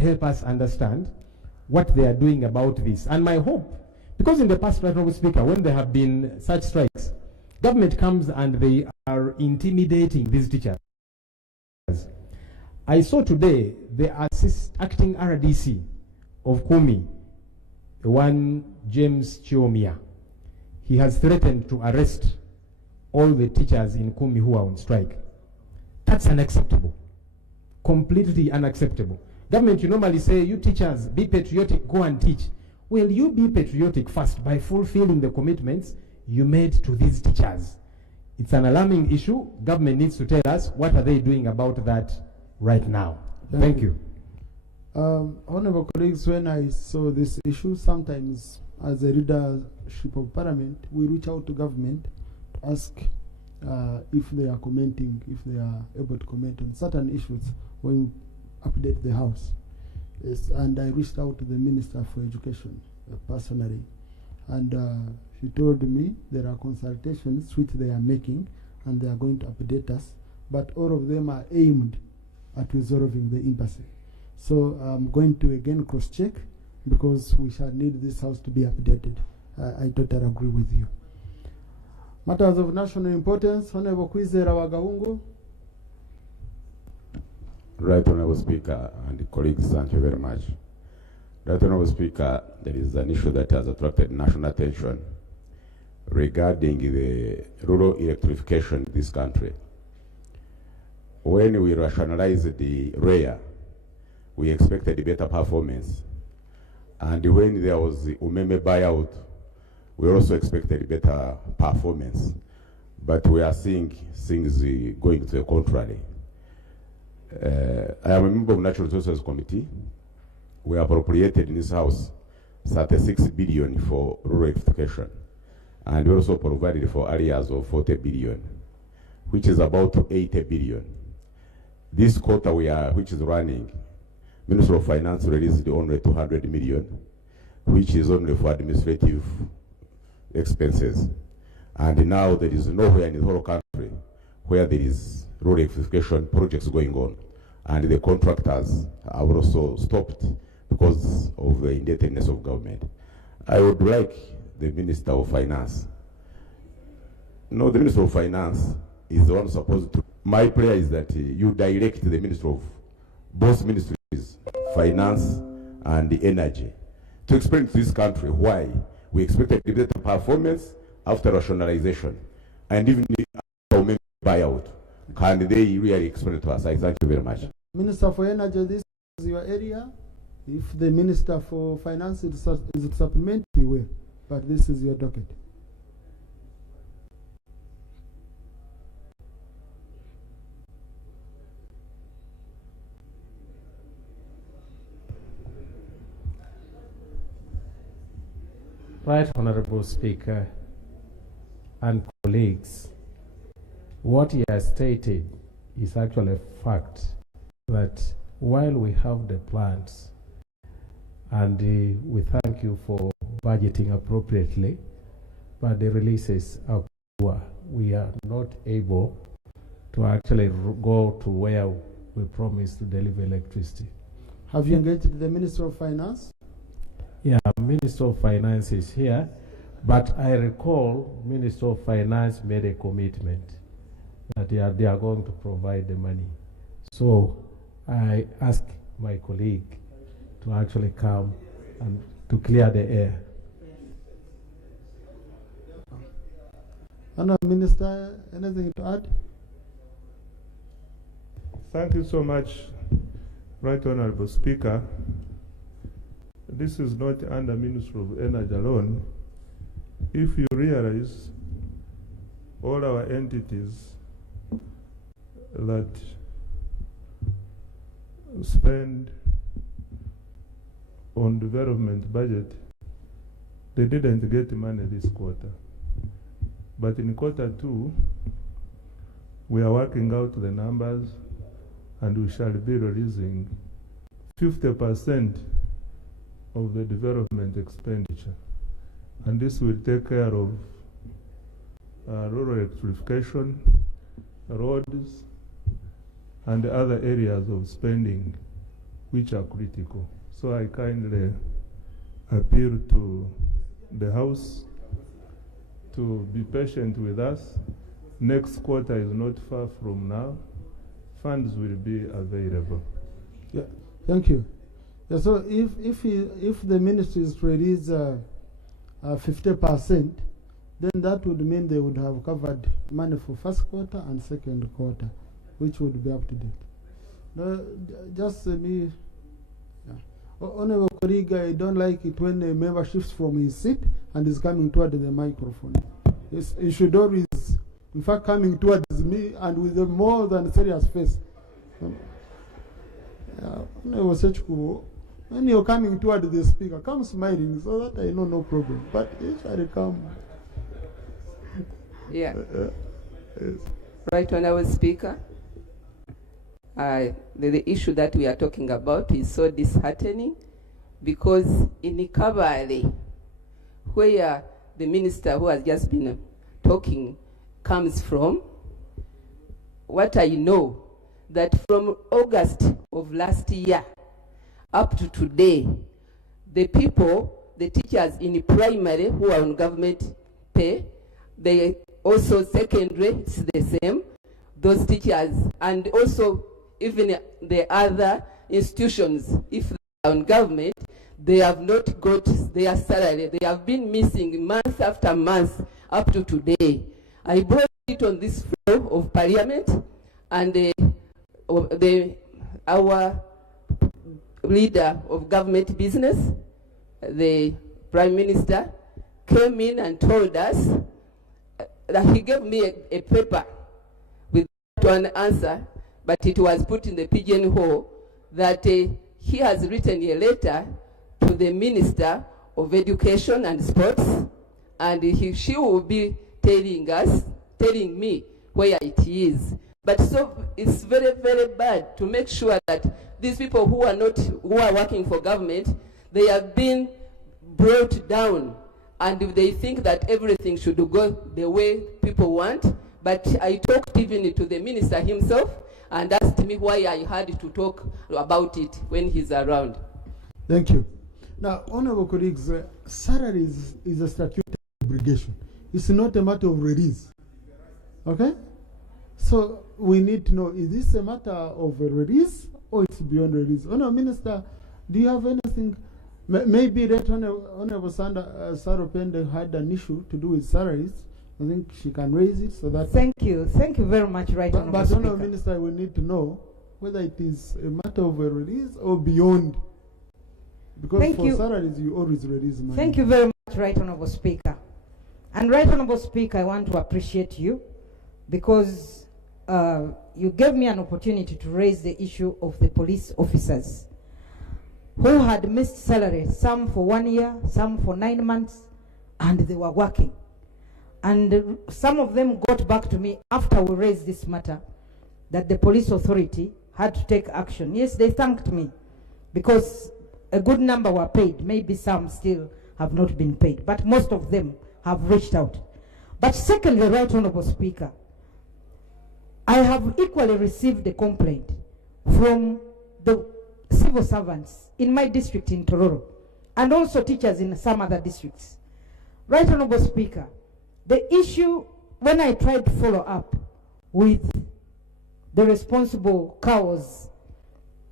help us understand what they are doing about this. And my hope, because in the past, Right Honourable Speaker, when there have been such strikes, government comes and they are intimidating these teachers. I saw today the acting RDC of Kumi, the one James Chiomia. He has threatened to arrest all the teachers in Kumi who are on strike. That's unacceptable. Completely unacceptable. Government, you normally say, you teachers, be patriotic, go and teach. Well, you be patriotic first by fulfilling the commitments you made to these teachers. It's an alarming issue. Government needs to tell us what are they doing about that right now. Thank you. Honorable colleagues, when I saw this issue, sometimes as a leadership of parliament, we reach out to government to ask if they are commenting, if they are able to comment on certain issues when we update the House. Yes, and I reached out to the Minister for Education personally, and she told me there are consultations which they are making and they are going to update us, but all of them are aimed at resolving the impasse. So I'm going to again cross-check because we shall need this House to be updated. I totally agree with you. Matters of national importance, Honorable Kwizera Wagahungu. Right Honorable Speaker and colleagues, thank you very much. Right Honorable Speaker, there is an issue that has attracted national attention regarding the rural electrification in this country. When we rationalized the REA, we expected better performance. And when there was the Umeme buyout, we also expected better performance. But we are seeing things going to the contrary. I am a member of Natural Resources Committee. We appropriated in this House 36 billion for rural electrification. And we also provided for areas of 40 billion, which is about 80 billion. This quarter which is running, Minister of Finance released only 200 million, which is only for administrative expenses. And now there is nowhere in the whole country where there is rural electrification projects going on. And the contractors have also stopped because of the indebtedness of government. I would like the Minister of Finance. No, the Minister of Finance is the one supposed to. My prayer is that you direct the Minister of both ministries, Finance and the Energy, to explain to this country why we expected better performance after rationalization and even the buyout. Can they really explain it to us? I thank you very much. Minister for Energy, this is your area. If the Minister for Finance is supplement, he will. But this is your docket. Right Honorable Speaker and colleagues, what he has stated is actually a fact that while we have the plans and we thank you for budgeting appropriately, but the releases are poor. We are not able to actually go to where we promised to deliver electricity. Have you engaged the Minister of Finance? Yeah, Minister of Finance is here, but I recall Minister of Finance made a commitment that they are going to provide the money. So I ask my colleague to actually come and to clear the air. Minister, anything to add? Thank you so much, Right Honorable Speaker. This is not under Ministry of Energy alone. If you realize all our entities that spend on development budget, they didn't get money this quarter. But in Q2, we are working out the numbers and we shall be releasing 50% of the development expenditure. And this will take care of rural electrification, roads, and other areas of spending which are critical. So I kindly appeal to the House to be patient with us. Next quarter is not far from now. Funds will be available. Yeah, thank you. Yeah, so if the ministry is to release 50%, then that would mean they would have covered money for first quarter and second quarter, which would be up to date. Just me, yeah. Honorable colleague, I don't like it when a member shifts from his seat and is coming toward the microphone. He should always, in fact, coming towards me and with a more than serious face. When you're coming toward the speaker, come smiling so that I know no problem. But usually come. Yeah. Yes. Right, Honorable Speaker. The issue that we are talking about is so disheartening because in Kabale, where the minister who has just been talking comes from, what I know, that from August of last year up to today, the people, the teachers in primary who are on government pay, they also secondary, it's the same, those teachers, and also even the other institutions, if they are on government, they have not got their salary. They have been missing month after month up to today. I brought it on this floor of Parliament, and our leader of government business, the Prime Minister, came in and told us that he gave me a paper with one answer, but it was put in the pigeonhole that he has written a letter to the Minister of Education and Sports, and she will be telling me where it is. But so it's very, very bad to make sure that these people who are working for government, they have been brought down, and they think that everything should go the way people want. But I talked even to the minister himself and asked me why I had to talk about it when he's around. Thank you. Now, honorable colleagues, salaries is a statutory obligation. It's not a matter of release. Okay? So we need to know, is this a matter of a release or it's beyond release? Honorable Minister, do you have anything? Maybe that Honorable Sarah Pende had an issue to do with salaries. I think she can raise it so that... Thank you very much, Right Honorable But Speaker. Honorable Minister, we need to know whether it is a matter of a release or beyond. Because for salaries, you always release money. Thank you very much, Right Honorable Speaker. And Right Honorable Speaker, I want to appreciate you because you gave me an opportunity to raise the issue of the police officers who had missed salary, some for 1 year, some for 9 months, and they were working. And some of them got back to me after we raised this matter that the police authority had to take action. Yes, they thanked me because a good number were paid. Maybe some still have not been paid, but most of them have reached out. But secondly, Right Honorable Speaker, I have equally received a complaint from the civil servants in my district in Tororo and also teachers in some other districts. Right Honorable Speaker, the issue, when I tried to follow up with the responsible CAOs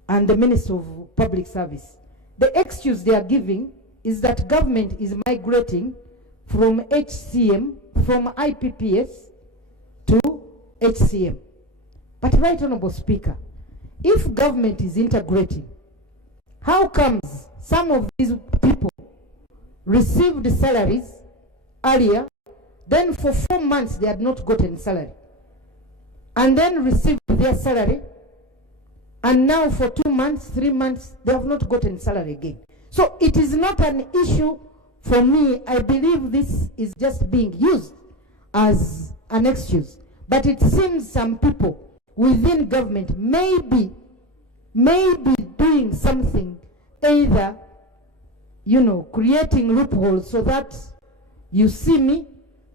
and the Minister of Public Service, the excuse they are giving is that government is migrating from HCM, from IPPS to HCM. But Right Honorable Speaker, if government is integrating, how comes some of these people received salaries earlier, then for 4 months they had not gotten salary, and then received their salary, and now for 2 months, 3 months, they have not gotten salary again? So it is not an issue for me. I believe this is just being used as an excuse. But it seems some people within government may be doing something, either, creating loopholes so that you see me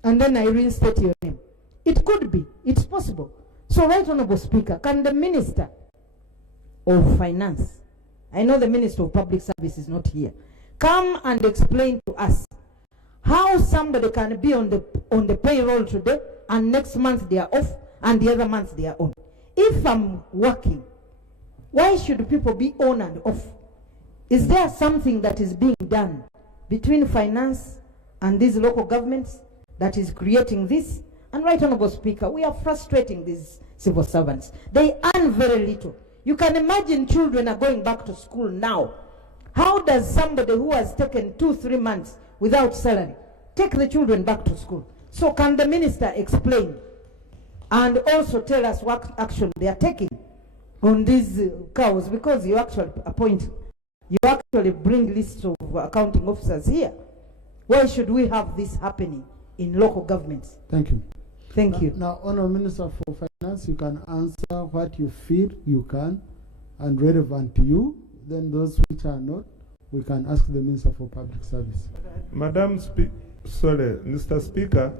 and then I reinstate your name. It could be. It's possible. So, Right Honorable Speaker, can the Minister of Finance I know the Minister of Public Service is not here. Come and explain to us how somebody can be on the payroll today and next month they are off and the other month they are on. If I'm working, why should people be on and off? Is there something that is being done between finance and these local governments that is creating this? And Right Honorable Speaker, we are frustrating these civil servants. They earn very little. You can imagine children are going back to school now. How does somebody who has taken 2-3 months without salary take the children back to school? So can the minister explain and also tell us what action they are taking on these cows? Because you actually bring lists of accounting officers here. Why should we have this happening in local governments? Thank you. Thank you. Now, Honourable Minister for Finance, you can answer what you feel you can and relevant to you. Then those which are not, we can ask the Minister for Public Service. Mr. Speaker.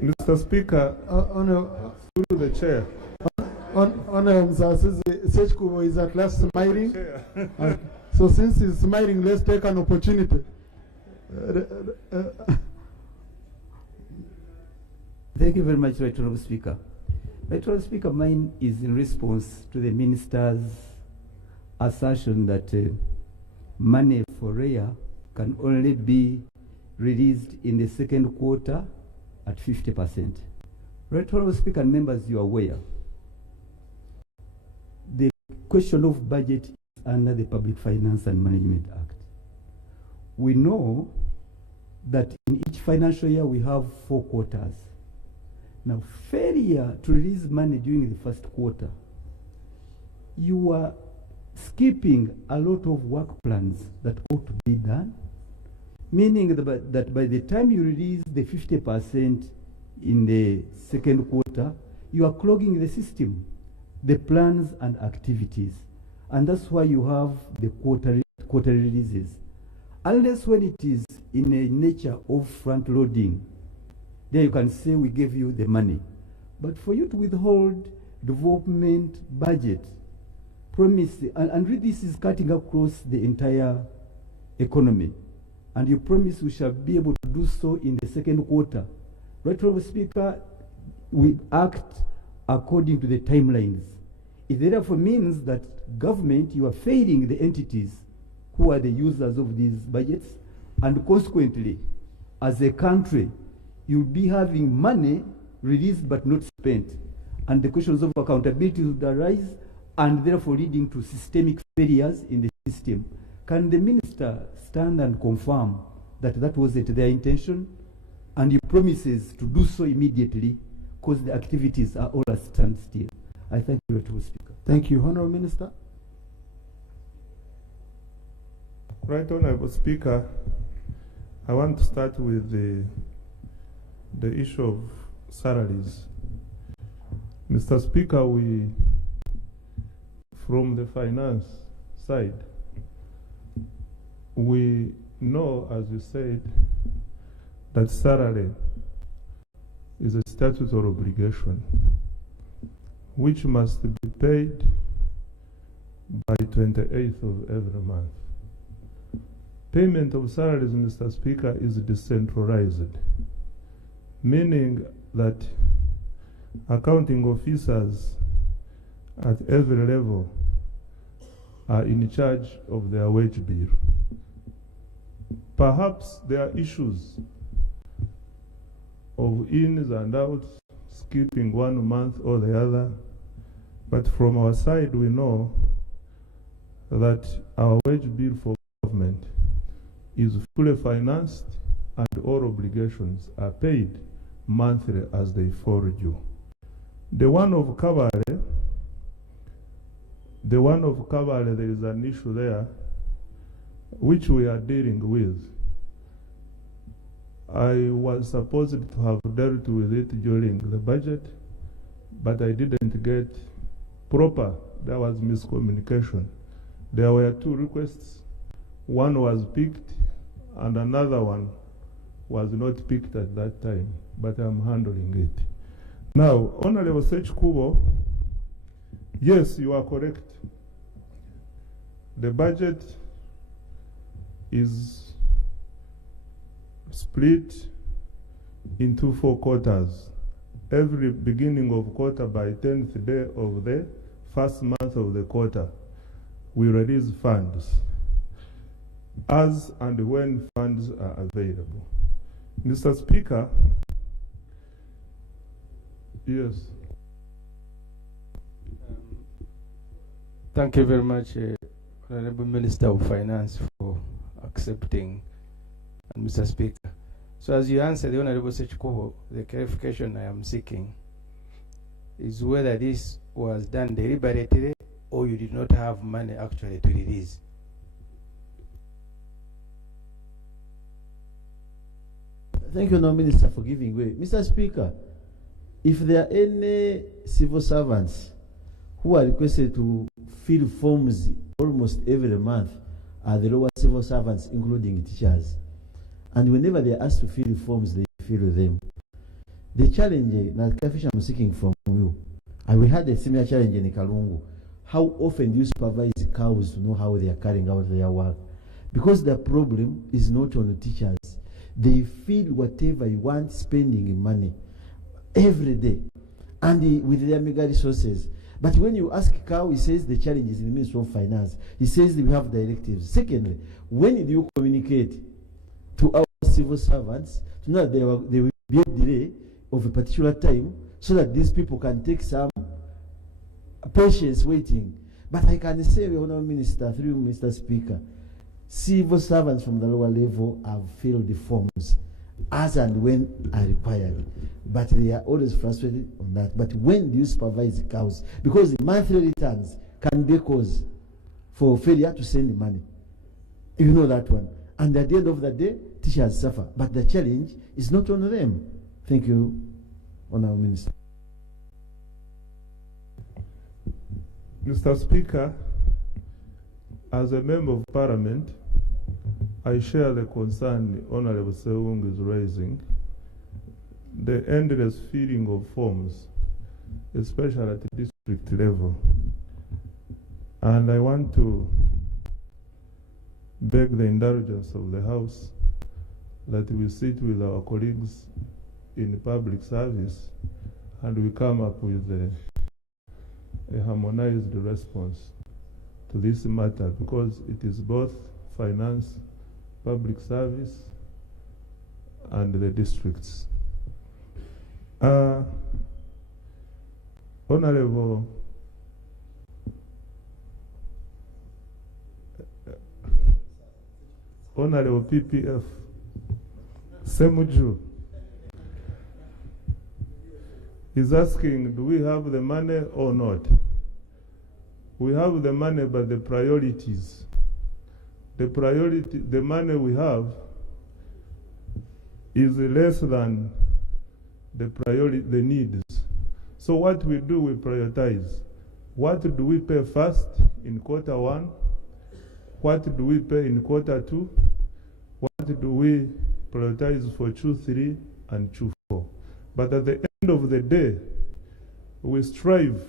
Mr. Speaker, through the chair. Honourable Sechkubo is at last smiling. So since he's smiling, let's take an opportunity. Thank you very much, Right Honourable Speaker. Right Honourable Speaker, mine is in response to the Minister's assertion that money for REA can only be released in the second quarter at 50%. Right Honourable Speaker and members, you are aware, the question of budget is under the Public Finance and Management Act. We know that in each financial year we have 4 quarters. Now, failure to release money during the first quarter, you are skipping a lot of work plans that ought to be done, meaning that by the time you release the 50% in the second quarter, you are clogging the system, the plans and activities. And that's why you have the quarterly releases. Unless when it is in a nature of front loading, there you can say we gave you the money. But for you to withhold development budget, promise, and really this is cutting across the entire economy, and you promise we shall be able to do so in the second quarter. Right, Honourable Speaker, we act according to the timelines. It therefore means that government, you are failing the entities who are the users of these budgets, and consequently, as a country, you'll be having money released but not spent. And the questions of accountability would arise, and therefore leading to systemic failures in the system. Can the minister stand and confirm that that wasn't their intention? And he promises to do so immediately, because the activities are all at standstill. I thank you, Mr. Speaker. Thank you. Honourable Minister. Right, Honourable Speaker, I want to start with the issue of salaries. Mr. Speaker, we, from the finance side, we know, as you said, that salary is a statutory obligation which must be paid by 28th of every month. Payment of salaries, Mr. Speaker, is decentralized, meaning that accounting officers at every level are in charge of their wage bill. Perhaps there are issues of ins and outs, skipping 1 month or the other, but from our side we know that our wage bill for government is fully financed and all obligations are paid monthly as they fall due. The one of Kabale, there is an issue there which we are dealing with. I was supposed to have dealt with it during the budget, but I didn't get proper. There was miscommunication. There were 2 requests. One was picked and another one was not picked at that time, but I'm handling it. Now, Honorable Sechkubo, yes, you are correct. The budget is split into 4 quarters. Every beginning of quarter, by 10th day of the first month of the quarter, we release funds as and when funds are available. Mr. Speaker, yes. Thank you very much, Honorable Minister of Finance, for accepting, and Mr. Speaker. So as you answer the Honorable Sechikoho, the clarification I am seeking is whether this was done deliberately or you did not have money actually to release. Thank you, Minister, for giving way. Mr. Speaker, if there are any civil servants who are requested to fill forms almost every month, are the lower civil servants, including teachers. And whenever they are asked to fill forms, they fill them. The challenge, I'm seeking from you, and we had a similar challenge in Kalungu. How often do you supervise cows to know how they are carrying out their work? Because the problem is not on the teachers. They feel whatever you want, spending money every day, and with their mega resources. But when you ask cow, he says the challenge is in the Ministry of Finance. He says we have directives. Secondly, when do you communicate to our civil servants to know that there will be a delay of a particular time so that these people can take some patience waiting? But I can say, Honourable Minister, through Mr. Speaker, civil servants from the lower level have filled the forms as and when are required. But they are always frustrated on that. But when do you supervise the cows? Because the monthly returns can be a cause for failure to send the money. You know that one. And at the end of the day, teachers suffer. But the challenge is not on them. Thank you, Honourable Minister. Mr. Speaker, as a Member of Parliament, I share the concern Honourable Sewung is raising, the endless filling of forms, especially at the district level. And I want to beg the indulgence of the House that we sit with our colleagues in public service and we come up with a harmonized response to this matter, because it is both finance, public service, and the districts. Honorable PPF Semuju is asking, do we have the money or not? We have the money, but the priorities. The money we have is less than the needs. So what we do, we prioritize. What do we pay first in quarter 1? What do we pay in quarter 2? What do we prioritize for Q3 and Q4? But at the end of the day, we strive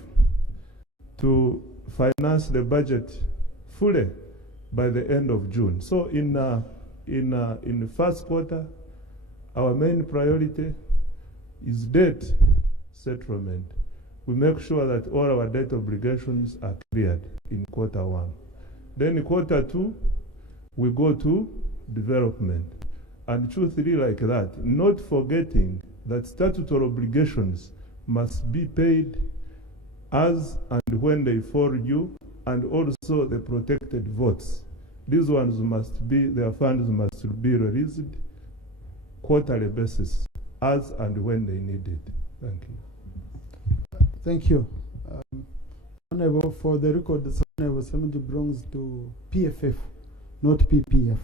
to finance the budget fully by the end of June. So in the first quarter, our main priority is debt settlement. We make sure that all our debt obligations are cleared in quarter 1. Then in quarter 2, we go to development. And Q3 like that, not forgetting that statutory obligations must be paid as and when they fall due, and also the protected votes. These ones must be, their funds must be released quarterly basis, as and when they need it. Thank you. Thank you. Honorable, for the record, the Honorable Semuju belongs to PFF, not PPF.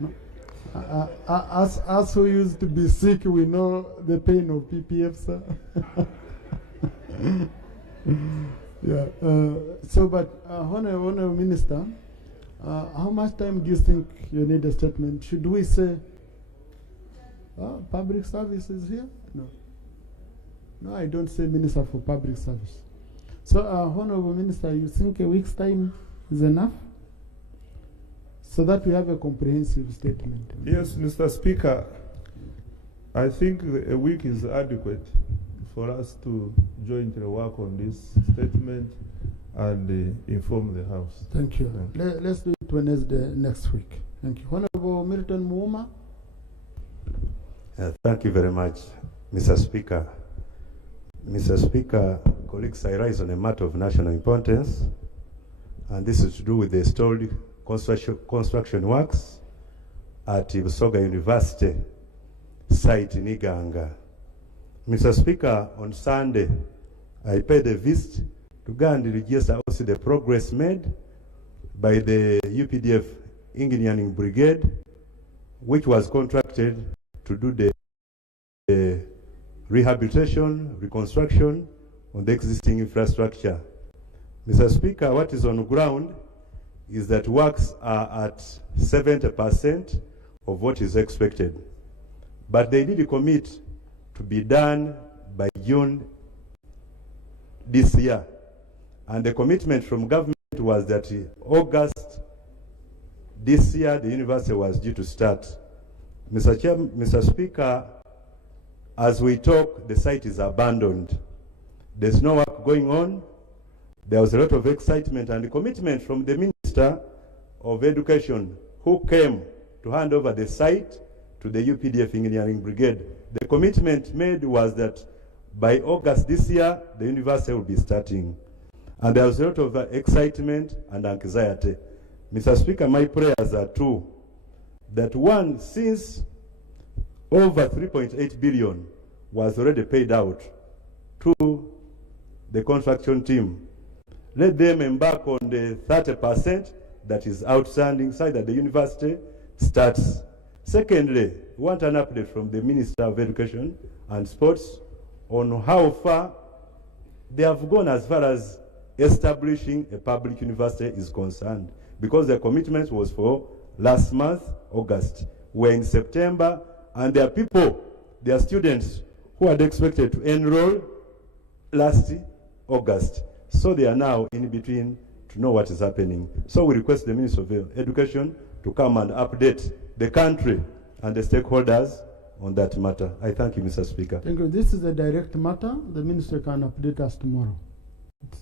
No? Us who used to be sick, we know the pain of PPF, sir. Yeah. But Honorable Minister, how much time do you think you need a statement? Should we say public service is here? No. No, I don't say Minister for Public Service. So, Honorable Minister, you think a week's time is enough? So that we have a comprehensive statement. Yes, Mr. Speaker, I think a week is adequate for us to jointly work on this statement and inform the House. Thank you. Let's do it Wednesday next week. Thank you. Honorable Milton Muuma. Thank you very much, Mr. Speaker. Mr. Speaker, colleagues, I rise on a matter of national importance, and this is to do with the stalled construction works at Busoga University site in Uganda. Mr. Speaker, on Sunday, I paid a visit to go and register also the progress made by the UPDF Engineering Brigade, which was contracted to do the rehabilitation, reconstruction on the existing infrastructure. Mr. Speaker, what is on the ground is that works are at 70% of what is expected. But they did commit to be done by June this year. And the commitment from government was that August this year, the university was due to start. Mr. Speaker, as we talk, the site is abandoned. There's no work going on. There was a lot of excitement and commitment from the Minister of Education, who came to hand over the site to the UPDF Engineering Brigade. The commitment made was that by August this year, the university will be starting. And there was a lot of excitement and anxiety. Mr. Speaker, my prayers are two. That one, since over 3.8 billion was already paid out to the construction team, let them embark on the 30% that is outstanding so that the university starts. Secondly, we want an update from the Minister of Education and Sports on how far they have gone as far as establishing a public university is concerned, because their commitment was for last month, August. We're in September, and there are people, there are students who had expected to enroll last August. So they are now in between to know what is happening. So we request the Minister of Education to come and update the country and the stakeholders on that matter. I thank you, Mr. Speaker. Thank you. This is a direct matter. The Minister can update us tomorrow.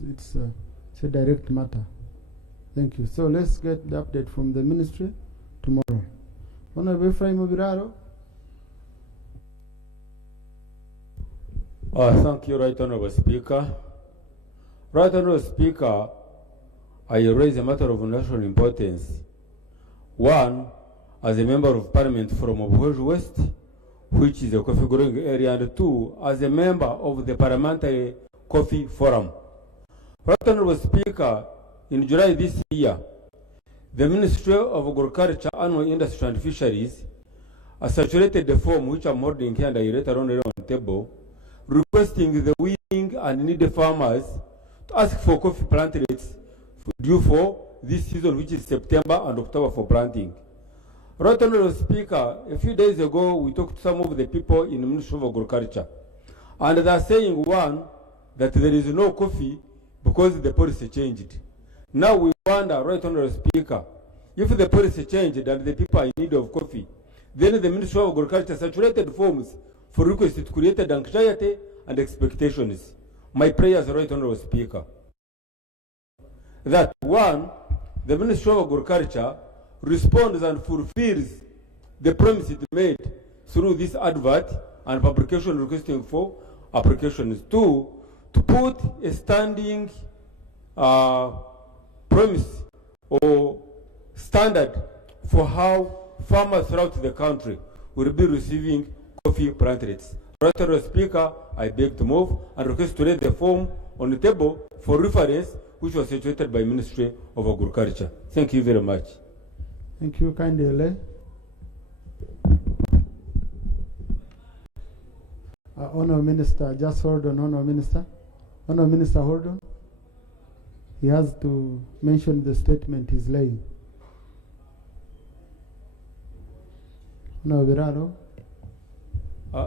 It's a direct matter. Thank you. So let's get the update from the Ministry tomorrow. Honorable Ephraim Obiraro. Thank you, Right Honorable Speaker. Right Honorable Speaker, I raise a matter of national importance. One, as a member of Parliament from Obuhoju West, which is a coffee growing area, and two, as a member of the Parliamentary Coffee Forum. Right Honorable Speaker, in July this year, the Ministry of Agriculture, Animal Industry and Fisheries circulated the form which I'm holding here and I later on the table, requesting the willing and needy farmers to ask for coffee plant rates due for this season, which is September and October for planting. Right Honorable Speaker, a few days ago we talked to some of the people in the Ministry of Agriculture, and they are saying, one, that there is no coffee because the policy changed. Now we wonder, Right Honorable Speaker, if the policy changed and the people are in need of coffee, then the Ministry of Agriculture saturated forms for requests. It created anxiety and expectations. My prayers, Right Honorable Speaker, that one, the Ministry of Agriculture responds and fulfills the promise it made through this advert and publication requesting for applications. Two, to put a standing promise or standard for how farmers throughout the country will be receiving coffee plant rates. Right Honorable Speaker, I beg to move and request to lay the form on the table for reference, which was situated by Ministry of Agriculture. Thank you very much. Thank you, kindly. Honourable Minister, just hold on, Honourable Minister. Honourable Minister, hold on. He has to mention the statement he's laying. Honourable Biraro.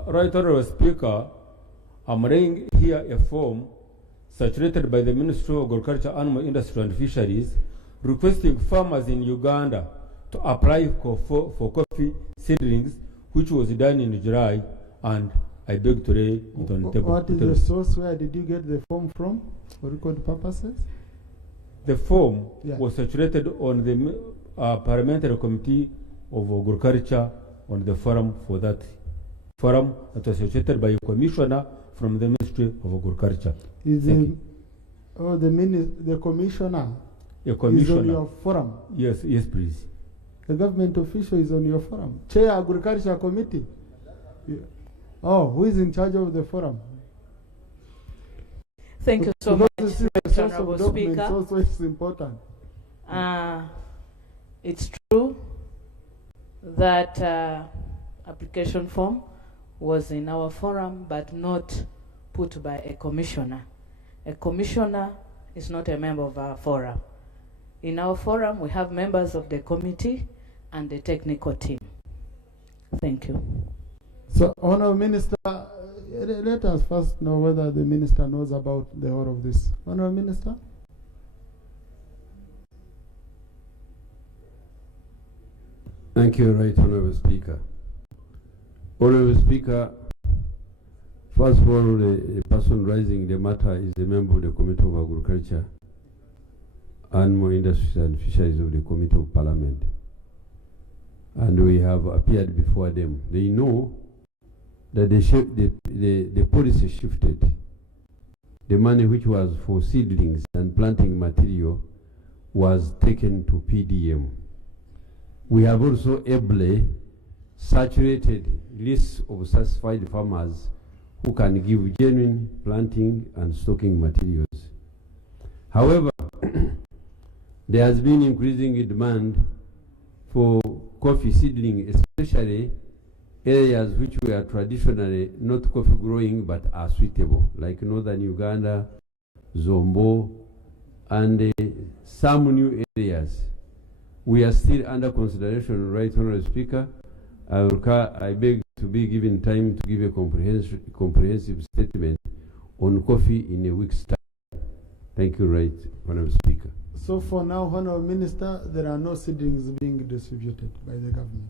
Right Honorable Speaker, I'm laying here a form saturated by the Ministry of Agriculture, Animal Industry and Fisheries requesting farmers in Uganda to apply for coffee seedlings, which was done in July, and I beg to lay it on the table. What is the source? Where did you get the form from for record purposes? The form was saturated on the Parliamentary Committee of Agriculture on the forum for that forum that was saturated by a commissioner from the Ministry of Agriculture. Is the commissioner is on your forum? Yes, please. The government official is on your forum. Chair Agriculture Committee. Yeah. Oh, who is in charge of the forum? Thank you so much, Honorable Speaker. Also is important. It's true that application form was in our forum, but not put by a commissioner. A commissioner is not a member of our forum. In our forum, we have members of the committee and the technical team. Thank you. So, Honourable Minister, let us first know whether the Minister knows about the whole of this. Honourable Minister? Thank you, Right Honourable Speaker. Honourable Speaker, first of all, the person raising the matter is a member of the Committee of Agriculture, Animal Industries and Fisheries of the Committee of Parliament. And we have appeared before them. They know that the policy shifted. The money which was for seedlings and planting material was taken to PDM. We have also ably saturated lists of satisfied farmers who can give genuine planting and stocking materials. However, there has been increasing demand for coffee seedling, especially areas which were traditionally not coffee growing but are suitable, like northern Uganda, Zombo, and some new areas. We are still under consideration, Right Honourable Speaker. I beg to be given time to give a comprehensive statement on coffee in a week's time. Thank you, Right Honourable Speaker. So for now, Honourable Minister, there are no seedlings being distributed by the government?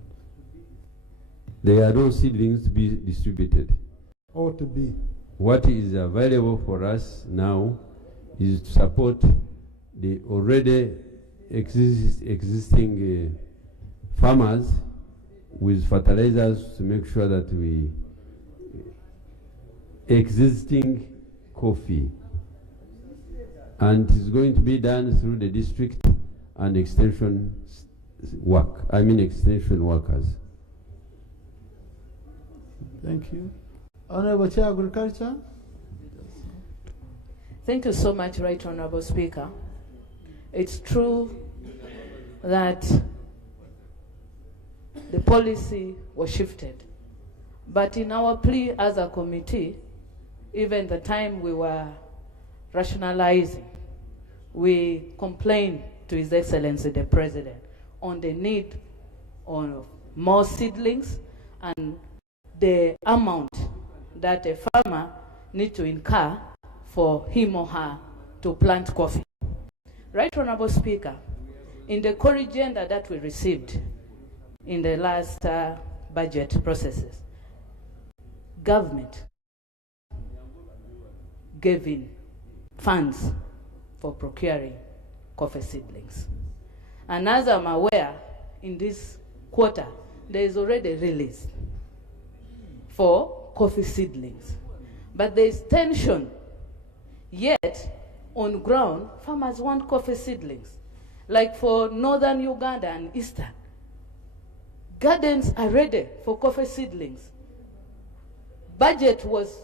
There are no seedlings to be distributed. Or to be? What is available for us now is to support the already existing farmers with fertilizers to make sure that we existing coffee, and it's going to be done through the district and extension workers. Thank you. Honourable Chair Agriculture. Thank you so much, Right Honourable Speaker. It's true that the policy was shifted, but in our plea as a committee, even the time we were rationalizing, we complained to His Excellency the President on the need of more seedlings and the amount that a farmer needs to incur for him or her to plant coffee. Right Honourable Speaker, in the corrigenda that we received in the last budget processes, government gave in funds for procuring coffee seedlings. And as I'm aware, in this quarter, there is already a release for coffee seedlings. But there is tension, yet on ground, farmers want coffee seedlings. Like for northern Uganda and eastern, gardens are ready for coffee seedlings. Budget was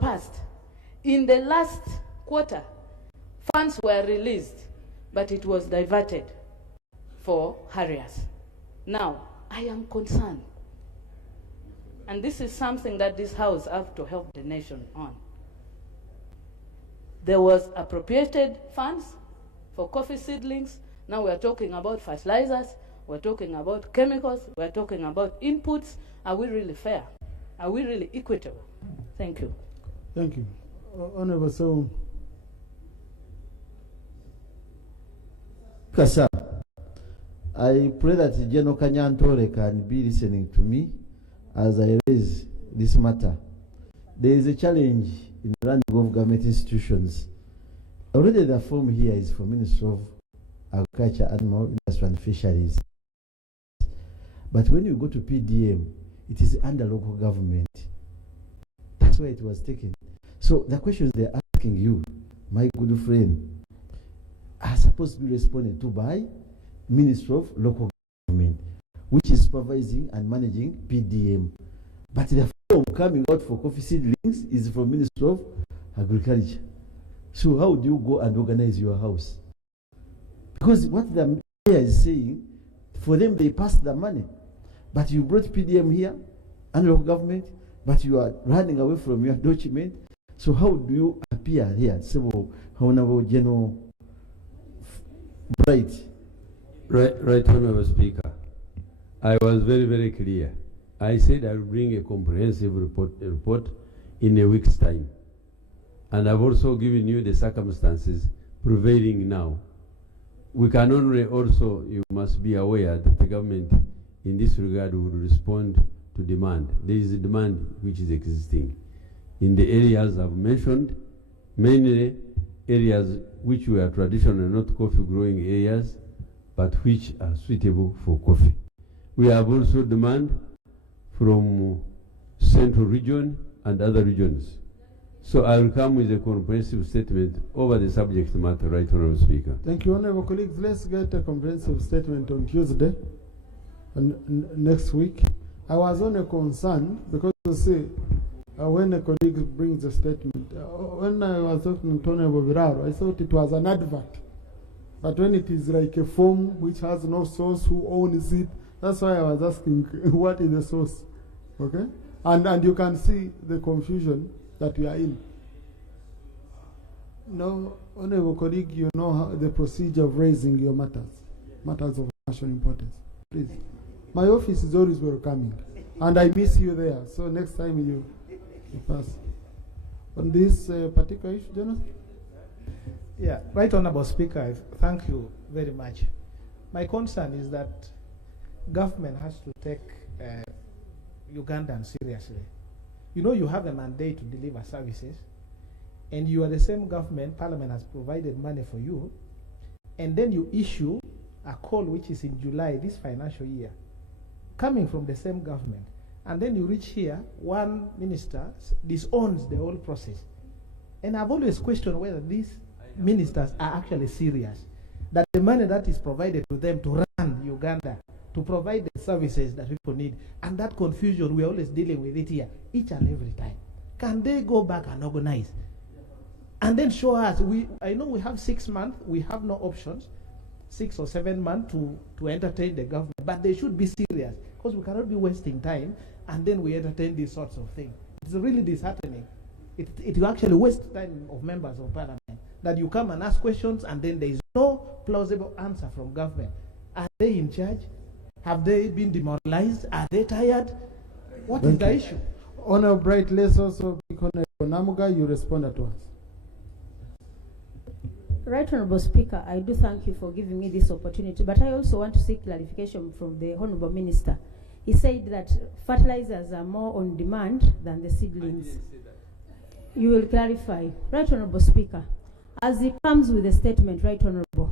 passed. In the last quarter, funds were released, but it was diverted for harriers. Now, I am concerned. And this is something that this House has to help the nation on. There was appropriated funds for coffee seedlings. Now we're talking about fertilizers, we're talking about chemicals, we're talking about inputs. Are we really fair? Are we really equitable? Thank you. Thank you. Honourable, so Kasa, I pray that General Kanyantore can be listening to me as I raise this matter. There is a challenge in running of government institutions. Already the form here is for Ministry of Agriculture, Animal Industry and Fisheries. But when you go to PDM, it is under local government. That's why it was taken. So the questions they're asking you, my good friend, are supposed to be responded to by Ministry of Local Government, which is supervising and managing PDM. But the form coming out for coffee seedlings is from Ministry of Agriculture. So how do you go and organize your house? Because what the mayor is saying, for them they pass the money. But you brought PDM here and local government, but you are running away from your document. So how do you appear here? So Honorable General Bright. Right, Honorable Speaker. I was very, very clear. I said I will bring a comprehensive report in a week's time. And I've also given you the circumstances prevailing now. We can only also, you must be aware that the government in this regard would respond to demand. There is a demand which is existing in the areas I've mentioned, mainly areas which were traditionally not coffee growing areas, but which are suitable for coffee. We have also demand from central region and other regions. So I will come with a comprehensive statement over the subject matter, right, Honorable Speaker. Thank you, Honorable colleagues. Let's get a comprehensive statement on Tuesday, next week. I was on a concern because you see, when a colleague brings a statement, when I was talking to Honorable Biraro, I thought it was an advert. But when it is like a form which has no source, who owns it, that's why I was asking, what is the source? Okay? And you can see the confusion that we are in. No, Honorable colleague, you know how the procedure of raising your matters of national importance. Please. My office is always welcoming, and I miss you there. So next time you pass. On this particular issue, Jonathan? Yeah, Right Honorable Speaker, thank you very much. My concern is that government has to take Ugandans seriously. You know you have a mandate to deliver services, and you are the same government, Parliament has provided money for you, and then you issue a call which is in July this financial year, coming from the same government, and then you reach here, one minister disowns the whole process. And I've always questioned whether these ministers are actually serious, that the money that is provided to them to run Uganda, to provide the services that people need, and that confusion, we're always dealing with it here, each and every time. Can they go back and organize? And then show us, I know we have 6 months, we have no options, 6 or 7 months to entertain the government, but they should be serious, because we cannot be wasting time, and then we entertain these sorts of things. It's really disheartening. It will actually waste time of members of parliament, that you come and ask questions, and then there is no plausible answer from government. Are they in charge? Have they been demoralized? Are they tired? What is the issue? Honorable Bright, let's also pick on Namuga, you respond to us. Right Honorable Speaker, I do thank you for giving me this opportunity, but I also want to seek clarification from the Honorable Minister. He said that fertilizers are more on demand than the seedlings. You will clarify. Right Honorable Speaker, as he comes with a statement, Right Honorable,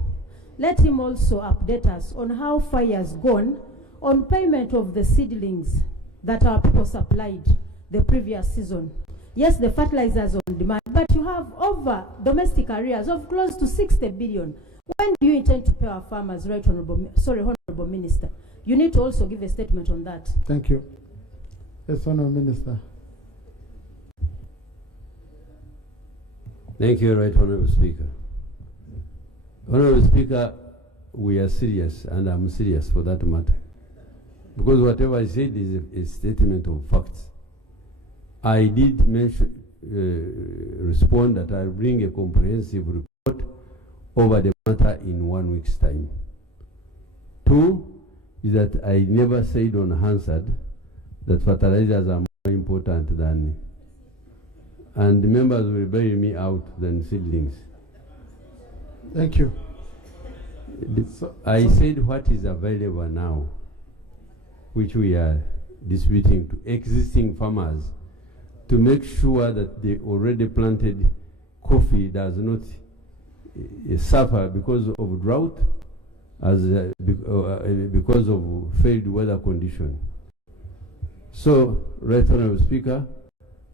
let him also update us on how far he has gone on payment of the seedlings that our people supplied the previous season. Yes, the fertilizers on demand, but you have over domestic arrears of close to 60 billion. When do you intend to pay our farmers, Right Honorable, Honorable Minister? You need to also give a statement on that. Thank you. Yes, Honorable Minister. Thank you, Right Honorable Speaker. Honorable Speaker, we are serious, and I'm serious for that matter. Because whatever I said is a statement of facts. I did respond that I'll bring a comprehensive report over the matter in 1 week's time. 2 is that I never said on Hansard that fertilizers are more important than, and the members will bail me out than seedlings. Thank you. I said what is available now, which we are distributing to existing farmers to make sure that the already planted coffee does not suffer because of drought, because of failed weather condition. So, Right Honourable Speaker,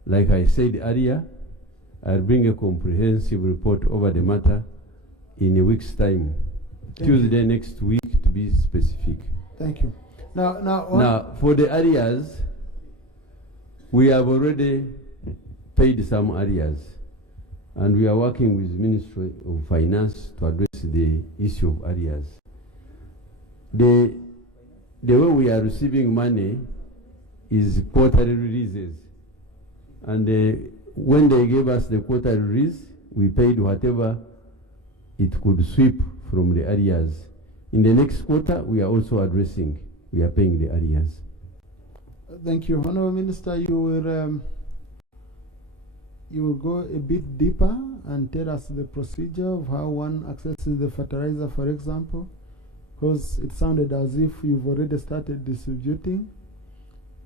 like I said earlier, I'll bring a comprehensive report over the matter in a week's time. Tuesday next week, to be specific. Thank you. Now, for the areas, we have already paid some areas, and we are working with Ministry of Finance to address the issue of areas. The way we are receiving money is quarterly releases, and when they gave us the quarterly release, we paid whatever it could sweep from the areas. In the next quarter, we are also addressing, we are paying the areas. Thank you. Honourable Minister, you will go a bit deeper and tell us the procedure of how one accesses the fertilizer, for example, because it sounded as if you've already started distributing.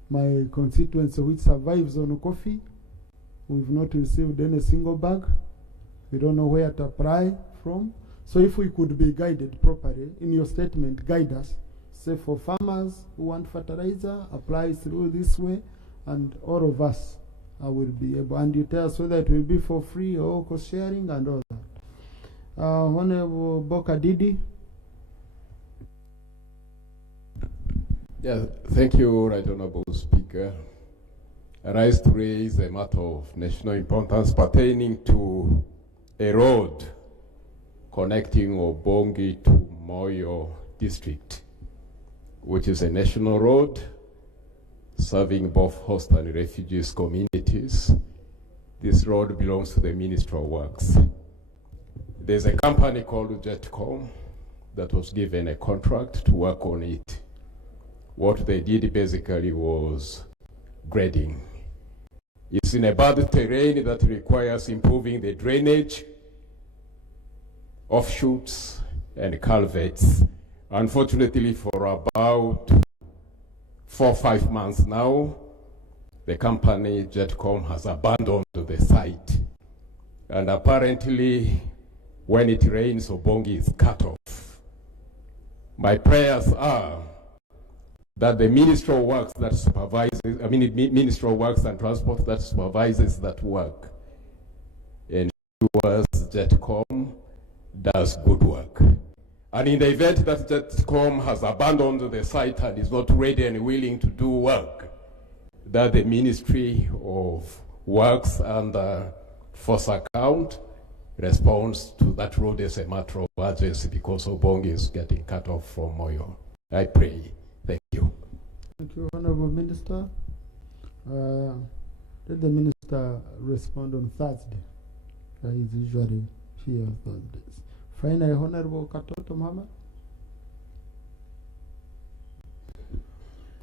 My constituency, which survives on coffee, we've not received any single bag. We don't know where to apply from. So if we could be guided properly in your statement, guide us. Say for farmers who want fertilizer, apply through this way, and all of us will be able. And you tell us whether it will be for free or cost sharing and all that. Honorable Boka Didi. Yeah, thank you, Right Honorable Speaker. I rise to raise a matter of national importance pertaining to a road connecting Obongi to Moyo district, which is a national road serving both host and refugees communities. This road belongs to the Ministry of Works. There's a company called Jetcom that was given a contract to work on it. What they did basically was grading. It's in a bad terrain that requires improving the drainage, offshoots, and culverts. Unfortunately, for about 4 or 5 months now, the company Jetcom has abandoned the site. And apparently, when it rains, Obongi is cut off. My prayers are that the Ministry of Works that supervises, Ministry of Works and Transport that supervises that work ensures Jetcom does good work. And in the event that Jetcom has abandoned the site and is not ready and willing to do work, that the Ministry of Works and Force Account responds to that road as a matter of urgency because Obongi is getting cut off from Moyo. I pray. Thank you. Thank you, Honorable Minister. Let the Minister respond on Thursday. He's usually here on Thursdays. Finally, Honorable Katoto Muhammad.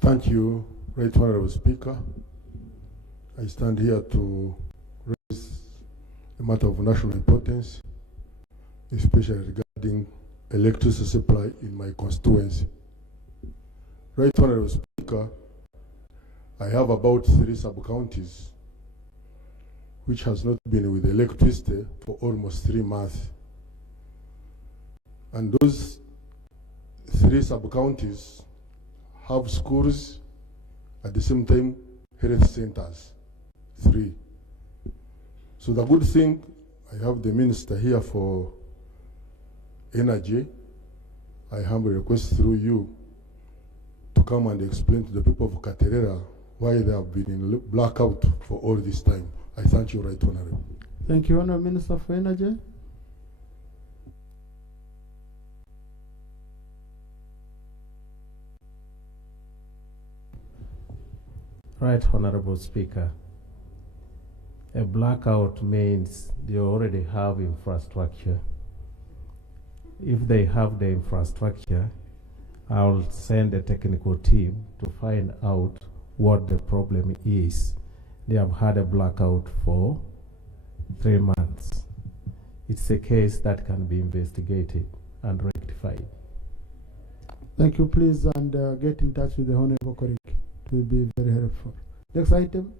Thank you, Right Honorable Speaker. I stand here to raise a matter of national importance, especially regarding electricity supply in my constituency. Right Honorable Speaker, I have about 3 sub-counties which has not been with electricity for almost 3 months. And those 3 sub-counties have schools, at the same time health centers, 3. So the good thing, I have the Minister here for Energy. I humbly request through you to come and explain to the people of Katerera why they have been in blackout for all this time. I thank you, Right Honorable. Thank you, Honorable Minister for Energy. Right Honorable Speaker, a blackout means they already have infrastructure. If they have the infrastructure, I'll send a technical team to find out what the problem is. They have had a blackout for 3 months. It's a case that can be investigated. and rectified. Thank you, please, and get in touch with the Honorable Korik. It will be very helpful. Next item.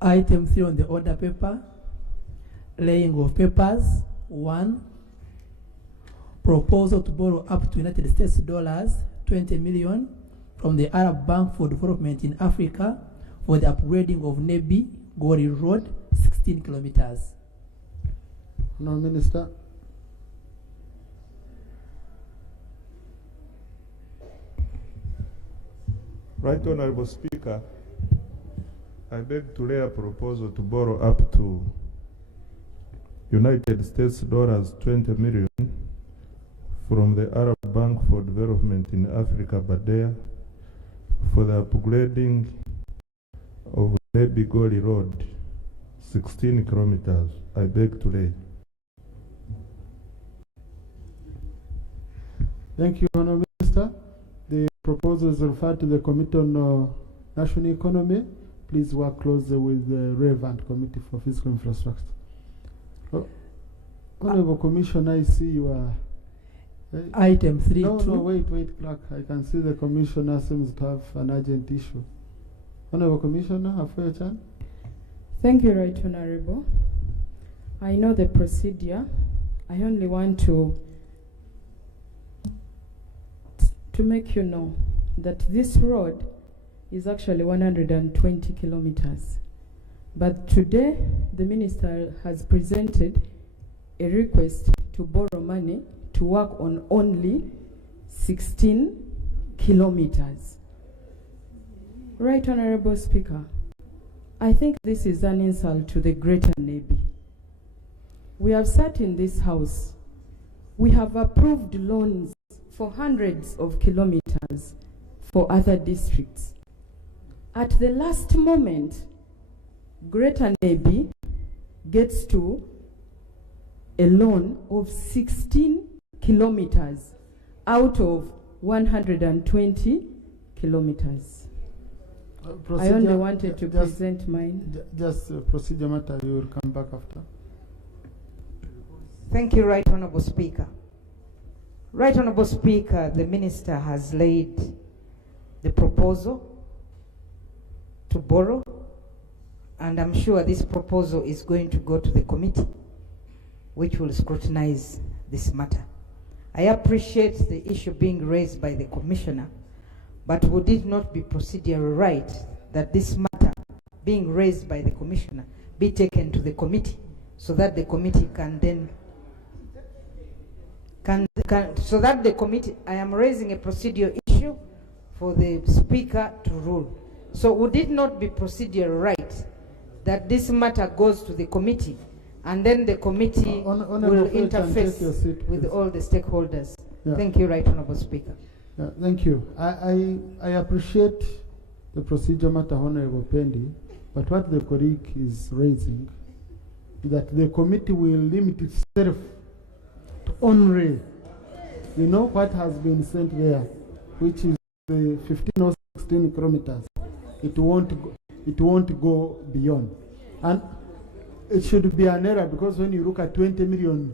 Item 3 on the order paper, laying of papers. 1, proposal to borrow up to United States dollars 20 million from the Arab Bank for Development in Africa for the upgrading of Nebi Gori Road, 16 kilometers. No, Minister. Right Honorable Speaker, I beg to lay a proposal to borrow up to United States dollars 20 million from the Arab Bank for Development in Africa, BADEA, for the upgrading of Nebi Gori Road, 16 kilometers. I beg to lay. Thank you, Honourable Minister. The proposal is referred to the Committee on National Economy. Please work closely with the relevant Committee for Fiscal Infrastructure. Honourable Commissioner, I see you are... Item 3. No, wait, Clerk. I can see the Commissioner seems to have an urgent issue. Honourable Commissioner, have your turn. Thank you, Right Honourable. I know the procedure. I only want to make you know that this road is actually 120 kilometers. But today, the Minister has presented a request to borrow money to work on only 16 kilometers. Right Honourable Speaker, I think this is an insult to the Greater Nebi. We have sat in this house. We have approved loans for hundreds of kilometers for other districts. At the last moment, Greater Nebi gets to a loan of 16 kilometers out of 120 kilometers. I only wanted to present mine. Just procedure matter, you will come back after. Thank you, Right Honourable Speaker. Right Honourable Speaker, the Minister has laid the proposal to borrow, and I'm sure this proposal is going to go to the committee, which will scrutinize this matter. I appreciate the issue being raised by the Commissioner, but would it not be procedurally right that this matter being raised by the Commissioner be taken to the committee so that the committee can then so that the committee, I am raising a procedure issue for the Speaker to rule. So would it not be procedurally right that this matter goes to the committee and then the committee will interface with all the stakeholders? Yeah. Thank you, Right Honourable Speaker. Yeah, thank you. I appreciate the procedure matter, Honourable Pendi, but what the colleague is raising is that the committee will limit itself to only, you know, what has been sent there, which is the 15 or 16 kilometers. It won't go beyond. And it should be an error, because when you look at 20 million,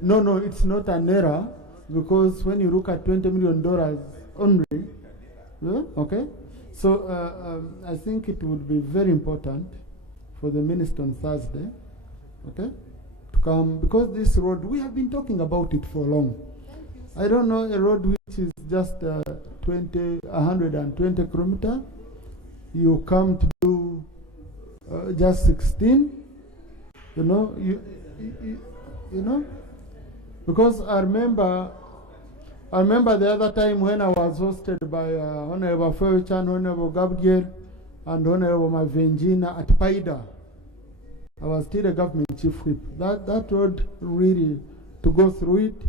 no, it's not an error, because when you look at $20 million only, yeah, okay? So I think it would be very important for the Minister on Thursday, okay, to come, because this road, we have been talking about it for long. I don't know, a road which is just 120 kilometers, you come to do just 16, you know, you know, because I remember the other time when I was hosted by Honorable Felchan, Honorable Gabriel, and Honorable Mavenjina at Paida. I was still a government chief whip. That road really, to go through it,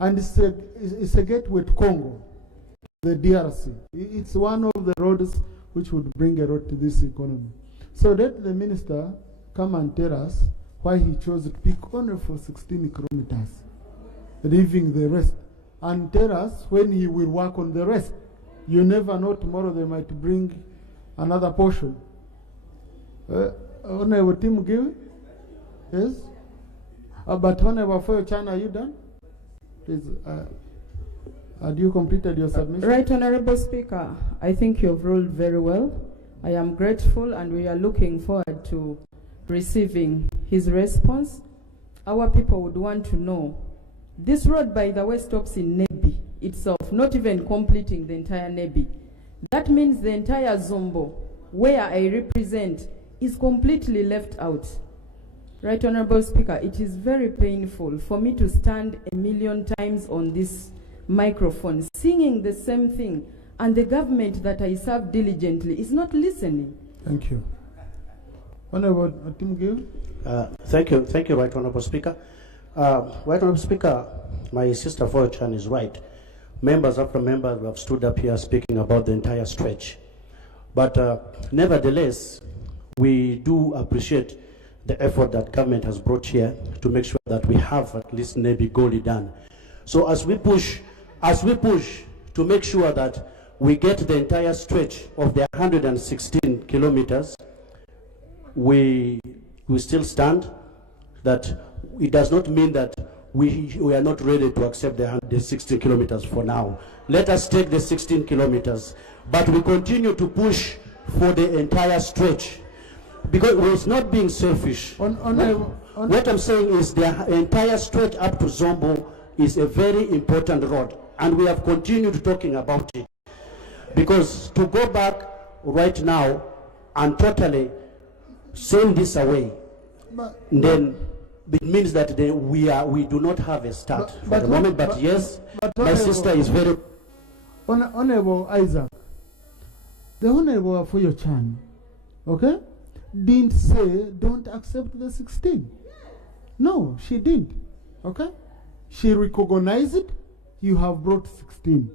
and it's a gateway to Congo, the DRC. It's one of the roads which would bring a lot to this economy. So let the Minister come and tell us why he chose to pick only for 16 kilometers, leaving the rest, and tell us when he will work on the rest. You never know, tomorrow they might bring another portion. Honorable Tim Gill? Yes? But Honorable Foyo-Chan, are you done? Please, had you completed your submission? Right, Honorable Speaker, I think you've ruled very well. I am grateful and we are looking forward to receiving his response. Our people would want to know, this road, by the way, stops in Nebi itself, not even completing the entire Nebi. That means the entire Zombo, where I represent, is completely left out. Right, Honorable Speaker, it is very painful for me to stand 1,000,000 times on this microphone singing the same thing, and the government that I serve diligently is not listening. Thank you. Honorable Tim Gill. Thank you, Right Honorable Speaker. Right Honorable Speaker, my sister Foyo-Chan is right. Members after members have stood up here speaking about the entire stretch. But nevertheless, we do appreciate the effort that government has brought here to make sure that we have at least Nebi Goli done. So as we push to make sure that we get the entire stretch of the 116 kilometers, we still stand. That it does not mean that we are not ready to accept the 16 kilometers for now. Let us take the 16 kilometers, but we continue to push for the entire stretch, because it's not being selfish. What I'm saying is the entire stretch up to Zombo is a very important road, and we have continued talking about it. Because to go back right now and totally send this away, then it means that we do not have a start for the moment. But yes, my sister is very... Honorable Isaac, the Honorable Foyo-Chan, okay, didn't say don't accept the 16. No, she didn't, okay? She recognized it, you have brought 16.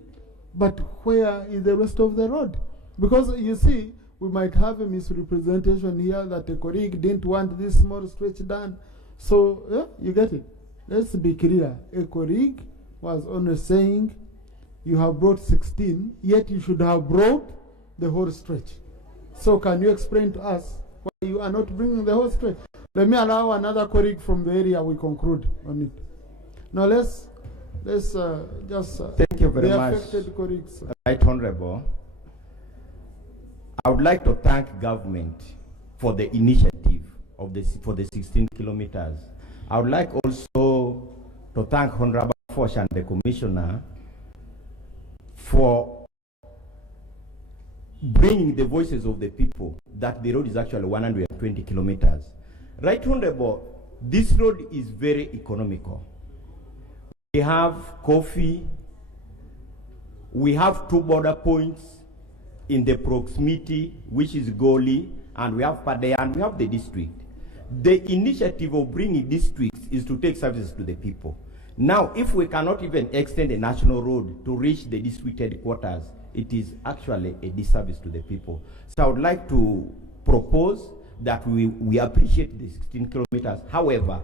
But where is the rest of the road? Because you see, we might have a misrepresentation here that a colleague didn't want this small stretch done. So, yeah, you get it. Let's be clear. A colleague was only saying you have brought 16, yet you should have brought the whole stretch. So can you explain to us why you are not bringing the whole stretch? Let me allow another colleague from the area, we conclude on it. Now let's just thank you very much, affected colleagues. Right Honorable. I would like to thank government for the initiative of for the 16 kilometers. I would like also to thank Honorable Fosh and the Commissioner for bringing the voices of the people that the road is actually 120 kilometers. Right Honorable, this road is very economical. We have coffee, we have 2 border points in the proximity, which is Goli, and we have Padea, and we have the district. The initiative of bringing districts is to take services to the people. Now, if we cannot even extend a national road to reach the district headquarters, it is actually a disservice to the people. So I would like to propose that we appreciate the 16 kilometers. However,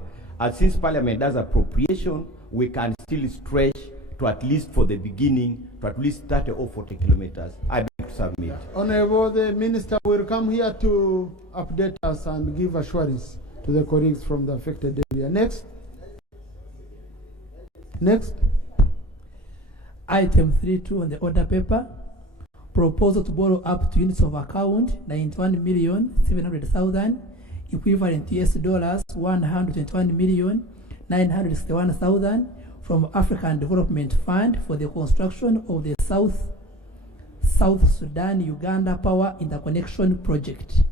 since Parliament does appropriation, we can still stretch to at least for the beginning, to at least 30 or 40 kilometers. I beg to submit. Honorable, the Minister will come here to update us and give assurance to the colleagues from the affected area. Next. Item 3.2 on the order paper. Proposal to borrow up to units of account 91,700,000, equivalent to US$ 121,961,000 from African Development Fund for the construction of the South Sudan-Uganda Power Interconnection Project.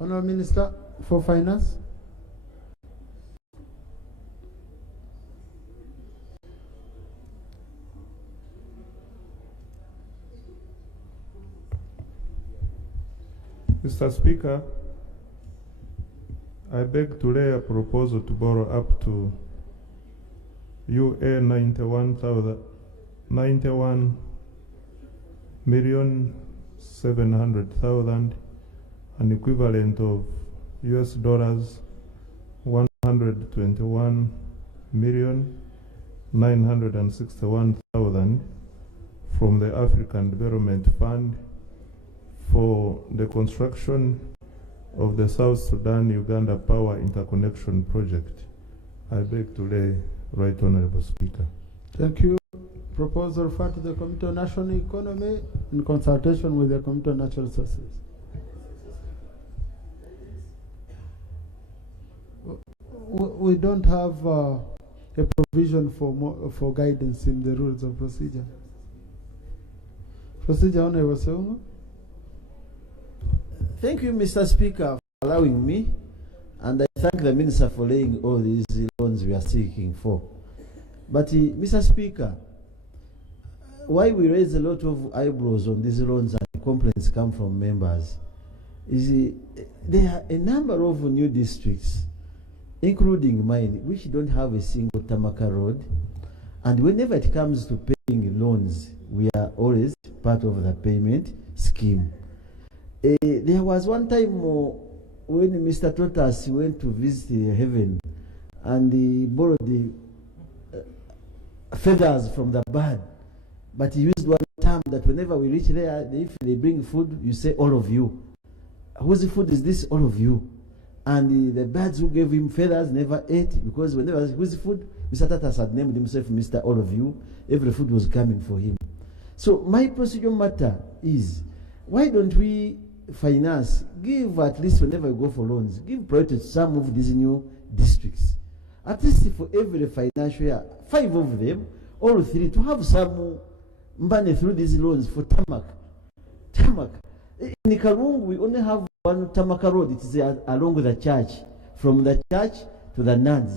Honorable Minister for Finance. Mr. Speaker, I beg to lay a proposal to borrow up to UA 91,700,000, an equivalent of US$ 121,961,000 from the African Development Fund for the construction of the South Sudan-Uganda Power Interconnection Project. I beg to lay Right Honorable Speaker. Thank you. Proposal referred to the Committee on National Economy in consultation with the Committee on Natural Resources. We don't have a provision for guidance in the rules of procedure. Procedure, Honorable Seungu. Thank you, Mr. Speaker, for allowing me, and I thank the Minister for laying all these loans we are seeking for. But, Mr. Speaker, why we raise a lot of eyebrows on these loans and complaints come from members is there are a number of new districts, including mine, which don't have a single Tamaka road, and whenever it comes to paying loans, we are always part of the payment scheme. There was one time when Mr. Totas went to visit heaven and he borrowed the feathers from the bird, but he used one term that whenever we reach there, if they bring food, you say all of you. Whose food is this? All of you. And the birds who gave him feathers never ate, because whenever whose food, Mr. Totas had named himself Mr. All of You. Every food was coming for him. So my procedure matter is, why don't we finance, give at least whenever we go for loans, give priority to some of these new districts. At least for every financial year, 5 of them, or 3, to have some money through these loans for Tamak. In Karungu, we only have one Tamaka road. It is along the church, from the church to the nuns.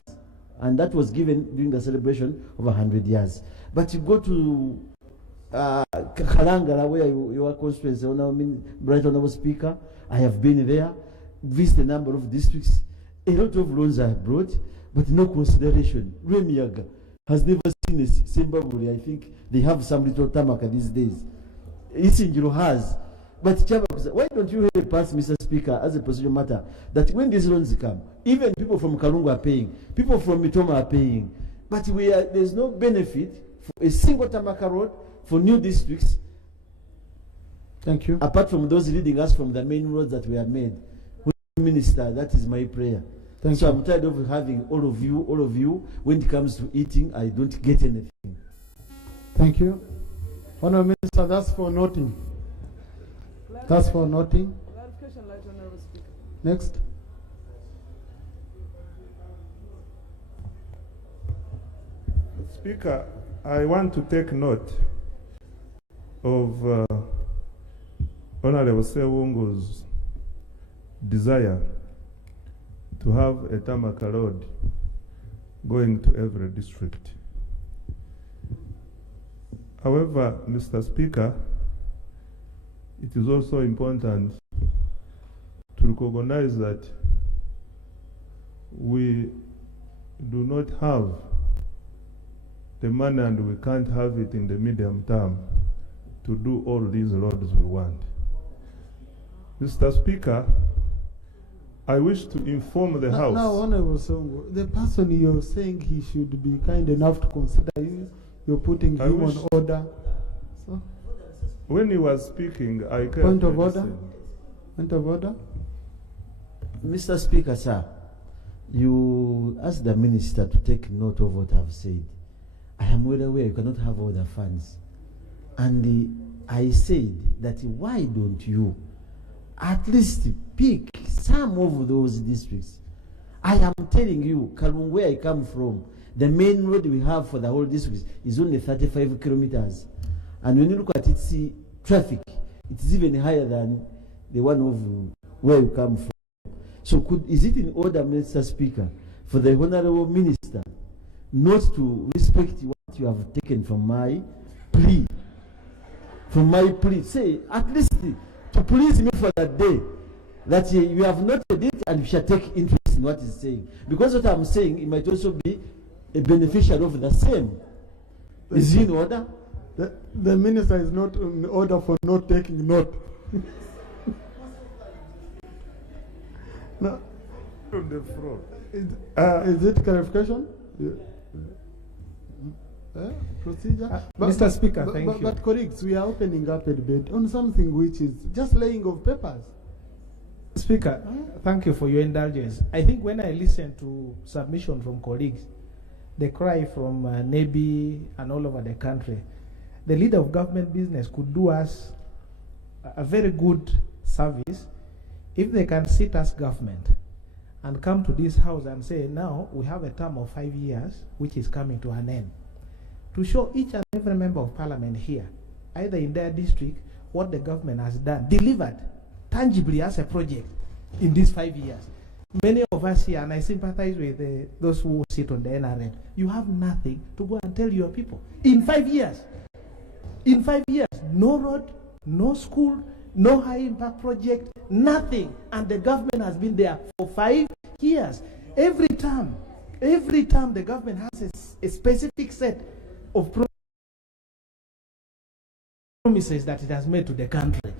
And that was given during the celebration of 100 years. But you go to Kalangala, where your constituency, Right Honorable Speaker, I have been there, visited a number of districts. A lot of loans are brought, but no consideration. Remiaga has never seen a Zimbabwe. I think they have some little Tamaka these days. Isingiro has. But why don't you help us, Mr. Speaker, as a procedure matter, that when these loans come, even people from Kalungu are paying, people from Mitoma are paying, but there's no benefit for a single Tamaka road for new districts. Thank you. Apart from those leading us from the main roads that were made. Minister, that is my prayer. Thank so you. I'm tired of having all of you. When it comes to eating, I don't get anything. Thank you. Honourable Minister, that's for noting. That's for noting. Next. Speaker, I want to take note of Honorable Sewungu's desire to have a Tamaka road going to every district. However, Mr. Speaker, it is also important to recognize that we do not have the money, and we can't have it in the medium term to do all these roads we want. Mr. Speaker, I wish to inform the House. Now, Honorable Songo, the person you're saying he should be kind enough to consider you, you're putting him on order. So? When he was speaking, I kept Point of order. Point of order. Mr. Speaker, sir, you asked the minister to take note of what I've said. I am well aware you cannot have all the funds. And I said that why don't you at least pick some of those districts? I am telling you, Kalungu, where I come from, the main road we have for the whole district is only 35 kilometers. And when you look at its traffic, it is even higher than the one of where you come from. So is it in order, Mr. Speaker, for the Honorable Minister not to respect what you have taken from my plea? From my plea, say, at least to please me for that day, that you have noted it and you shall take interest in what he's saying. Because what I'm saying, it might also be a beneficiary of the same. Is he in order? The minister is not in order for not taking note. No. On the floor. Is it clarification? Procedure? Mr. Speaker, thank you. But colleagues, we are opening up a debate on something which is just laying of papers. Speaker, thank you for your indulgence. I think when I listen to submission from colleagues, the cry from NEBI and all over the country, the leader of government business could do us a very good service if they can sit as government and come to this house and say, now we have a term of 5 years which is coming to an end, to show each and every member of parliament here, either in their district, what the government has done, delivered tangibly as a project in these 5 years. Many of us here, and I sympathize with those who sit on the NRM, you have nothing to go and tell your people. In 5 years, no road, no school, no high impact project, nothing. And the government has been there for 5 years. Every time the government has a specific set of promises that it has made to the country.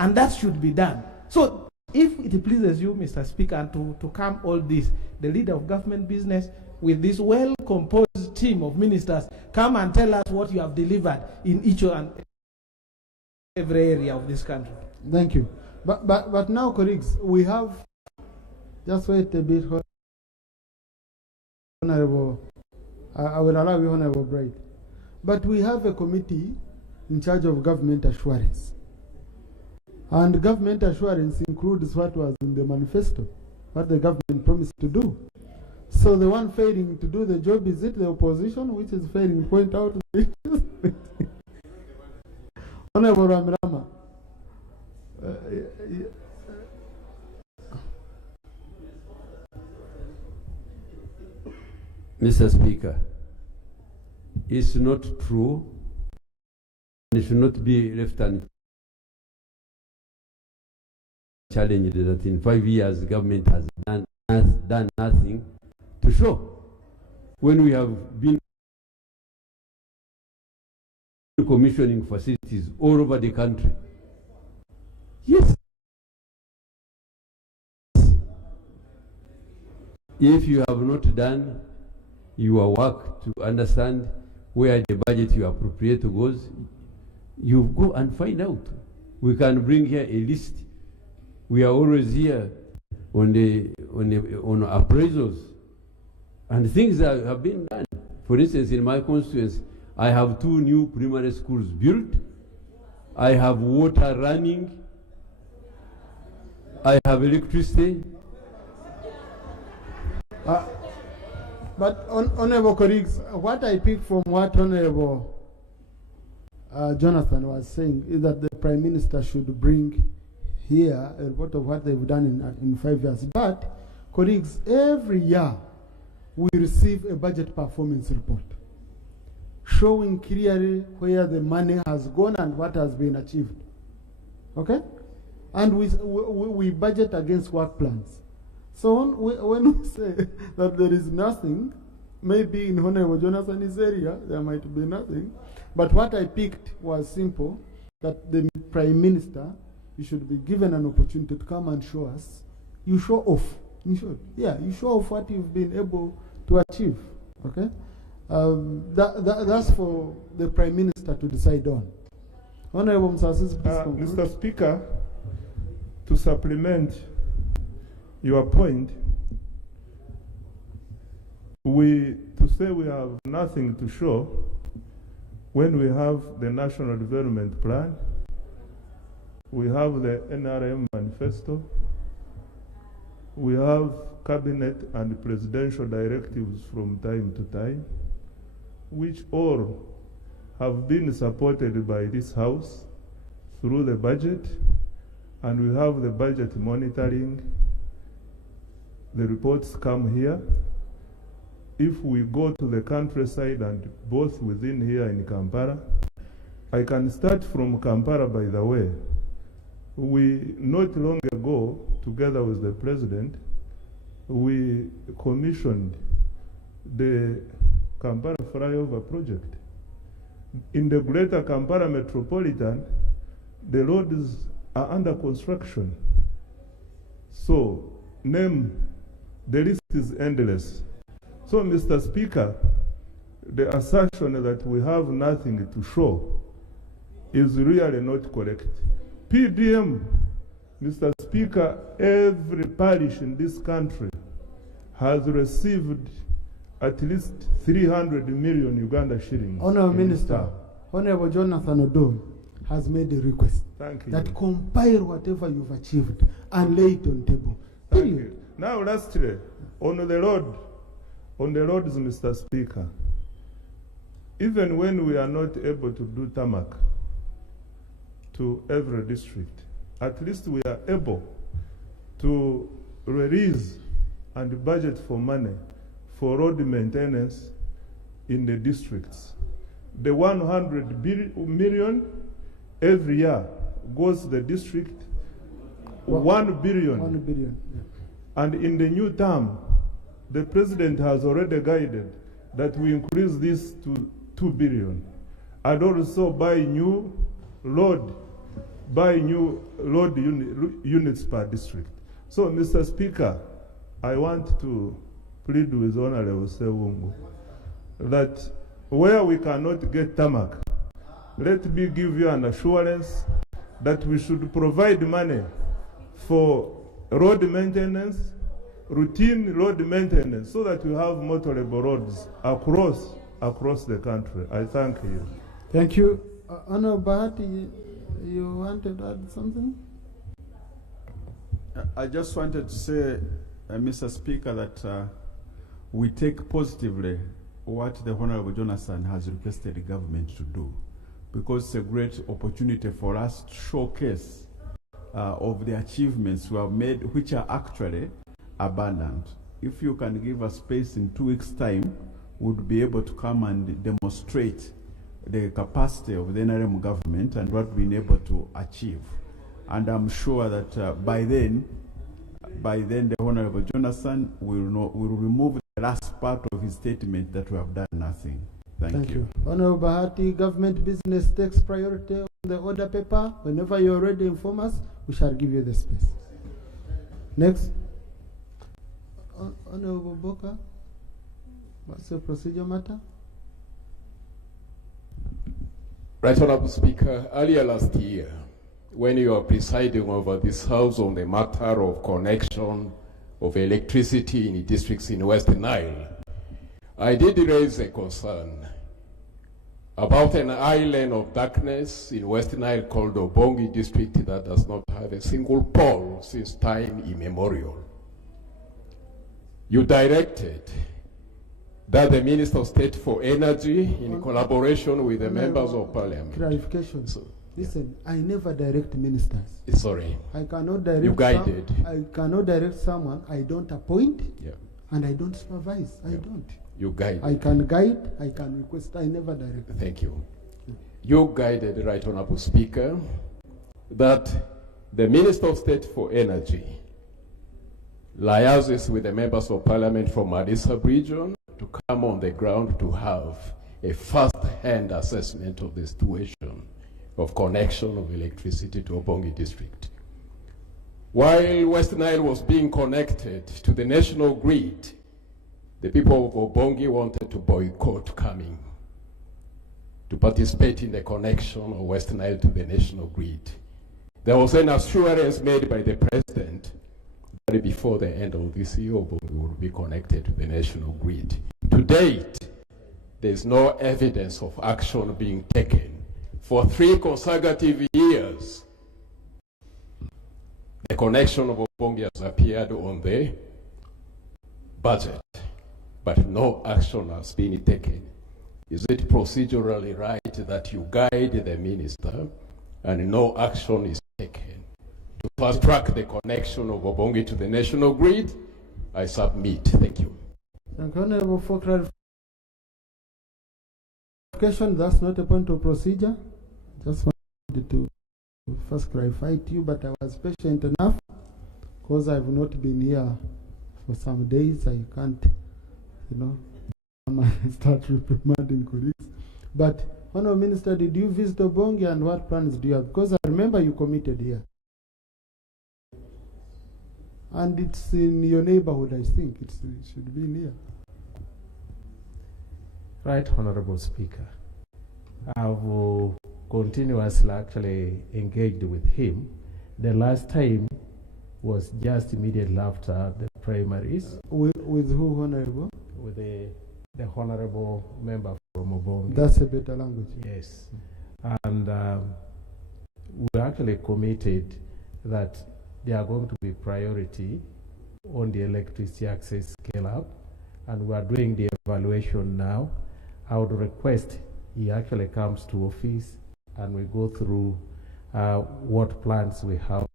And that should be done. So if it pleases you, Mr. Speaker, and to calm all this, the leader of government business with this well-composed team of ministers, come and tell us what you have delivered in each and every area of this country. Thank you. But now, colleagues, we have, just wait a bit, Honorable, I will allow you, Honorable Bright. But we have a committee in charge of government assurance. And government assurance includes what was in the manifesto, what the government promised to do. So the one failing to do the job, is it the opposition which is failing to point out the issues? Honorable Ramirama. Mr. Speaker, it's not true, and it should not be left unchallenged that in 5 years the government has done nothing to show. When we have been commissioning facilities all over the country. Yes. If you have not done your work to understand where the budget you appropriate goes, you go and find out. We can bring here a list. We are always here on appraisals and things that have been done. For instance, in my constituency, I have 2 new primary schools built. I have water running. I have electricity. But honorable colleagues, what I pick from what Honorable Jonathan was saying is that the Prime Minister should bring here a report of what they've done in 5 years. But colleagues, every year we receive a budget performance report showing clearly where the money has gone and what has been achieved. Okay? And we budget against work plans. So when we say that there is nothing, maybe in Honorable Jonathan's area there might be nothing. But what I picked was simple, that the Prime Minister, you should be given an opportunity to come and show us. You show off. You show off what you've been able to achieve. Okay? That's for the Prime Minister to decide on. Honorable Msasis, please conclude. Mr. Speaker, to supplement your point, to say we have nothing to show when we have the National Development Plan, we have the NRM manifesto, we have cabinet and presidential directives from time to time, which all have been supported by this House through the budget, and we have the budget monitoring. The reports come here. If we go to the countryside and both within here in Kampala, I can start from Kampala, by the way. We, not long ago, together with the President, we commissioned the Kampala flyover project. In the greater Kampala metropolitan, the roads are under construction. So, the list is endless. So, Mr. Speaker, the assertion that we have nothing to show is really not correct. PDM Mr. Speaker, every parish in this country has received at least 300 million Uganda shillings. Honorable Minister, Honorable Jonathan Odoi has made a request that compile whatever you've achieved and lay it on table. Thank you. Now, lastly, on the roads, Mr. Speaker, even when we are not able to do tarmac to every district, at least we are able to release and budget for money for road maintenance in the districts. The 100 million every year goes to the district, 1 billion. 1 billion. Yeah. And in the new term, the president has already guided that we increase this to 2 billion. And also buy new road units per district. So, Mr. Speaker, I want to plead with Honorable Sewungu that where we cannot get tarmac, let me give you an assurance that we should provide money for road maintenance, routine road maintenance, so that we have motorable roads across the country. I thank you. Thank you. Honorable Bahati, you wanted to add something? I just wanted to say, Mr. Speaker, that we take positively what the Honorable Jonathan has requested the government to do, because it's a great opportunity for us to showcase of the achievements we have made, which are actually abundant. If you can give us space in 2 weeks' time, we'll be able to come and demonstrate the capacity of the NRM government and what we've been able to achieve. And I'm sure that by then the Honorable Jonathan will remove the last part of his statement that we have done nothing. Thank you. Honorable Bahati, government business takes priority on the order paper. Whenever you're ready, inform us. We shall give you the space. Next. Honorable Boka, what's the procedure matter? Right Honorable Speaker, earlier last year, when you were presiding over this House on the matter of connection of electricity in districts in West Nile, I did raise a concern about an island of darkness in West Nile called Obongi district that does not have a single pole since time immemorial. You directed that the Minister of State for Energy, in collaboration with the members of Parliament. Clarification. Listen, I never direct ministers. Sorry. I cannot direct. You guided. I cannot direct someone I don't appoint. Yeah. And I don't supervise. I don't. You guided. I can guide. I can request. I never direct. Thank you. You guided, Right Honorable Speaker, that the Minister of State for Energy liaises with the members of Parliament from Addis region to come on the ground to have a first-hand assessment of the situation of connection of electricity to Obongi district. While West Nile was being connected to the national grid, the people of Obongi wanted to boycott coming to participate in the connection of West Nile to the national grid. There was an assurance made by the president that before the end of this year, Obongi will be connected to the national grid. To date, there is no evidence of action being taken. For 3 consecutive years, the connection of Obongi has appeared on the budget, but no action has been taken. Is it procedurally right that you guide the minister and no action is taken to fast track the connection of Obongi to the national grid? I submit. Thank you. Thank you, Honorable, for clarification. That's not a point of procedure. Just wanted to first clarify to you, but I was patient enough because I've not been here for some days. I can't, start reprimanding colleagues. But, Honorable Minister, did you visit Obongi and what plans do you have? Because I remember you committed here. And it's in your neighborhood, I think. It should be near. Right, Honorable Speaker. I've continuously actually engaged with him The last time was just immediately after the primaries. With who, Honorable? With the Honorable member from Obongi. That's a better language. Yes. And we actually committed that there are going to be priority on the electricity access scale up, and we are doing the evaluation now. I would request he actually comes to office and we go through what plans we have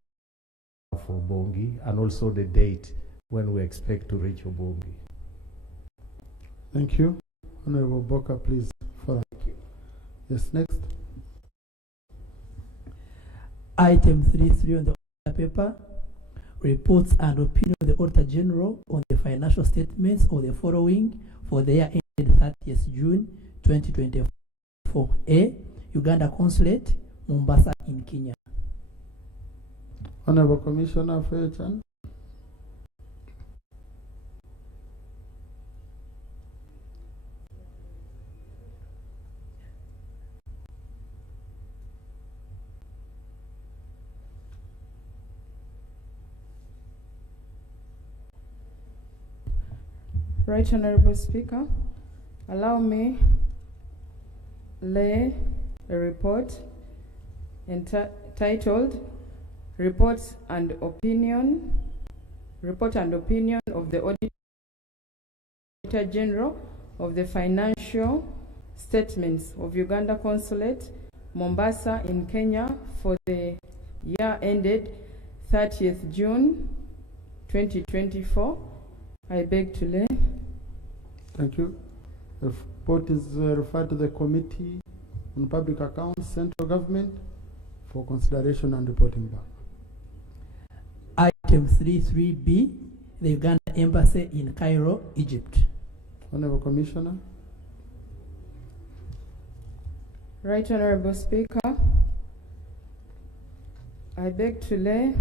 for Obongi and also the date when we expect to reach Obongi. Thank you. Honorable Boka, please follow. Yes, next. Item 3.3 on the paper, reports and opinion of the Auditor General on the financial statements of the following for the year ended 30th June 2024. A. Uganda Consulate, Mombasa in Kenya. Honorable Commissioner for your turn. Right Honorable Speaker, allow me lay a report entitled Report and Opinion of the Auditor General of the Financial Statements of Uganda Consulate, Mombasa in Kenya for the year ended 30th June 2024. I beg to lay. Thank you. The report is referred to the Committee on Public Accounts, Central Government, for consideration and reporting back. Item 3.3b, the Uganda Embassy in Cairo, Egypt. Honorable Commissioner. Right Honorable Speaker, I beg to lay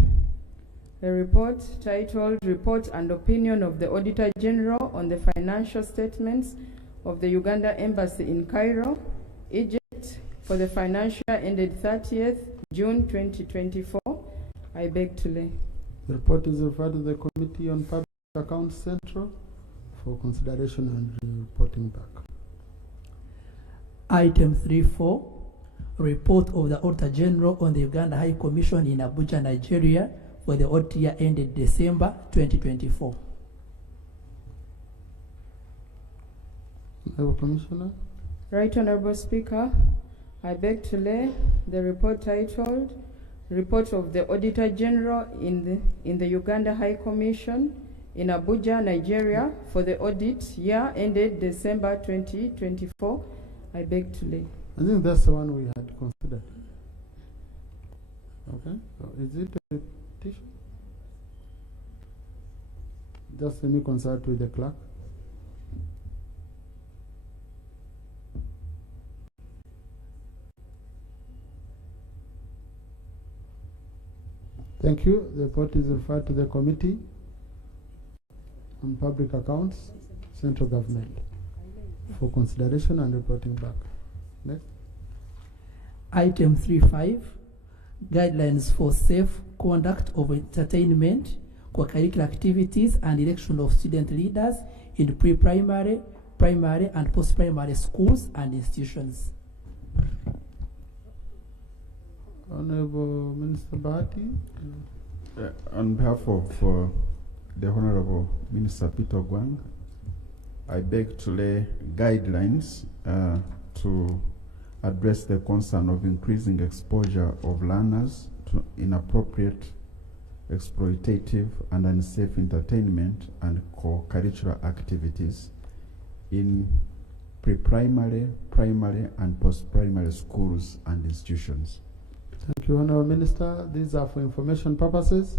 a report titled Report and Opinion of the Auditor General on the Financial Statements of the Uganda Embassy in Cairo, Egypt for the financial year ended 30th June 2024. I beg to lay. The report is referred to the Committee on Public Accounts Central for consideration and reporting back. Item 3.4, report of the Auditor General on the Uganda High Commission in Abuja, Nigeria for the audit year ended December 2024. Honorable Commissioner. Right Honorable Speaker, I beg to lay the report titled Report of the Auditor General in the Uganda High Commission in Abuja, Nigeria for the audit year ended December 2024. I beg to lay. I think that's the one we had considered. Okay, so is it a petition? Just let me consult with the clerk. Thank you. The report is referred to the Committee on Public Accounts, Central Government, for consideration and reporting back. Next. Item 3.5, guidelines for safe conduct of entertainment, co-curricular activities and election of student leaders in pre-primary, primary and post-primary schools and institutions. Honorable Minister Bahati. On behalf of the Honorable Minister Peter Gwang, I beg to lay guidelines to address the concern of increasing exposure of learners to inappropriate, exploitative and unsafe entertainment and co-curricular activities in pre-primary, primary and post-primary schools and institutions. Thank you, Honorable Minister. These are for information purposes.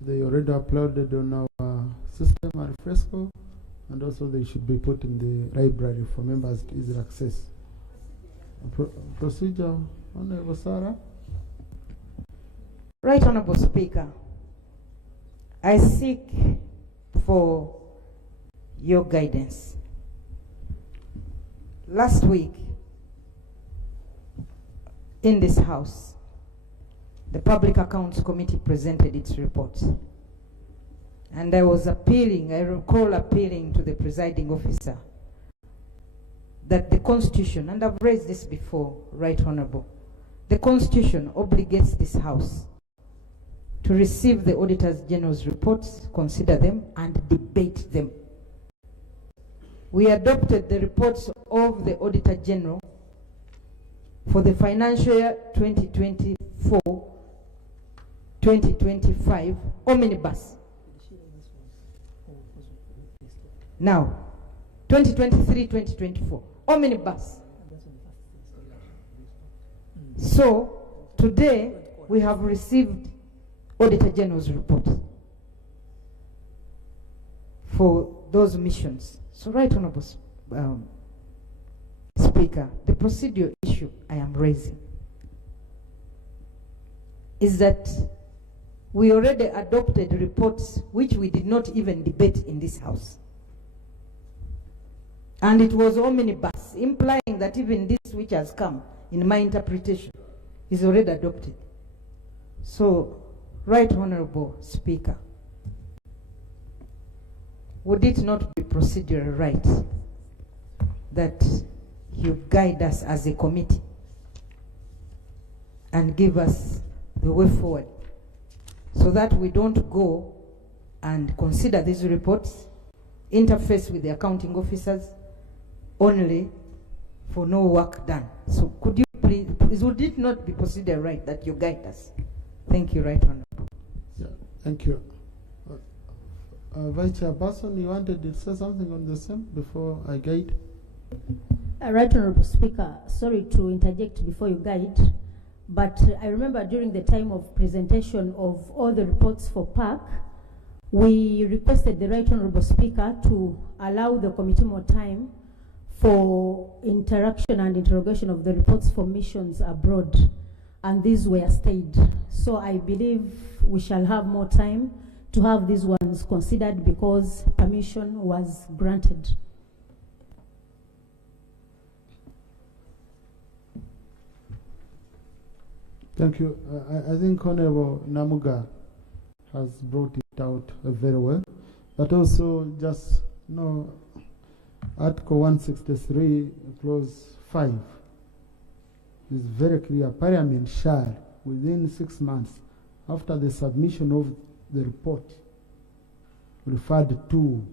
They already uploaded on our system at Fresco, and also they should be put in the library for members to easily access. Procedure, Honorable Sarah. Right Honorable Speaker, I seek for your guidance. Last week in this house, the Public Accounts Committee presented its report. And I was appealing, I recall appealing to the presiding officer that the Constitution, and I've raised this before, Right Honorable, the Constitution obligates this House to receive the Auditors General's reports, consider them, and debate them. We adopted the reports of the Auditor General for the financial year 2024-2025 omnibus. Now, 2023-2024 omnibus. So, today we have received Auditor General's report for those missions. So, Right Honorable Speaker, the procedural issue I am raising is that we already adopted reports which we did not even debate in this House. And it was omnibus, implying that even this which has come, in my interpretation, is already adopted. So, Right Honorable Speaker, would it not be procedurally right that you guide us as a committee and give us the way forward so that we don't go and consider these reports, interface with the accounting officers only for no work done? So could you please, would it not be procedurally right that you guide us? Thank you, Right Honorable. Yeah, thank you. Vice Chairperson, you wanted to say something on the same before I guide? Right Honorable Speaker, sorry to interject before you guide, but I remember during the time of presentation of all the reports for PAC, we requested the Right Honorable Speaker to allow the committee more time for interaction and interrogation of the reports for missions abroad, and these were stayed. So I believe we shall have more time to have these ones considered because permission was granted. Thank you. I think Honorable Namuga has brought it out very well, but also just, you know, Article 163, Clause 5 is very clear. Parliament shall, within 6 months after the submission of the report referred to,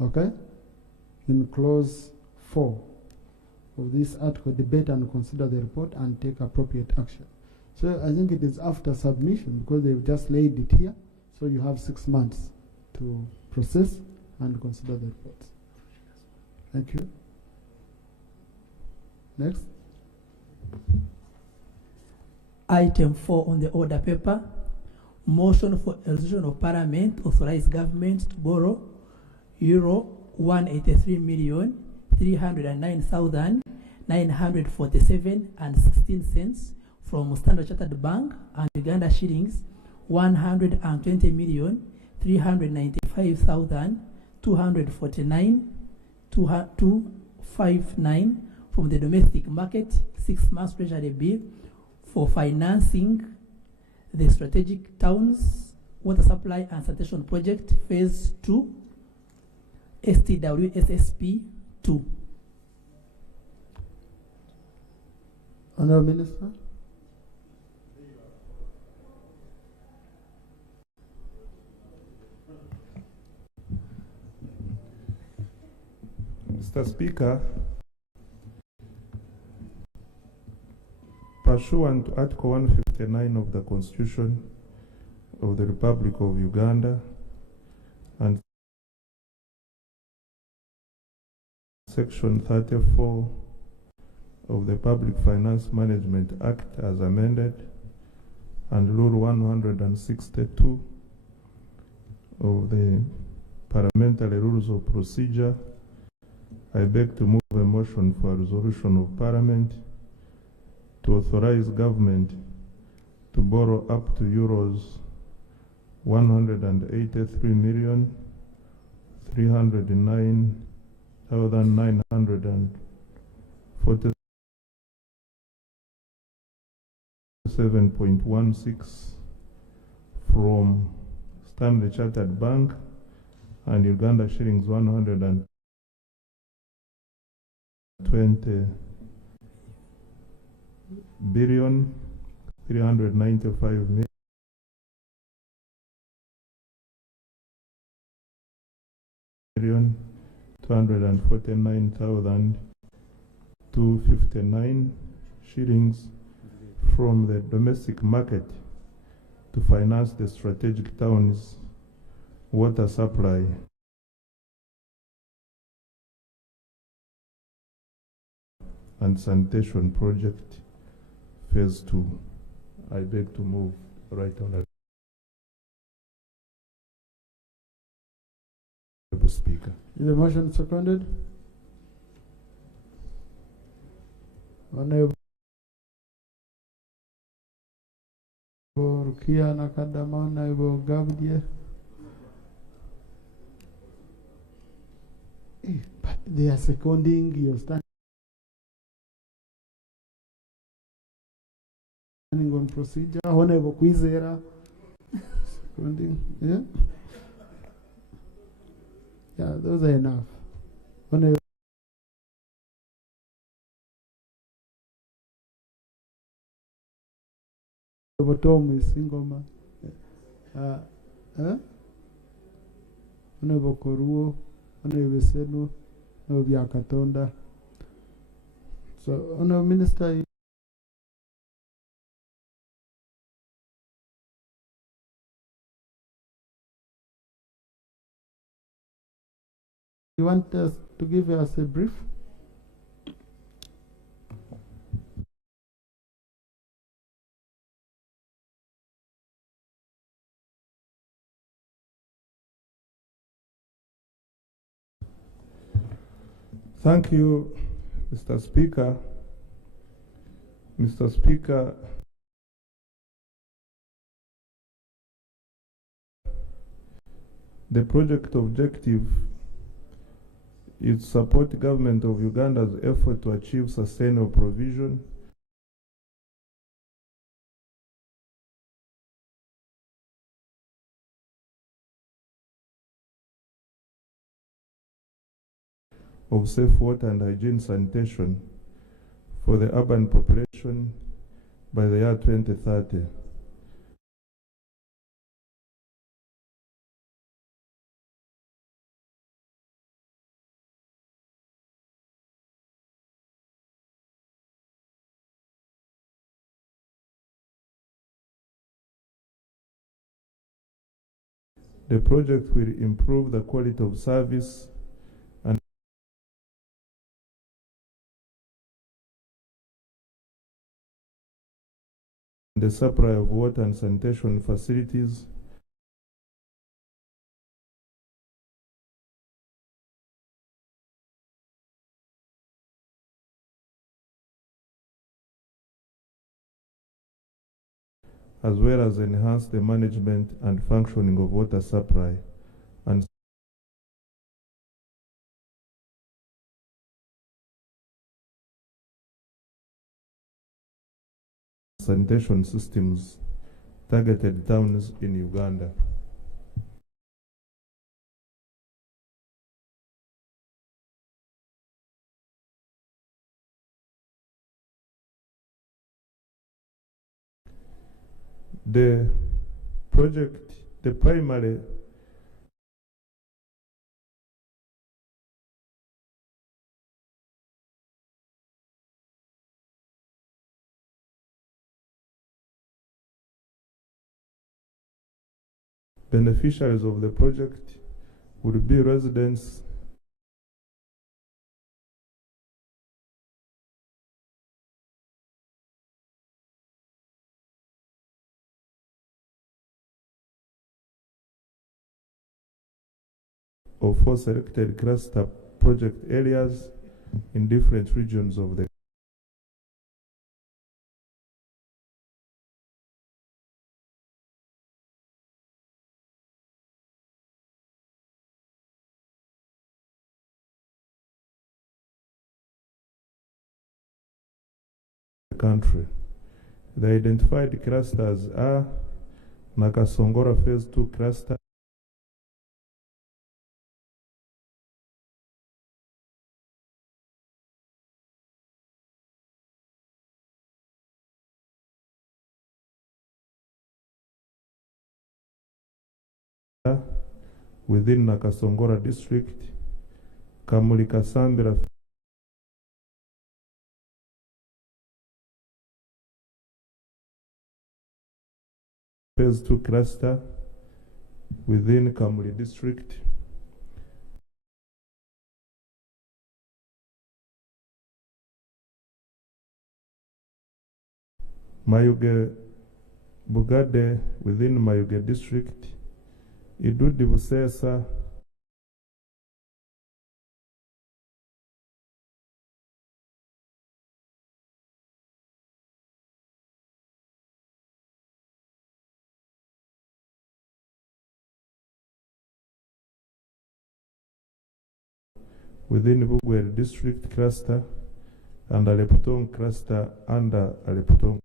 okay, in Clause 4 of this article, debate and consider the report and take appropriate action. So I think it is after submission because they've just laid it here. So you have 6 months to process and consider the reports. Thank you. Next. Item 4 on the order paper. Motion for a resolution of Parliament authorize government to borrow euro 183,309,947.16 from Standard Chartered Bank and Uganda shillings 120,395,249.259 from the domestic market, 6 months treasury bill for financing the Strategic Towns Water Supply and Sanitation Project Phase 2, STWSSP 2. Honourable Minister. Mr. Speaker, pursuant to Article 159 of the Constitution of the Republic of Uganda and Section 34 of the Public Finance Management Act as amended and Rule 162 of the Parliamentary Rules of Procedure, I beg to move a motion for a resolution of Parliament to authorize government to borrow up to euros 183,309,947 47.16 from Stanley Chartered Bank and Uganda shillings 120 billion 395 million 249,259 shillings from the domestic market to finance the strategic towns water supply and sanitation project phase 2. I beg to move, Right Honorable Speaker. Is the motion seconded? Honorable Rukia Nakadama, Honorable Gabdia. But they are seconding your standing on procedure. Honorable Quizera. Seconding, yeah? Yeah, those are enough. Honorable Tom is single man. Honorable Koruo, Honorable Senu, Honorable Yakatonda. So, Honorable Minister, you want us to give us a brief? Thank you, Mr. Speaker. Mr. Speaker, the project objective is to support the government of Uganda's effort to achieve sustainable provision of safe water and hygiene sanitation for the urban population by the year 2030. The project will improve the quality of service and the supply of water and sanitation facilities as well as enhance the management and functioning of water supply and sanitation systems targeted towns in Uganda. The project, the primary beneficiaries of the project would be residents of 4 selected cluster project areas in different regions of the country. The identified clusters are Nakasongora Phase 2 cluster, within Nakasongora district, Kamulika Sambira Phase 2 cluster within Kamuli district, Mayuge Bugade within Mayuge district, Idudi Busesa within Bugwel district cluster and Aleputong cluster under Aleputong.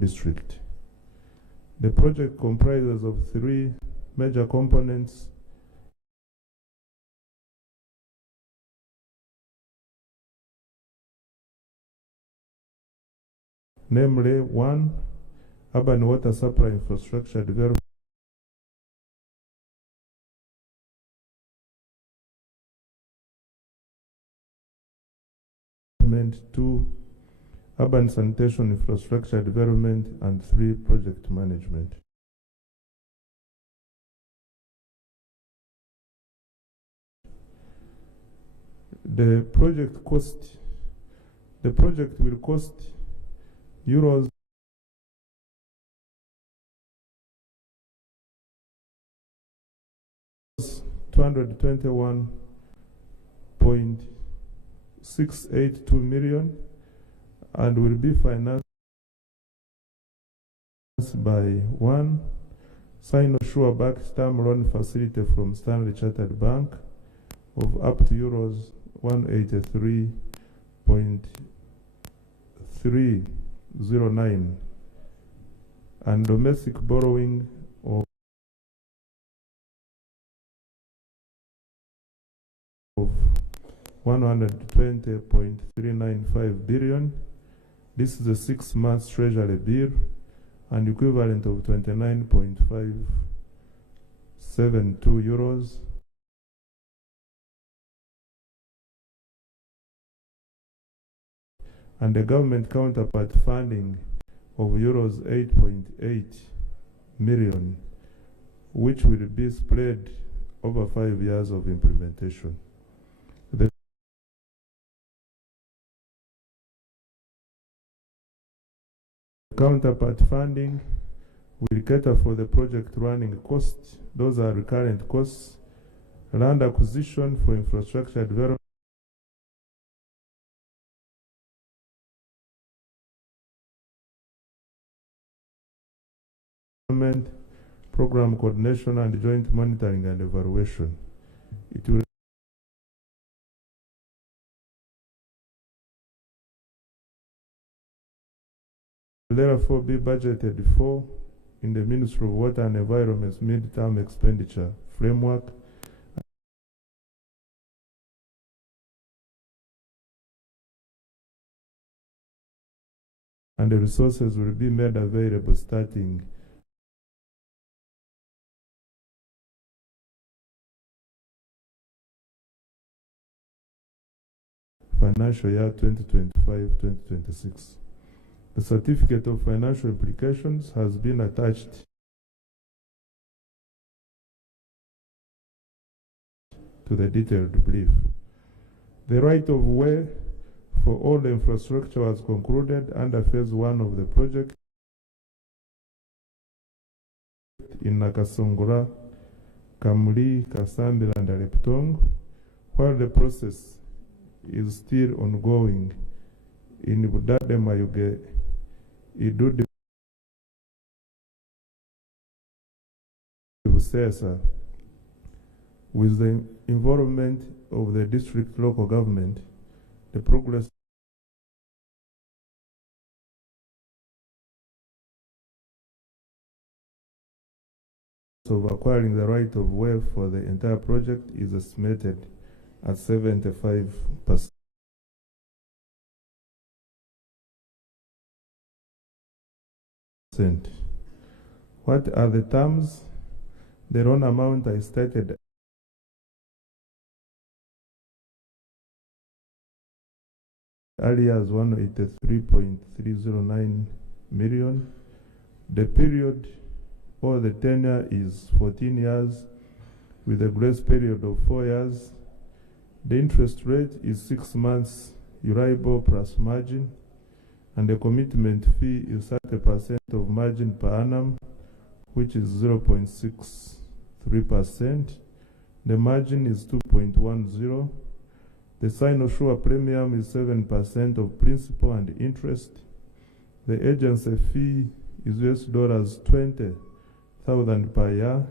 District. The project comprises of 3 major components. Namely, 1, urban water supply infrastructure development. 2, urban sanitation infrastructure development, and 3, project management. The project will cost euros 221.682 million and will be financed by 1, Sino-Sure-backed term loan facility from Stanley Chartered Bank of up to euros 183.309 and domestic borrowing of 120.395 billion. This is a 6-month treasury bill and equivalent of 29.572 euros. And the government counterpart funding of euros 8.8 million, which will be spread over 5 years of implementation. The counterpart funding will cater for the project running costs. Those are recurrent costs, land acquisition for infrastructure development, program coordination, and joint monitoring and evaluation. It will therefore be budgeted for in the Ministry of Water and Environment's mid-term expenditure framework, and the resources will be made available starting financial year 2025-2026. The certificate of financial implications has been attached to the detailed brief. The right of way for all the infrastructure was concluded under phase 1 of the project in Nakasongora, Kamuli, Kasambila, and Aleputong, while the process is still ongoing in Budade, Mayuge, Idudi, predecessor, with the involvement of the district local government, the progress of acquiring the right of way for the entire project is estimated at 75%. What are the terms? The loan amount I stated earlier as 183.309 million. The period or the tenure is 14 years with a grace period of 4 years. The interest rate is 6 months Euribor plus margin, and the commitment fee is 30% of margin per annum, which is 0.63%. The margin is 2.10. The sign-on premium is 7% of principal and interest. The agency fee is $20,000 per year,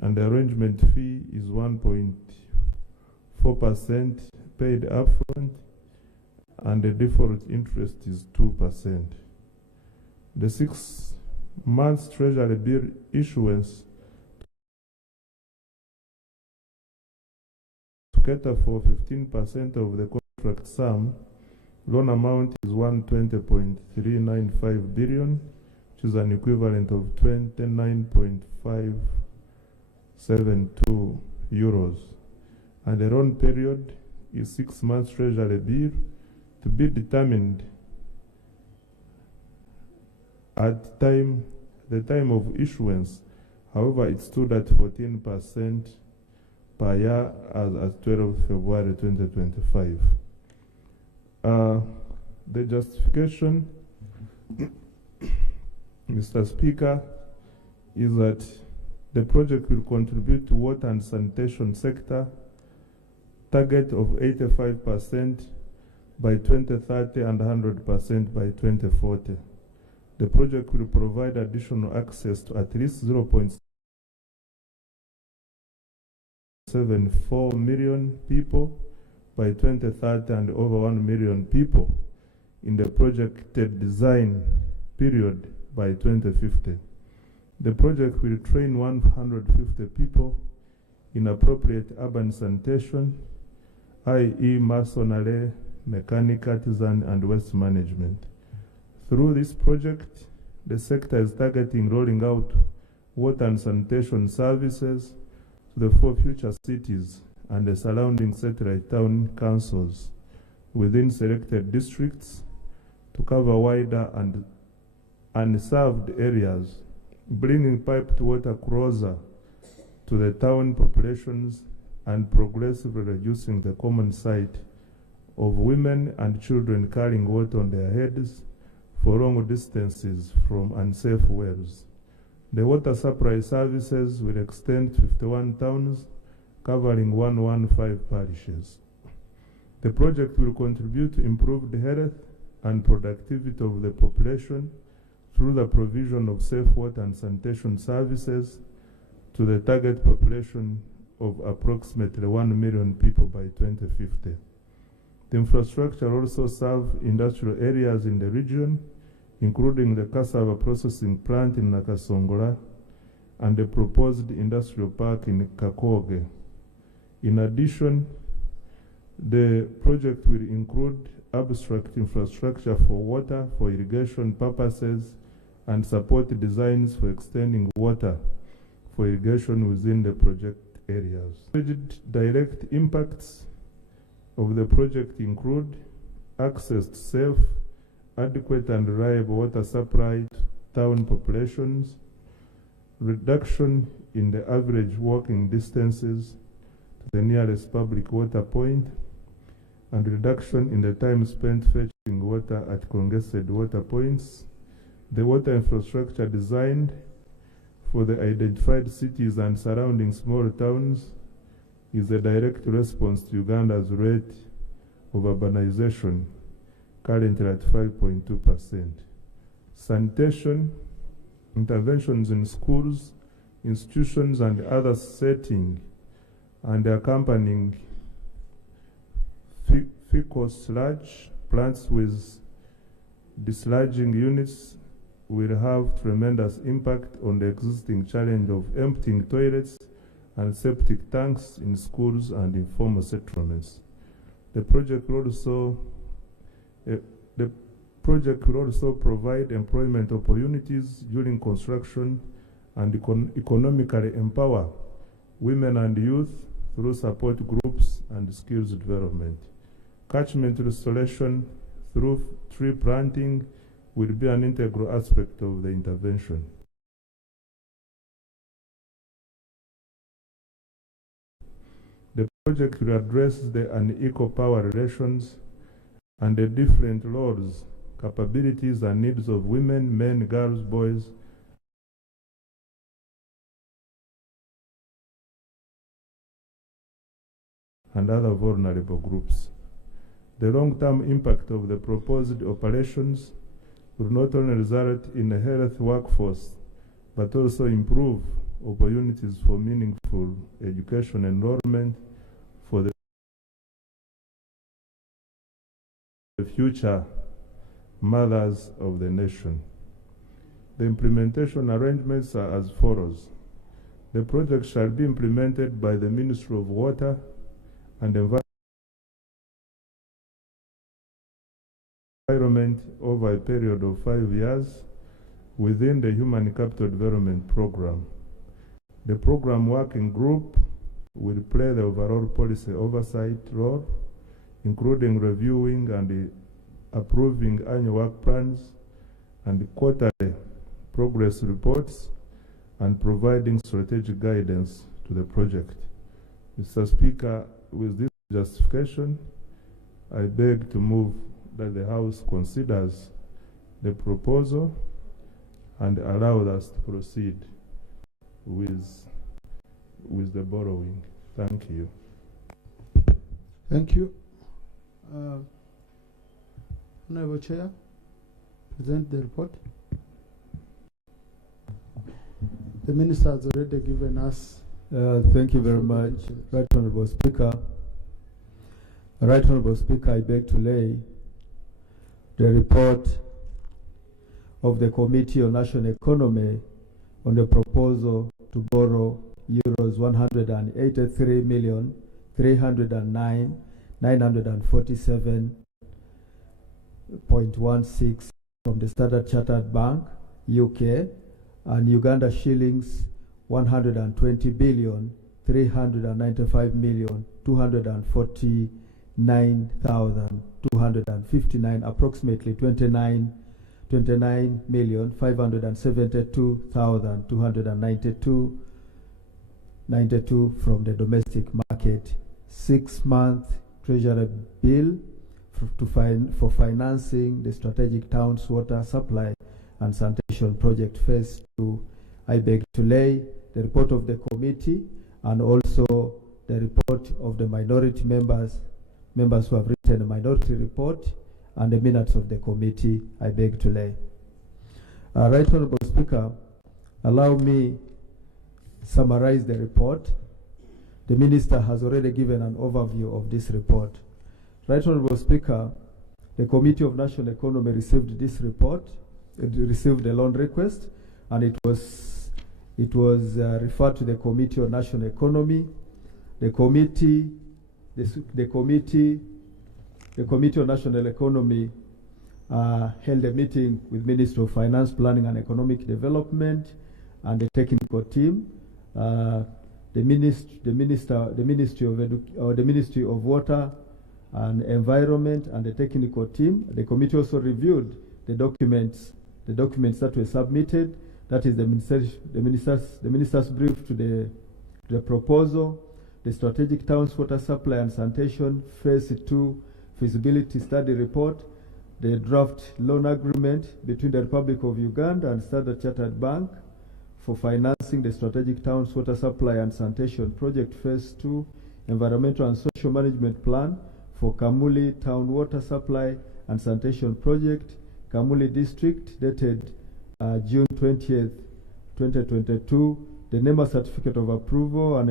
and the arrangement fee is 1.4% paid upfront, and the default interest is 2%. The 6 months treasury bill issuance to cater for 15% of the contract sum, loan amount is 120.395 billion, which is an equivalent of 29.572 euros. And the loan period is 6 months treasury bill to be determined at the time of issuance. However, it stood at 14% per year as at 12 February 2025. The justification, Mr. Speaker, is that the project will contribute to water and sanitation sector target of 85% by 2030 and 100% by 2040. The project will provide additional access to at least 0.74 million people by 2030 and over 1 million people in the projected design period by 2050. The project will train 150 people in appropriate urban sanitation, i.e. masonry, mechanic, artisan, and waste management. Through this project, the sector is targeting rolling out water and sanitation services to the 4 future cities and the surrounding satellite town councils within selected districts to cover wider and unserved areas, bringing piped water closer to the town populations and progressively reducing the common sight of women and children carrying water on their heads for long distances from unsafe wells. The water supply services will extend to 51 towns, covering 115 parishes. The project will contribute to improved health and productivity of the population through the provision of safe water and sanitation services to the target population of approximately 1 million people by 2050. The infrastructure also serves industrial areas in the region, including the cassava processing plant in Nakasongola and the proposed industrial park in Kakoge. In addition, the project will include abstract infrastructure for water, for irrigation purposes, and support designs for extending water for irrigation within the project areas. Direct impacts of the project include access to safe, adequate and reliable water supply to town populations, reduction in the average walking distances to the nearest public water point, and reduction in the time spent fetching water at congested water points. The water infrastructure designed for the identified cities and surrounding small towns is a direct response to Uganda's rate of urbanization, currently at 5.2%. Sanitation interventions in schools, institutions and other setting and accompanying fecal sludge plants with dislodging units will have tremendous impact on the existing challenge of emptying toilets and septic tanks in schools and informal settlements. The project will also provide employment opportunities during construction and economically empower women and youth through support groups and skills development. Catchment restoration through tree planting will be an integral aspect of the intervention. The project will address the unequal power relations and the different roles, capabilities, and needs of women, men, girls, boys, and other vulnerable groups. The long-term impact of the proposed operations will not only result in a healthy workforce, but also improve opportunities for meaningful education enrollment for the future mothers of the nation. The implementation arrangements are as follows. The project shall be implemented by the Ministry of Water and Environment over a period of 5 years within the Human Capital Development Program. The program working group will play the overall policy oversight role, including reviewing and approving annual work plans and quarterly progress reports and providing strategic guidance to the project. Mr. Speaker, with this justification, I beg to move that the House considers the proposal and allows us to proceed with the borrowing. Thank you. Thank you. Honorable Chair, present the report. The Minister has already given us. Thank you very much, Right Honorable Speaker. Right Honorable Speaker, I beg to lay the report of the Committee on National Economy on the proposal to borrow euros 183,309,947.16 from the Standard Chartered Bank, UK, and Uganda shillings 120,395,249,259, approximately 29,572,292 from the domestic market. 6-month treasury bill for financing the strategic towns water supply and sanitation project phase 2. I beg to lay the report of the committee and also the report of the minority members who have written a minority report, and the minutes of the committee. I beg to lay. Right Honorable Speaker, allow me summarize the report. The Minister has already given an overview of this report. Right Honorable Speaker, the Committee of National Economy received this report. It received a loan request, and it was referred to the Committee on National Economy. The Committee on National Economy held a meeting with Ministry of Finance, Planning and Economic Development and the technical team. The Ministry of Water and Environment and the technical team. The committee also reviewed the documents that were submitted. That is the minister's brief to the proposal, the strategic towns water supply and sanitation phase 2 feasibility study report, the draft loan agreement between the Republic of Uganda and Standard Chartered Bank for financing the strategic towns water supply and sanitation project phase 2, environmental and social management plan for Kamuli town water supply and sanitation project, Kamuli district, dated June 20th, 2022, the NEMA certificate of approval and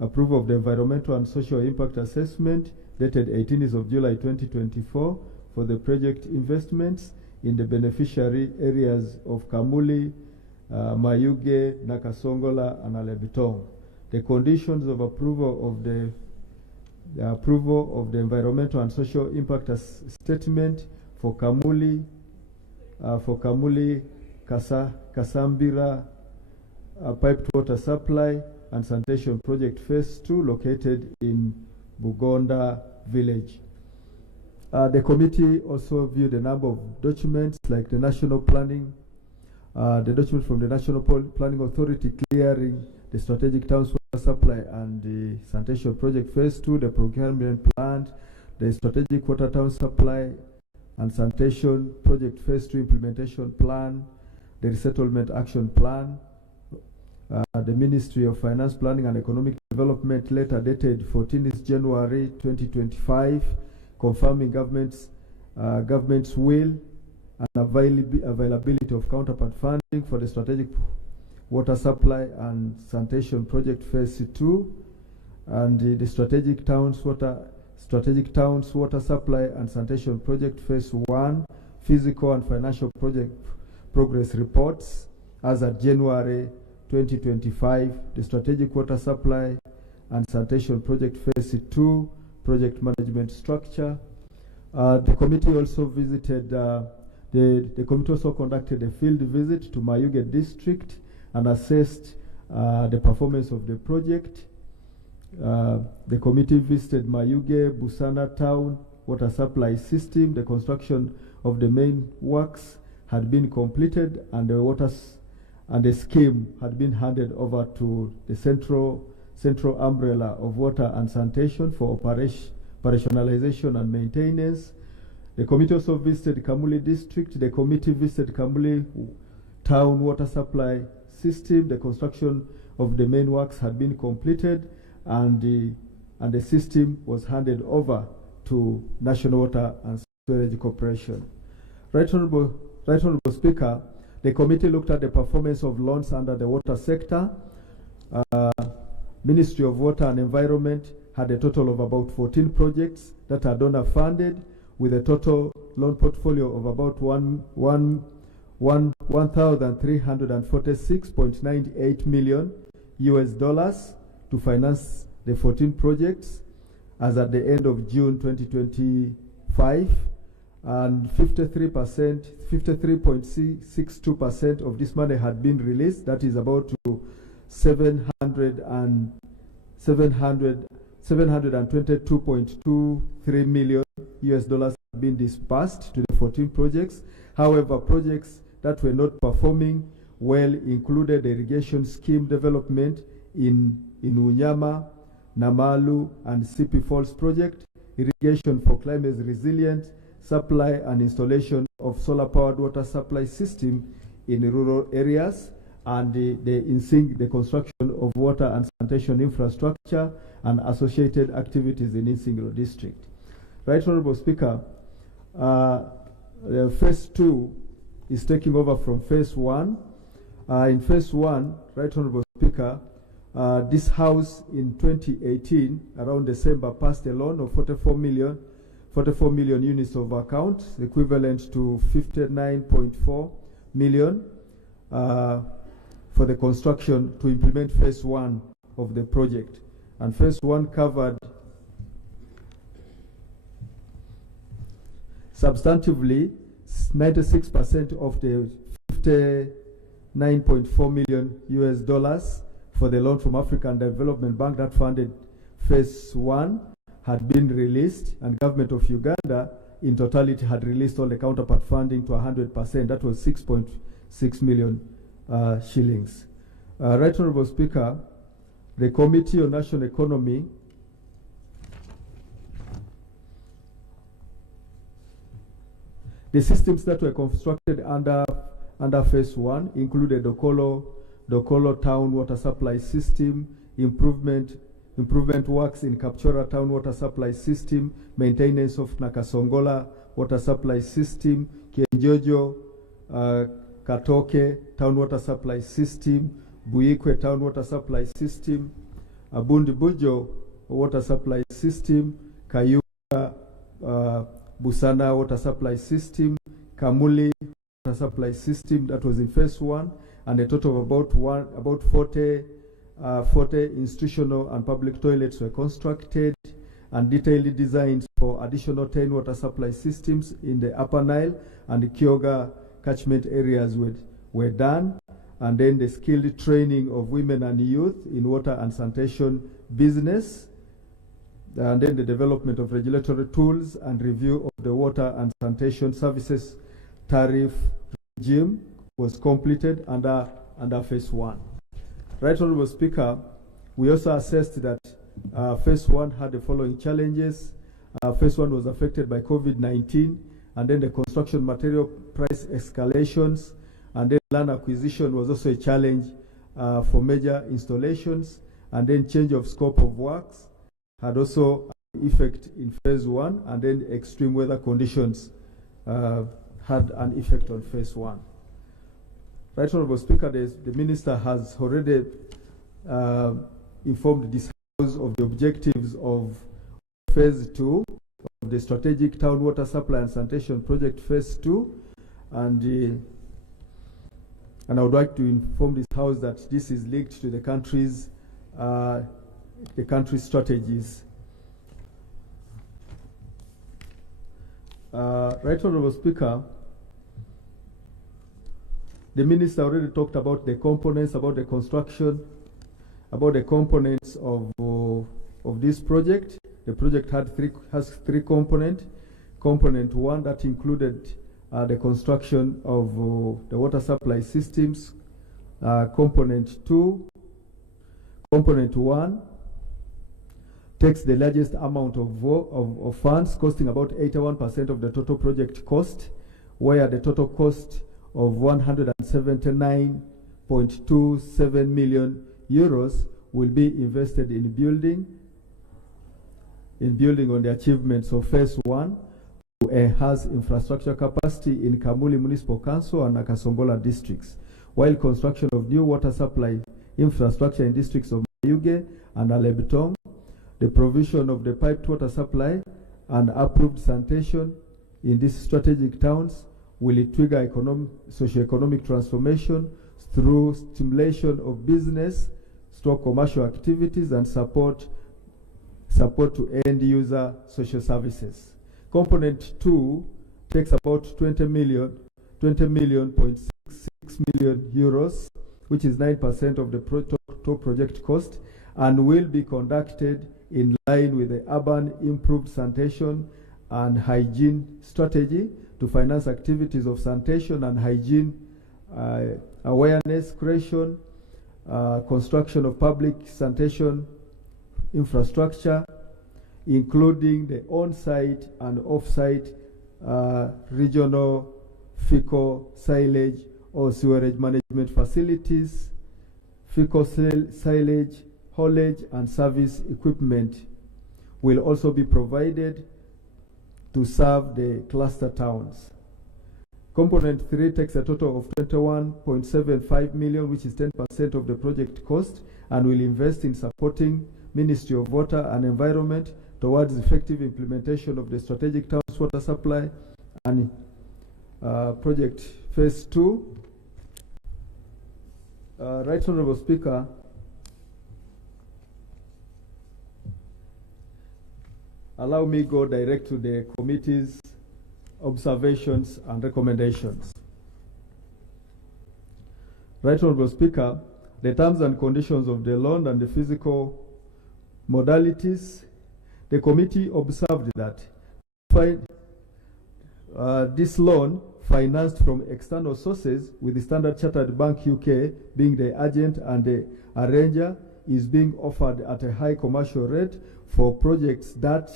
approval of the environmental and social impact assessment dated 18th of July 2024 for the project investments in the beneficiary areas of Kamuli, Mayuge, Nakasongola, and Alebitong. The conditions of approval of the environmental and social impact statement for Kamuli, Kasambira piped water supply and sanitation project phase 2 located in Bugonda village. The committee also viewed a number of documents like the national planning, the document from the National Planning Authority clearing the strategic towns water supply and the sanitation project phase 2, the procurement plan, the strategic water town supply and sanitation project phase 2 implementation plan, the resettlement action plan, the Ministry of Finance, Planning and Economic Development letter dated 14th January 2025, confirming government's will and availability of counterpart funding for the strategic water supply and sanitation project phase 2, and the strategic towns water supply and sanitation project phase 1 physical and financial project progress reports as at January 2025, the strategic water supply and sanitation project phase 2 project management structure. The committee also visited, the committee also conducted a field visit to Mayuge district and assessed the performance of the project. The committee visited Mayuge Busana town water supply system. The construction of the main works had been completed and the scheme had been handed over to the central umbrella of water and sanitation for operationalization and maintenance. The committee also visited Kamuli district. The committee visited Kamuli town water supply system. The construction of the main works had been completed and the system was handed over to National Water and Sewerage Corporation. Right Honorable Speaker, the committee looked at the performance of loans under the water sector. Ministry of Water and Environment had a total of about 14 projects that are donor funded with a total loan portfolio of about $1,346.98 million to finance the 14 projects as at the end of June 2025, and 53.62% of this money had been released. That is about $722.23 million have been disbursed to the 14 projects. However, projects that were not performing well included the irrigation scheme development in Unyama, Namalu, and Sipi Falls project, irrigation for climate resilient supply and installation of solar-powered water supply system in rural areas, and the construction of water and sanitation infrastructure and associated activities in Insingiro district. Right Honorable Speaker, phase 2 is taking over from phase 1. In phase 1, Right Honorable Speaker, this house in 2018, around December, passed a loan of 44 million units of account, equivalent to 59.4 million for the construction to implement phase 1 of the project. And phase 1 covered substantively 96% of the $59.4 million for the loan from African Development Bank that funded phase 1 had been released, and government of Uganda in totality had released all the counterpart funding to 100%. That was 6.6 million shillings. Right Honorable Speaker, the Committee on National Economy the systems that were constructed under phase 1 included Dokolo town water supply system, improvement works in Kapchora town water supply system, maintenance of Nakasongola water supply system, Kienjojo Katoke Town Water Supply System, Buikwe Town Water Supply System, Abundi Bujo Water Supply System, Kayuga Busana Water Supply System, Kamuli Water Supply System. That was in phase 1, and a total of about 40 institutional and public toilets were constructed, and detailed designs for additional 10 water supply systems in the Upper Nile and the Kyoga catchment areas were done. And then the skilled training of women and youth in water and sanitation business. And then the development of regulatory tools and review of the water and sanitation services tariff regime was completed under phase 1. Right Honorable Speaker, we also assessed that phase 1 had the following challenges. Phase 1 was affected by COVID-19, and then the construction material price escalations, and then land acquisition was also a challenge for major installations, and then change of scope of works had also an effect in phase 1, and then extreme weather conditions had an effect on phase 1. Right Honorable Speaker, the Minister has already informed this House of the objectives of phase 2 of the Strategic Town Water Supply and Sanitation Project phase 2, and I would like to inform this House that this is linked to the country's strategies. Right Honorable Speaker, the Minister already talked about the components, about the construction, about the components of this project. The project has three components. Component 1, that included the construction of the water supply systems. Component 2, component 1 takes the largest amount of funds, costing about 81% of the total project cost, where the total cost of 179.27 million euros will be invested in building on the achievements of phase 1 to enhance infrastructure capacity in Kamuli Municipal Council and Nakasongola districts, while construction of new water supply infrastructure in districts of Mayuge and Alebitom, the provision of the piped water supply and approved sanitation in these strategic towns will trigger socio-economic transformation through stimulation of business, commercial activities, and support to end user social services. Component 2 takes about 20 million euros, which is 9% of the total project cost, and will be conducted in line with the urban improved sanitation and hygiene strategy to finance activities of sanitation and hygiene awareness creation, construction of public sanitation infrastructure, including the on-site and off-site regional fecal silage or sewerage management facilities, fecal silage, haulage, and service equipment will also be provided to serve the cluster towns. Component 3 takes a total of 21.75 million, which is 10% of the project cost, and will invest in supporting Ministry of Water and Environment towards effective implementation of the strategic towns water supply and project phase 2. Right Honorable Speaker, allow me go direct to the committee's observations and recommendations. Right Honorable Speaker, the terms and conditions of the loan and the physical modalities, the committee observed that this loan financed from external sources, with the Standard Chartered Bank UK being the agent and the arranger, is being offered at a high commercial rate for projects that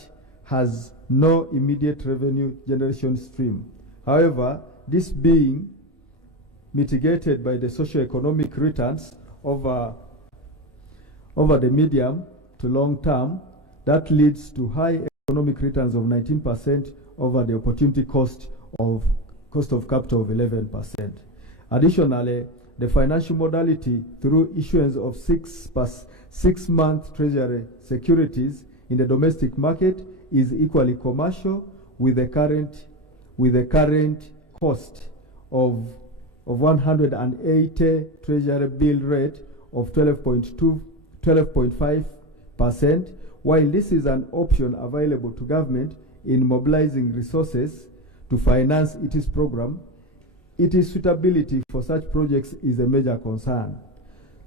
has no immediate revenue generation stream. However, this being mitigated by the socio-economic returns over the medium to long term, that leads to high economic returns of 19% over the opportunity cost of capital of 11%. Additionally, the financial modality through issuance of 6-month treasury securities in the domestic market is equally commercial with the current cost of 180 treasury bill rate of 12.5%, while this is an option available to government in mobilizing resources to finance its program. Its suitability for such projects is a major concern.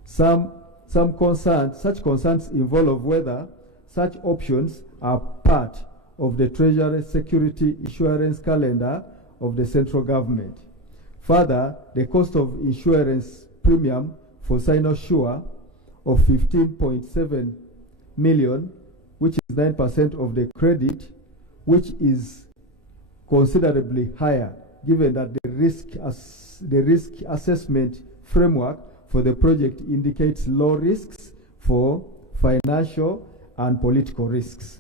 Such concerns involve whether such options are part of the Treasury Security Issuance calendar of the central government. Further, the cost of insurance premium for Sinosure of 15.7 million, which is 9% of the credit, which is considerably higher, given that the risk assessment framework for the project indicates low risks for financial and political risks.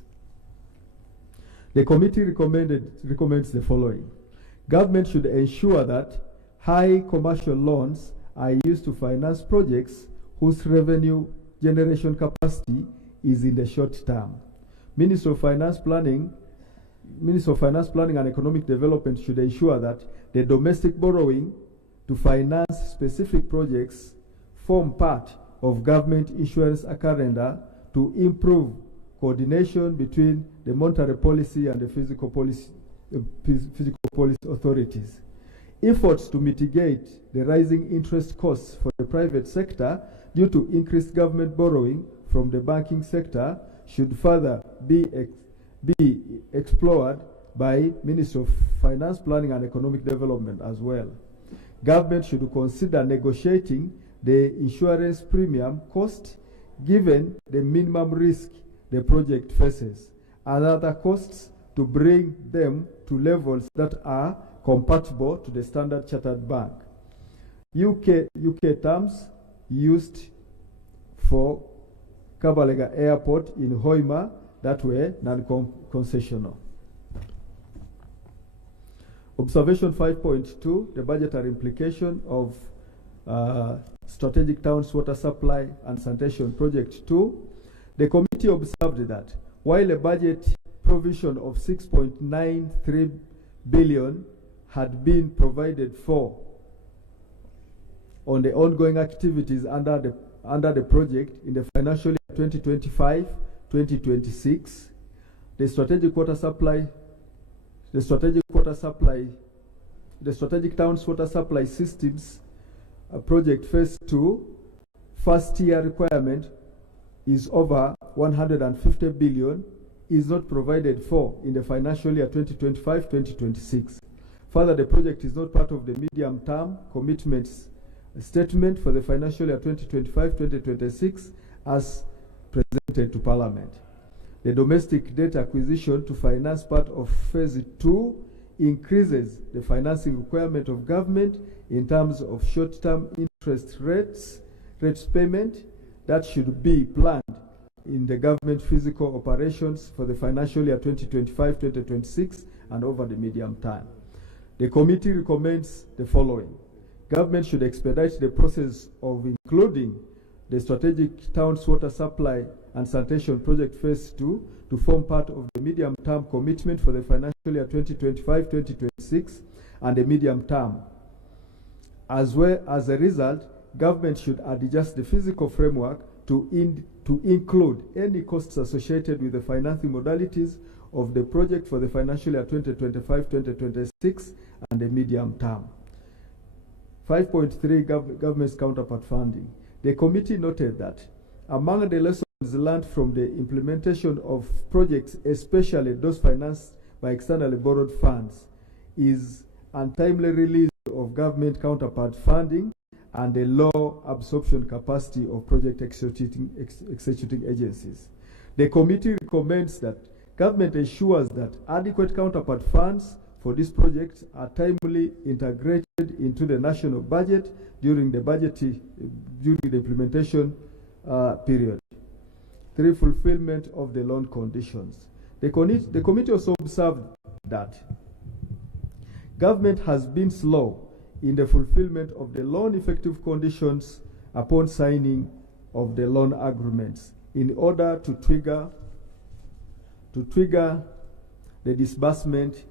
The committee recommends the following. Government should ensure that high commercial loans are used to finance projects whose revenue generation capacity is in the short term. Ministry of Finance Planning and Economic Development should ensure that the domestic borrowing to finance specific projects form part of government issuance calendar to improve coordination between the monetary policy and the physical policy authorities. Efforts to mitigate the rising interest costs for the private sector due to increased government borrowing from the banking sector should further be explored by Ministry of Finance Planning and Economic Development as well. Government should consider negotiating the insurance premium cost given the minimum risk the project faces and other costs to bring them to levels that are compatible to the Standard Chartered Bank. UK terms used for Kabalega Airport in Hoima that were non-concessional. Observation 5.2, the budgetary implication of Strategic Towns Water Supply and Sanitation Project 2. The committee observed that while a budget provision of 6.93 billion had been provided for on the ongoing activities under the project in the financial year 2025-2026, the Strategic Towns Water Supply Systems Project Phase 2 first year requirement is over 150 billion, is not provided for in the financial year 2025-2026. Further, the project is not part of the medium-term commitments statement for the financial year 2025-2026 as presented to Parliament. The domestic debt acquisition to finance part of Phase 2 increases the financing requirement of government in terms of short-term interest rates payment that should be planned in the government physical operations for the financial year 2025-2026 and over the medium term. The committee recommends the following. Government should expedite the process of including the Strategic Towns Water Supply and Sanitation Project Phase 2 to form part of the medium-term commitment for the financial year 2025-2026 and the medium term. As well as a result, government should adjust the physical framework to include any costs associated with the financing modalities of the project for the financial year 2025-2026 and the medium term. 5.3 Government's counterpart funding. The committee noted that among the lessons learned from the implementation of projects, especially those financed by externally borrowed funds, is untimely release of government counterpart funding and the low absorption capacity of project executing agencies. The committee recommends that government ensures that adequate counterpart funds for these projects are timely integrated into the national budget during the implementation period. 3. Fulfillment of the loan conditions. The committee also observed that government has been slow in the fulfillment of the loan effective conditions upon signing of the loan agreements in order to trigger the disbursement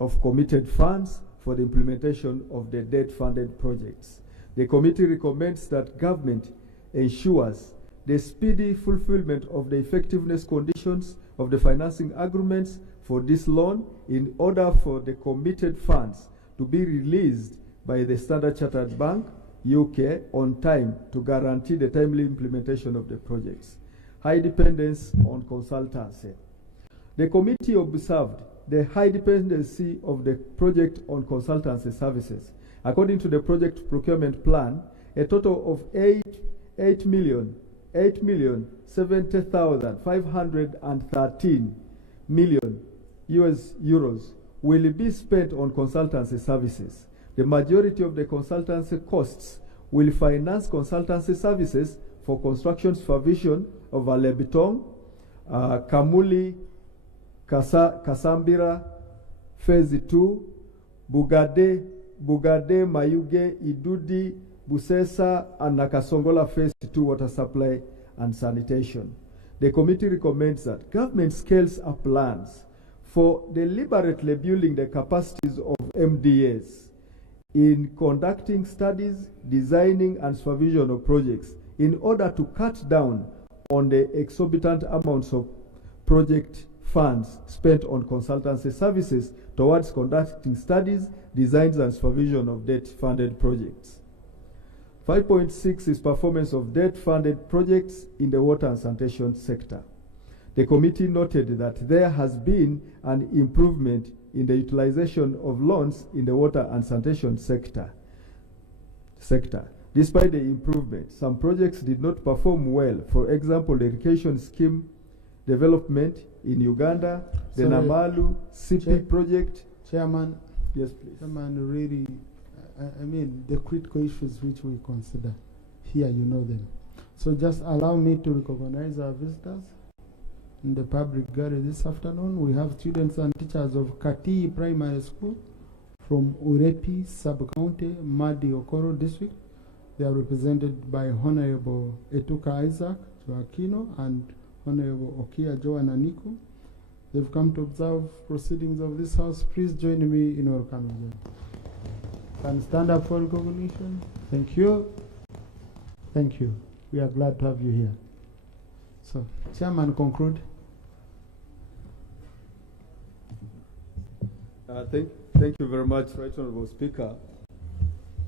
of committed funds for the implementation of the debt-funded projects. The committee recommends that government ensures the speedy fulfillment of the effectiveness conditions of the financing agreements for this loan in order for the committed funds to be released by the Standard Chartered Bank, UK, on time to guarantee the timely implementation of the projects. High dependence on consultancy. The committee observed the high dependency of the project on consultancy services. According to the project procurement plan, a total of 8,070,513 million US euros will be spent on consultancy services. The majority of the consultancy costs will finance consultancy services for construction supervision of Alebitong, Kamuli, Kasambira, Phase 2, Bugade, Mayuge, Idudi, Busesa, and Nakasongola Phase 2 water supply and sanitation. The committee recommends that government scales up plans for deliberately building the capacities of MDAs in conducting studies, designing, and supervision of projects in order to cut down on the exorbitant amounts of project funds spent on consultancy services towards conducting studies, designs, and supervision of debt-funded projects. 5.6 is performance of debt-funded projects in the water and sanitation sector. The committee noted that there has been an improvement in the utilization of loans in the water and sanitation sector. Despite the improvement, some projects did not perform well. For example, the irrigation scheme development in Uganda, the Namalu CP project. Chairman. Yes, please. Chairman, really, I mean, the critical issues which we consider here, you know them. So just allow me to recognize our visitors in the public gallery this afternoon. We have students and teachers of Kati Primary School from Urepi Sub-County, Madi Okoro District. They are represented by Honorable Etuka Isaac Joaquino and Honorable Okia Joan Aniko. They've come to observe proceedings of this House. Please join me in welcoming them. Can stand up for recognition. Thank you. Thank you. We are glad to have you here. So, Chairman, conclude. Thank you very much, Right Honourable Speaker.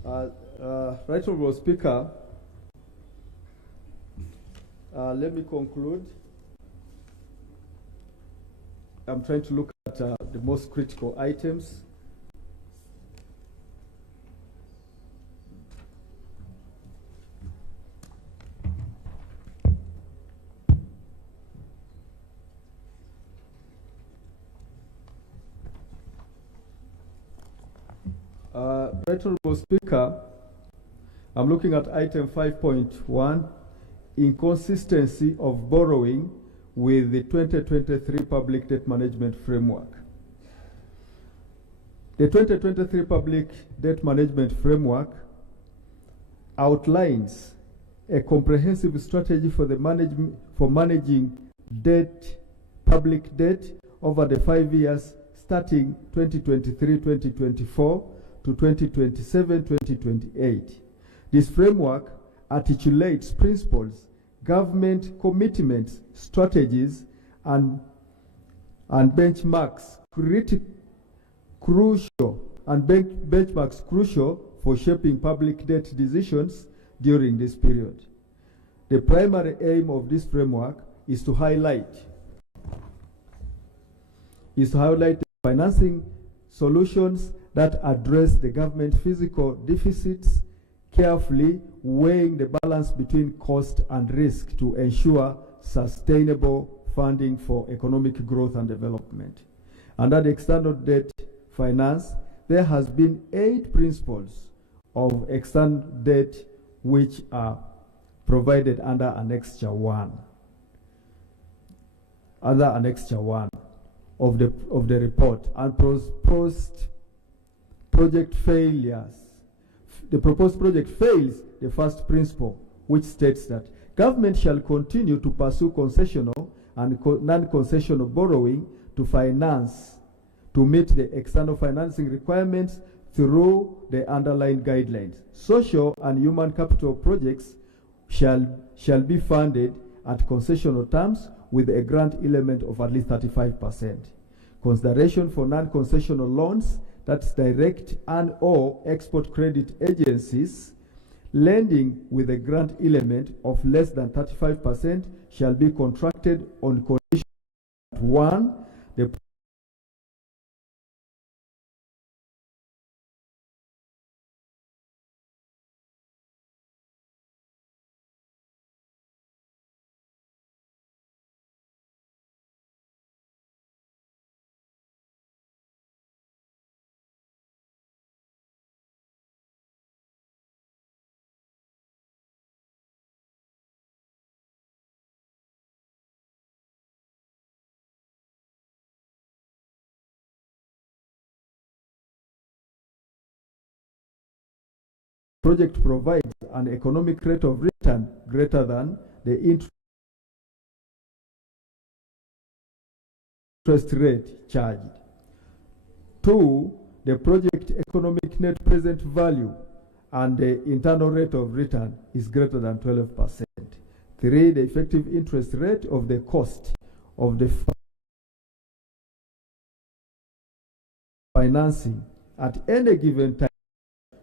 Right Honourable Speaker, let me conclude. I'm trying to look at the most critical items. Right Honourable Speaker, I'm looking at item 5.1, inconsistency of borrowing with the 2023 Public Debt Management Framework. The 2023 Public Debt Management Framework outlines a comprehensive strategy for managing public debt over the 5 years starting 2023-2024 to 2027-2028. This framework articulates principles, government commitments, strategies, and benchmarks crucial for shaping public debt decisions during this period. The primary aim of this framework is to highlight the financing solutions that address the government fiscal deficits, carefully weighing the balance between cost and risk to ensure sustainable funding for economic growth and development. Under the external debt finance, there has been 8 principles of external debt which are provided under Annexure 1. Under Annexure 1 of the report, and project fails the first principle, which states that government shall continue to pursue concessional and non-concessional borrowing to meet the external financing requirements through the underlying guidelines. Social and human capital projects shall be funded at concessional terms with a grant element of at least 35%. Consideration for non-concessional loans, that's direct and or export credit agencies, lending with a grant element of less than 35% shall be contracted on condition that 1, the project provides an economic rate of return greater than the interest rate charged. 2, the project economic net present value and the internal rate of return is greater than 12%. 3, the effective interest rate of the cost of the financing at any given time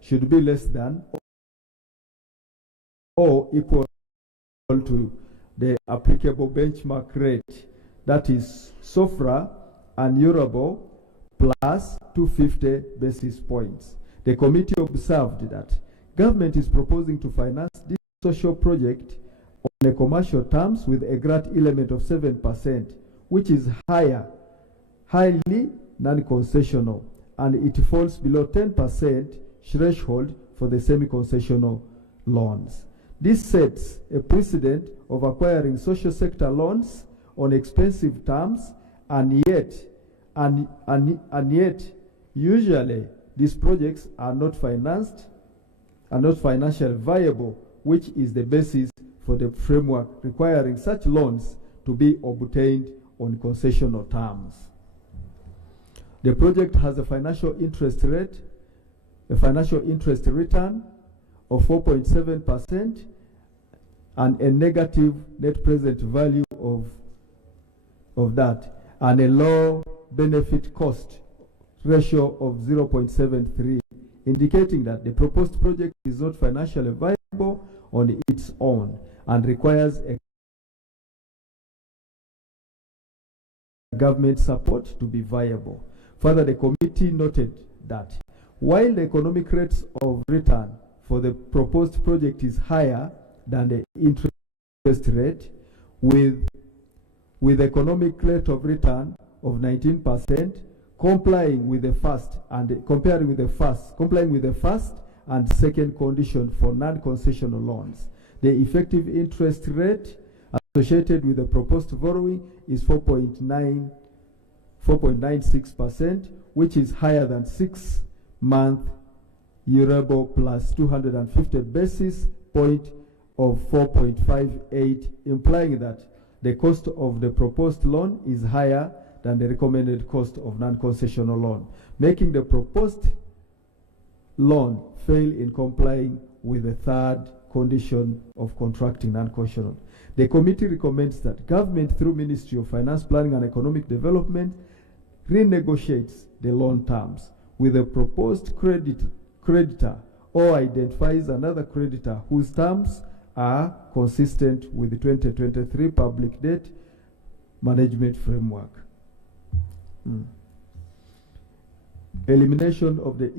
should be less than or equal to the applicable benchmark rate, that is SOFR and Euribor plus 250 basis points. The committee observed that government is proposing to finance this social project on a commercial terms with a grant element of 7%, which is highly non-concessional, and it falls below 10% threshold for the semi-concessional loans. This sets a precedent of acquiring social sector loans on expensive terms, and yet usually these projects are not financially viable, which is the basis for the framework requiring such loans to be obtained on concessional terms. The project has a financial interest return of 4.7% and a negative net present value of that, and a low benefit cost ratio of 0.73, indicating that the proposed project is not financially viable on its own and requires a government support to be viable. Further, the committee noted that while the economic rates of return for the proposed project is higher than the interest rate, with economic rate of return of 19%, complying with the first and second condition for non-concessional loans. The effective interest rate associated with the proposed borrowing is 4.96%, which is higher than 6-month Euribor plus 250 basis point of 4.58, implying that the cost of the proposed loan is higher than the recommended cost of non-concessional loan, making the proposed loan fail in complying with the third condition of contracting non-concessional. The committee recommends that government, through Ministry of Finance, Planning and Economic Development, renegotiates the loan terms with a proposed creditor or identifies another creditor whose terms are consistent with the 2023 Public Debt Management Framework. Elimination of the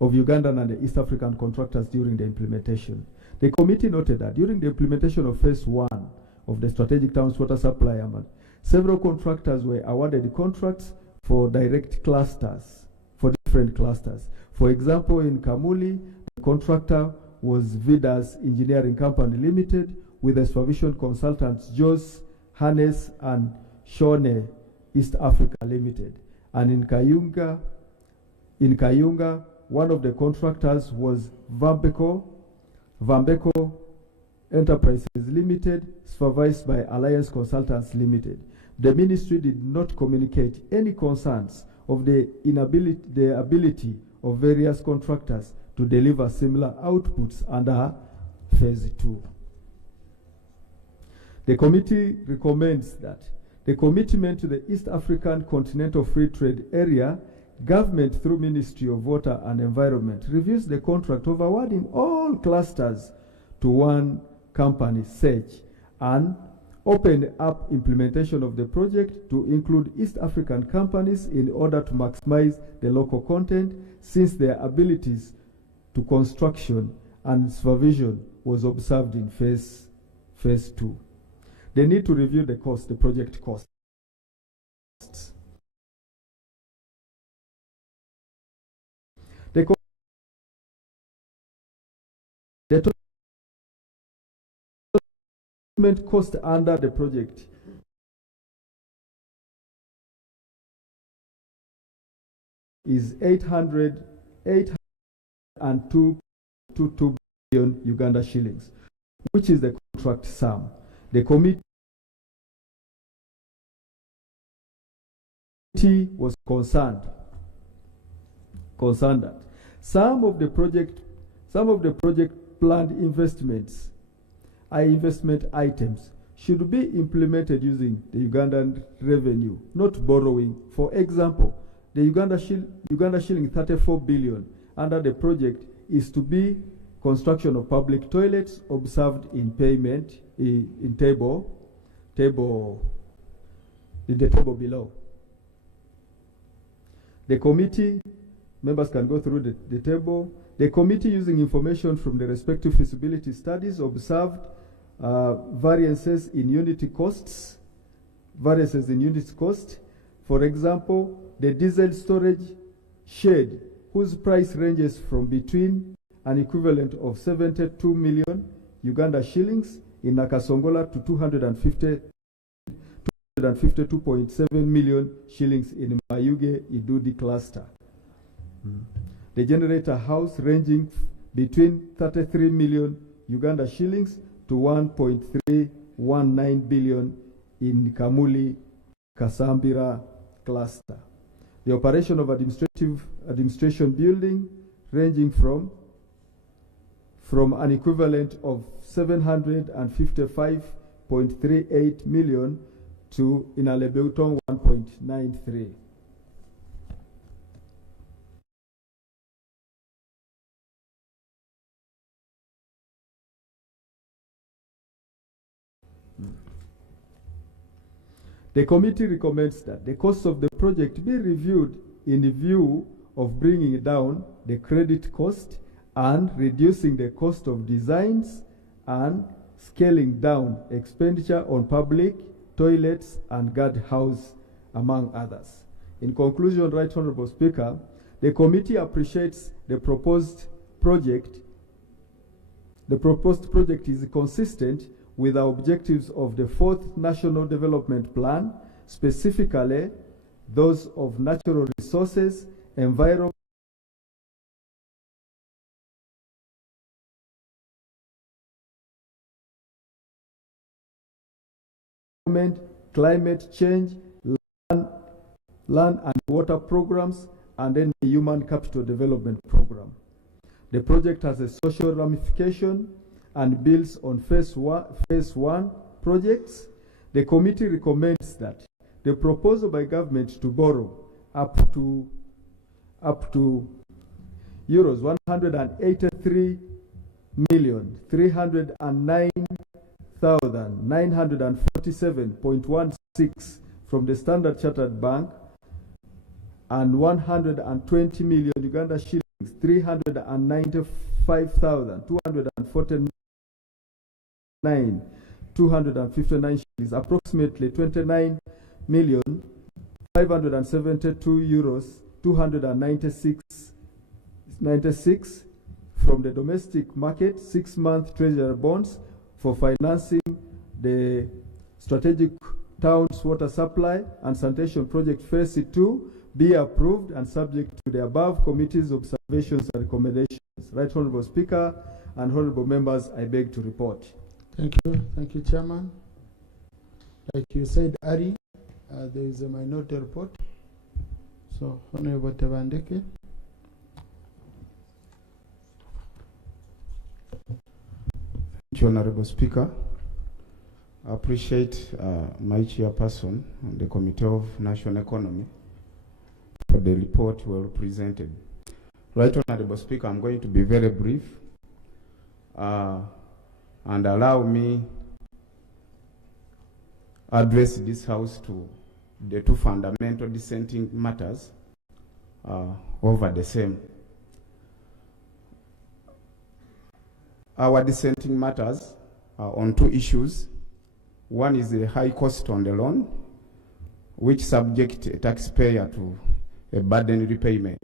Ugandan and the East African contractors during the implementation. The committee noted that during the implementation of phase 1 of the Strategic Towns Water Supply Amendment, several contractors were awarded contracts for direct clusters, for different clusters. For example, in Kamuli, the contractor was Vidas Engineering Company Limited with the supervision consultants Jos, Hannes, and Shone East Africa Limited. And in Kayunga, In Kayunga, one of the contractors was Vambeco Enterprises Limited, supervised by Alliance Consultants Limited. The ministry did not communicate any concerns of the ability of various contractors to deliver similar outputs under phase 2. The committee recommends that the commitment to the East African Continental Free Trade Area, government through Ministry of Water and Environment reviews the contract of awarding all clusters to one company, SEARCH, and open up implementation of the project to include East African companies in order to maximize the local content, since their abilities to construction and supervision was observed in phase 2. They need to review the project costs. The total cost under the project is 802.22 billion Uganda shillings, which is the contract sum. The committee was concerned that some of the project planned investments investment items should be implemented using the Ugandan revenue, not borrowing. For example, the Uganda shilling 34 billion under the project is to be construction of public toilets observed in payment in the table below. The committee, members can go through the table. The committee, using information from the respective feasibility studies, observed variances in unit costs. For example, the diesel storage shed, whose price ranges from between an equivalent of 72 million Uganda shillings in Nakasongola to 252.7 million shillings in Mayuge Idudi cluster. The generator house ranging between 33 million Uganda shillings to 1.319 billion in Kamuli Kasambira cluster. The operation of administration building ranging from an equivalent of 755.38 million to in Alebeuton 1.93. The committee recommends that the cost of the project be reviewed in view of bringing down the credit cost and reducing the cost of designs and scaling down expenditure on public toilets and guard house, among others. In conclusion, Right Honorable Speaker, the committee appreciates the proposed project. The proposed project is consistent with the objectives of the 4th National Development Plan, specifically those of natural resources, environment, climate change, land and water programs, and then the human capital development program. The project has a social ramification and builds on phase one projects. The committee recommends that the proposal by government to borrow up to euros 183,309,947.16 from the Standard Chartered Bank and 120 million Uganda shillings 395,249,259 shillings, approximately 29,572 euros 296 from the domestic market, 6-month treasury bonds for financing the strategic towns water supply and sanitation project phase 2 be approved and subject to the above committee's observations and recommendations. Right Honorable Speaker and honorable members, I beg to report. Thank you, Chairman. Like you said, Ari, there is a minority report. So, Honorable Tebandeke. Thank you, Honorable Speaker. I appreciate my chairperson on the Committee of National Economy for the report well presented. Right, Honorable Speaker, I'm going to be very brief and allow me address this House to the two fundamental dissenting matters over the same. Our dissenting matters are on two issues. One is the high cost on the loan, which subject a taxpayer to a burden repayment.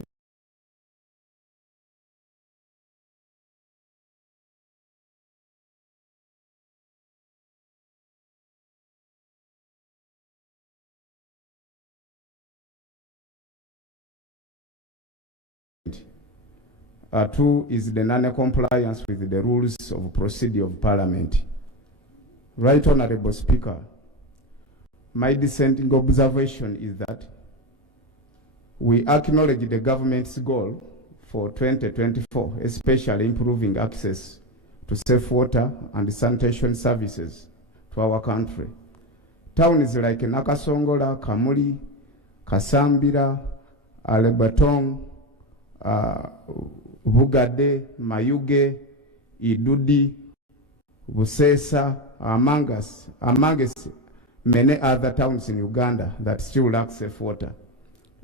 Two is the non-compliance with the rules of procedure of Parliament. Right, Honorable Speaker, my dissenting observation is that we acknowledge the government's goal for 2024, especially improving access to safe water and sanitation services to our country. Towns like Nakasongola, Kamuli, Kasambira, Alebatong, Bugade, Mayuge, Idudi, Busesa, among many other towns in Uganda that still lack safe water.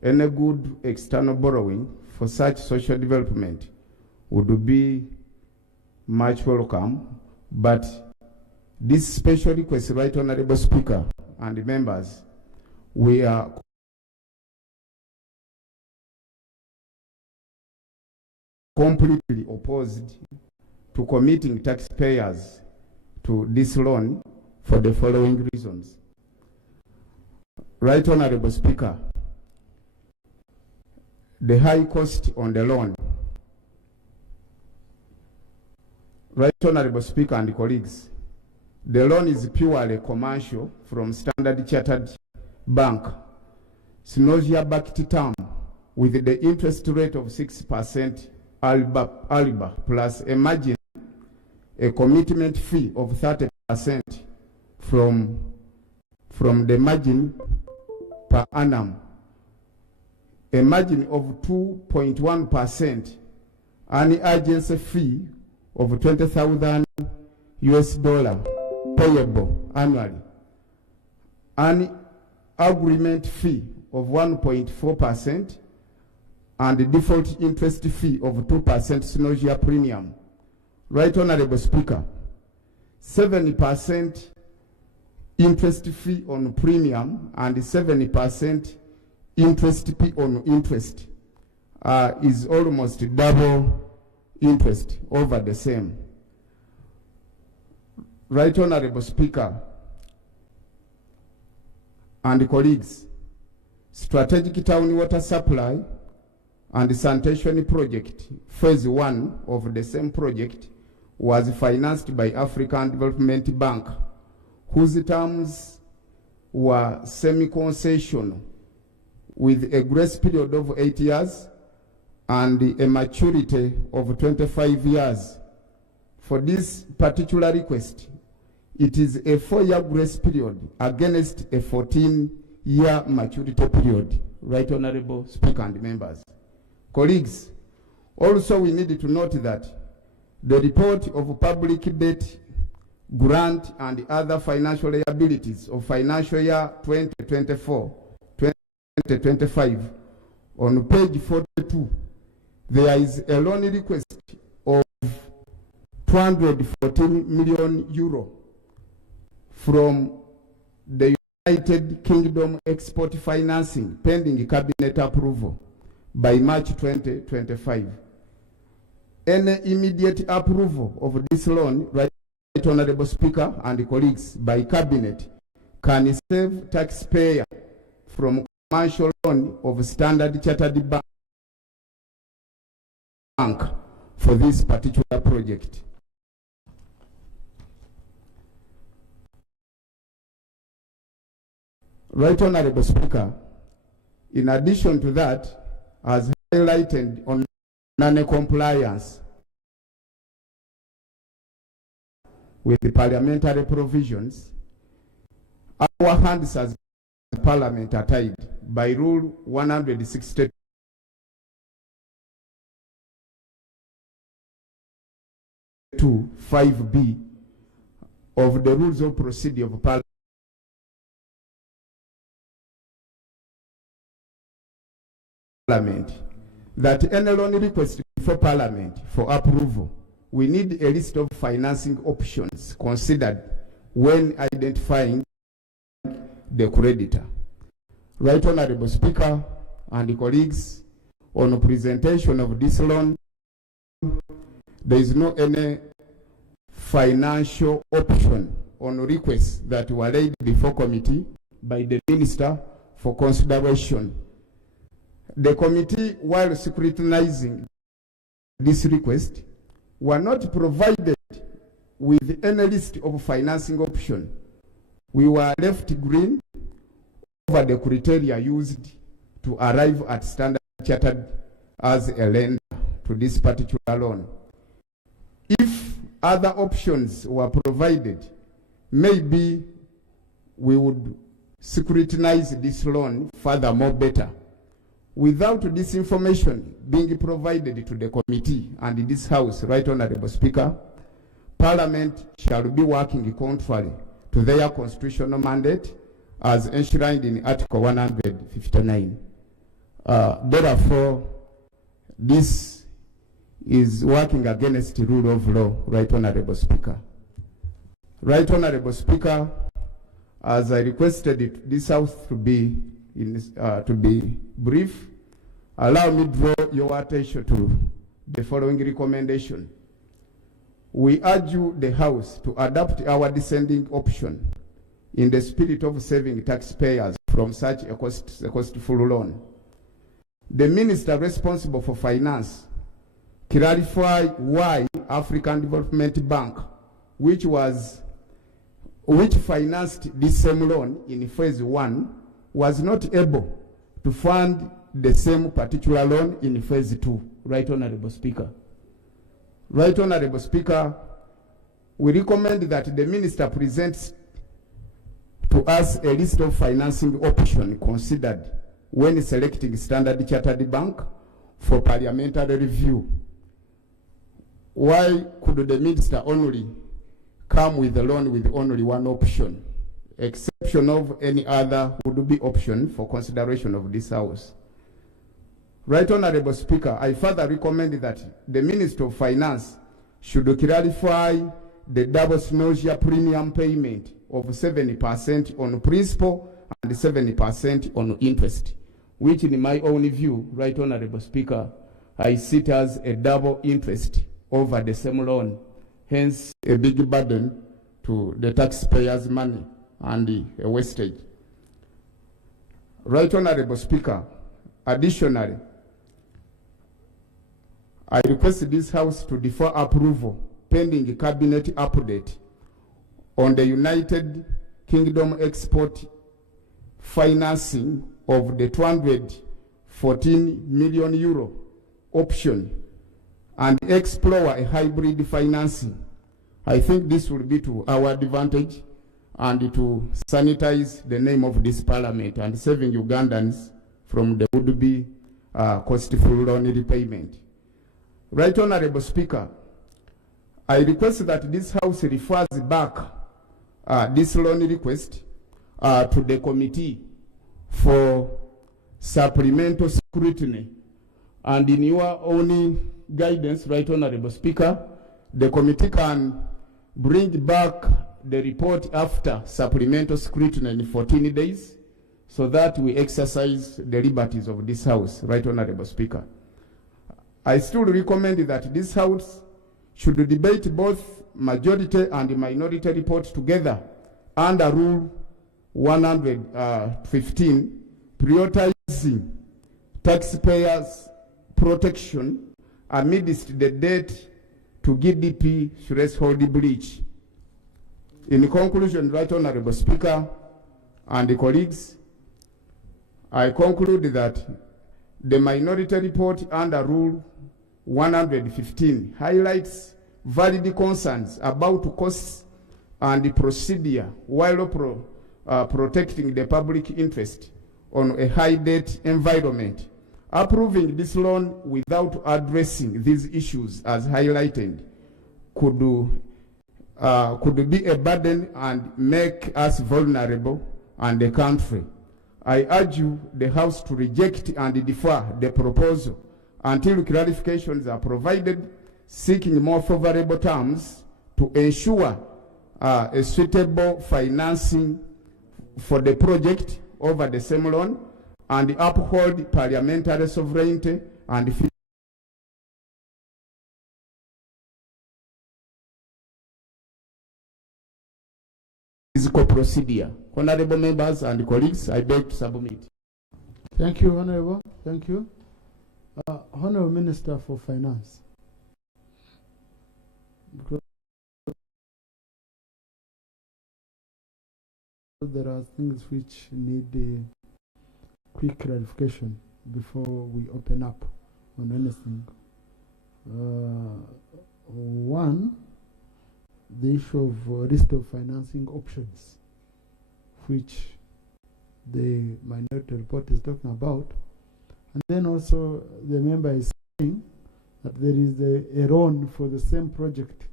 Any good external borrowing for such social development would be much welcome, but this special request, Right Honorable Speaker and members, we are completely opposed to committing taxpayers to this loan for the following reasons. Right Honorable Speaker, the high cost on the loan. Right Honorable Speaker and colleagues, the loan is purely commercial from Standard Chartered Bank, Synergia backed term with the interest rate of 6% ALBA plus imagine a commitment fee of 30% from the margin per annum, a margin of 2.1%, an agency fee of $20,000 payable annually, an agreement fee of 1.4%, and the default interest fee of 2% Synergia premium. Right Honorable Speaker, 70% interest fee on premium and 70% interest fee on interest is almost double interest over the same. Right Honorable Speaker and colleagues, strategic town water supply and sanitation project, phase 1 of the same project, was financed by African Development Bank, whose terms were semi-concessional with a grace period of 8 years and a maturity of 25 years. For this particular request, it is a 4-year grace period against a 14-year maturity period. Right Honorable Speaker and members. Colleagues, also we need to note that the report of public debt, grant and other financial liabilities of financial year 2024-2025 on page 42, there is a loan request of 214 million euro from the United Kingdom Export Financing pending cabinet approval by March 2025. Any immediate approval of this loan, Right Honorable Speaker and colleagues, by cabinet can save taxpayer from commercial loan of Standard Chartered Bank for this particular project. Right Honorable Speaker, in addition to that, as highlighted on non-compliance with the parliamentary provisions, our hands as Parliament are tied by Rule 162 5B of the Rules of Procedure of Parliament, that any loan request before Parliament for approval, we need a list of financing options considered when identifying the creditor. Right Honorable Speaker and colleagues, on the presentation of this loan, there is no any financial option on requests that were laid before committee by the Minister for consideration. The committee, while scrutinizing this request, were not provided with any list of financing option. We were left green over the criteria used to arrive at Standard Chartered as a lender to this particular loan. If other options were provided, maybe we would scrutinize this loan furthermore better. Without this information being provided to the committee and this House, Right Honorable Speaker, Parliament shall be working contrary to their constitutional mandate as enshrined in Article 159. Therefore, this is working against the rule of law, Right Honorable Speaker. Right Honorable Speaker, as I requested this House to be brief, allow me to draw your attention to the following recommendation. We urge the House to adopt our descending option in the spirit of saving taxpayers from such a costful loan. The Minister responsible for finance clarify why African Development Bank, which financed this same loan in phase 1, was not able to fund the same particular loan in phase 2. Right Honorable Speaker. Right Honorable Speaker, we recommend that the Minister presents to us a list of financing options considered when selecting Standard Chartered Bank for parliamentary review. Why could the Minister only come with a loan with only one option? Exception of any other would be option for consideration of this House. Right Honorable Speaker, I further recommend that the Minister of Finance should clarify the double nausea premium payment of 70% on principal and 70% on interest, which in my own view, Right Honorable Speaker, I see it as a double interest over the same loan, hence a big burden to the taxpayers' money and a wastage. Right Honorable Speaker, additionally, I request this House to defer approval pending cabinet update on the United Kingdom export financing of the 214 million euro option and explore a hybrid financing. I think this will be to our advantage and to sanitize the name of this Parliament and saving Ugandans from the would-be costful loan repayment. Right Honorable Speaker, I request that this House refers back this loan request to the committee for supplemental scrutiny. And in your own guidance, Right Honorable Speaker, the committee can bring back the report after supplemental scrutiny in 14 days so that we exercise the liberties of this House, Right Honorable Speaker. I still recommend that this House should debate both majority and minority reports together under Rule 115 prioritizing taxpayers' protection amidst the debt to GDP threshold breach. In conclusion, Right Honorable Speaker and colleagues, I conclude that the minority report under Rule 115 highlights valid concerns about costs and procedure while protecting the public interest on a high debt environment. Approving this loan without addressing these issues as highlighted could be a burden and make us vulnerable and the country. I urge you, the House, to reject and defer the proposal until clarifications are provided, seeking more favorable terms to ensure a suitable financing for the project over the same loan, and uphold parliamentary sovereignty and physical procedure. Honorable members and colleagues, I beg to submit. Thank you, Honorable. Thank you. Honorable Minister for Finance. Because there are things which need a quick clarification before we open up on anything. One, the issue of list of financing options, which the minority report is talking about. And then also the member is saying that there is a loan for the same project,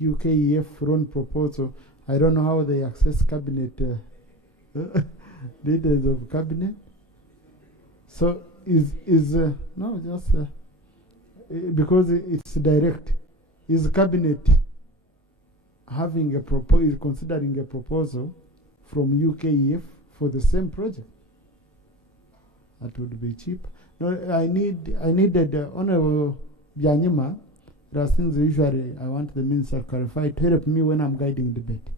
UKEF loan proposal. I don't know how they access cabinet, details of cabinet. So no, just because it's direct. Is cabinet having a proposal, considering a proposal from UKEF for the same project? That would be cheap. No, I needed Honorable Byanyima. There are things usually I want the minister to clarify to help me when I'm guiding debate.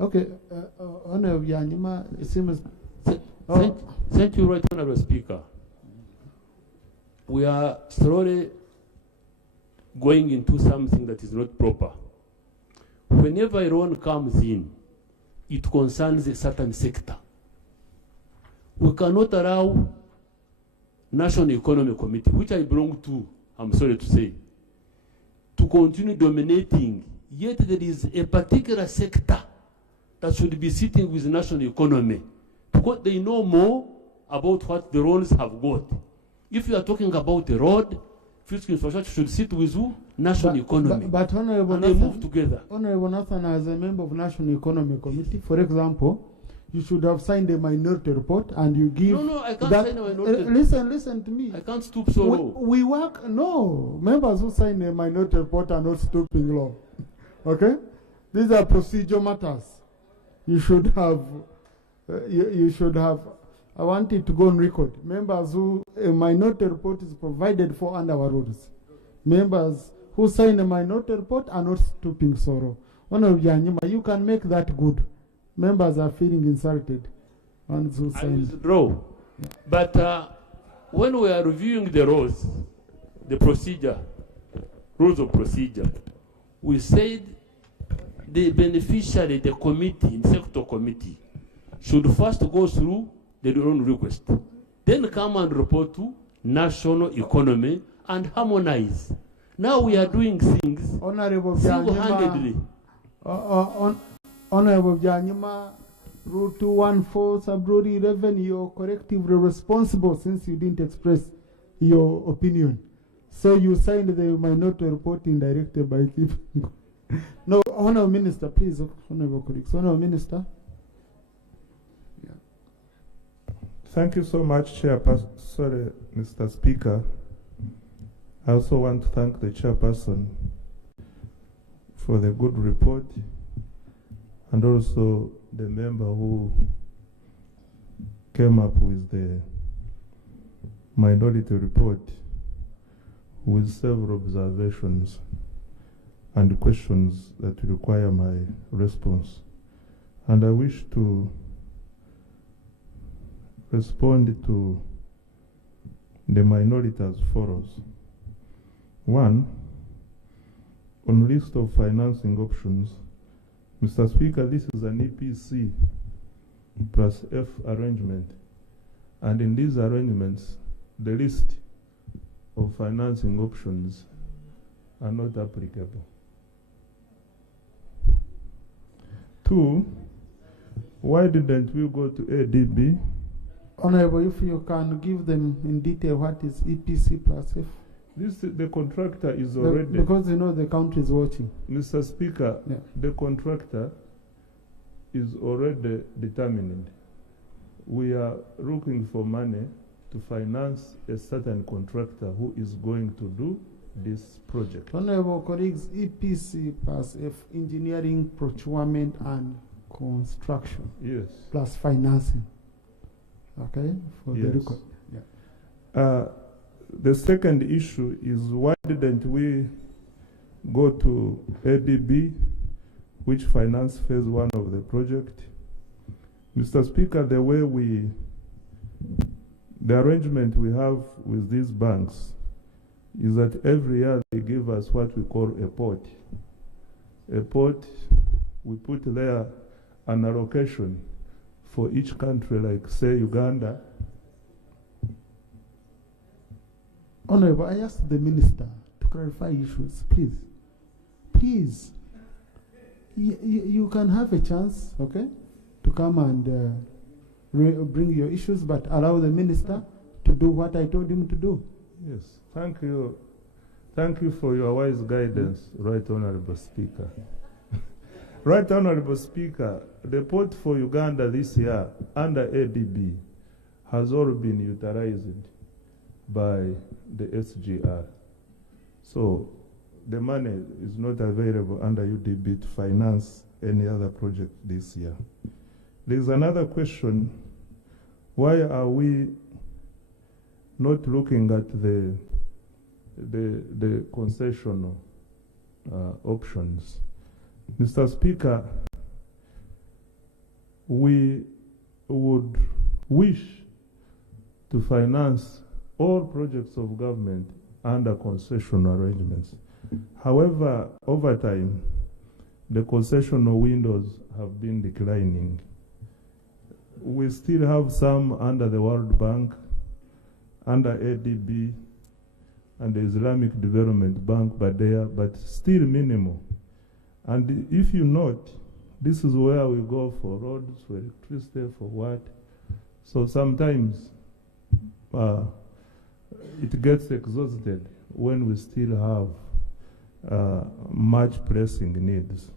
Okay, Honorable Byanyima, it seems. Thank you, Right Honorable Speaker. We are slowly going into something that is not proper. Whenever a loan comes in, it concerns a certain sector. We cannot allow National Economic Committee, which I belong to, I'm sorry to say, to continue dominating, yet there is a particular sector that should be sitting with the national economy, because they know more about what the loans have got. If you are talking about the road, physical infrastructure should sit with who? National economy. But Honorable and they move together. Honorable Nathan, as a member of National Economic Committee, for example, you should have signed a minority report and you give. No, I can't sign a minority. Listen to me. I can't stoop so low. We work. No, members who sign a minority report are not stooping low. Okay, these are procedural matters. You should have. You should have. I want it to go on record. Members who a minority report is provided for under our rules. Members who sign a minority report are not stooping so low. Honorable Byanyima, you can make that good. Members are feeling insulted. Ones who I withdraw. Yeah. But when we are reviewing the rules, the procedure, rules of procedure, we said the beneficiary, the committee, the sector committee, should first go through the loan request, then come and report to national economy and harmonize. Now we are doing things single-handedly. Honorable Byanyima, Rule 214, Sub-Rule 11, you're correctively responsible since you didn't express your opinion. So you signed the minority report indirectly by keeping. No, Honorable Minister, please, Honorable colleagues. Honorable Minister. Yeah. Thank you so much, Chairperson. Sorry, Mr. Speaker. I also want to thank the Chairperson for the good report, and also the member who came up with the minority report with several observations and questions that require my response. and I wish to respond to the minority as follows. One, on list of financing options, Mr. Speaker, this is an EPC plus F arrangement, and in these arrangements, the list of financing options are not applicable. Two, why didn't we go to ADB? Honorable, if you can give them in detail what is EPC plus F. The contractor is already... Because you know the country is watching. Mr. Speaker, yeah. The contractor is already determined. We are looking for money to finance a certain contractor who is going to do this project. Honorable colleagues, EPC plus F, engineering, procurement, and construction. Yes. Plus financing. Okay? For yes. the record. Yeah. The second issue is why didn't we go to ADB, which financed phase 1 of the project? Mr. Speaker, the arrangement we have with these banks is that every year they give us what we call a pot. A pot, we put there an allocation for each country, like say Uganda. Honorable, I asked the minister to clarify issues, please. Please. You can have a chance, okay, to come and bring your issues, but allow the minister to do what I told him to do. Yes, thank you. Thank you for your wise guidance, Right Honorable Speaker. Right Honorable Speaker, the pot for Uganda this year under ADB has all been utilized by the SGR. So the money is not available under UDB to finance any other project this year. There's another question. Why are we not looking at the concessional options? Mr. Speaker, we would wish to finance all projects of government under concession arrangements. However, over time, the concessional windows have been declining. We still have some under the World Bank, under ADB, and the Islamic Development Bank, but still minimal. And if you note, this is where we go for roads, for electricity, for what. So sometimes it gets exhausted when we still have much pressing needs.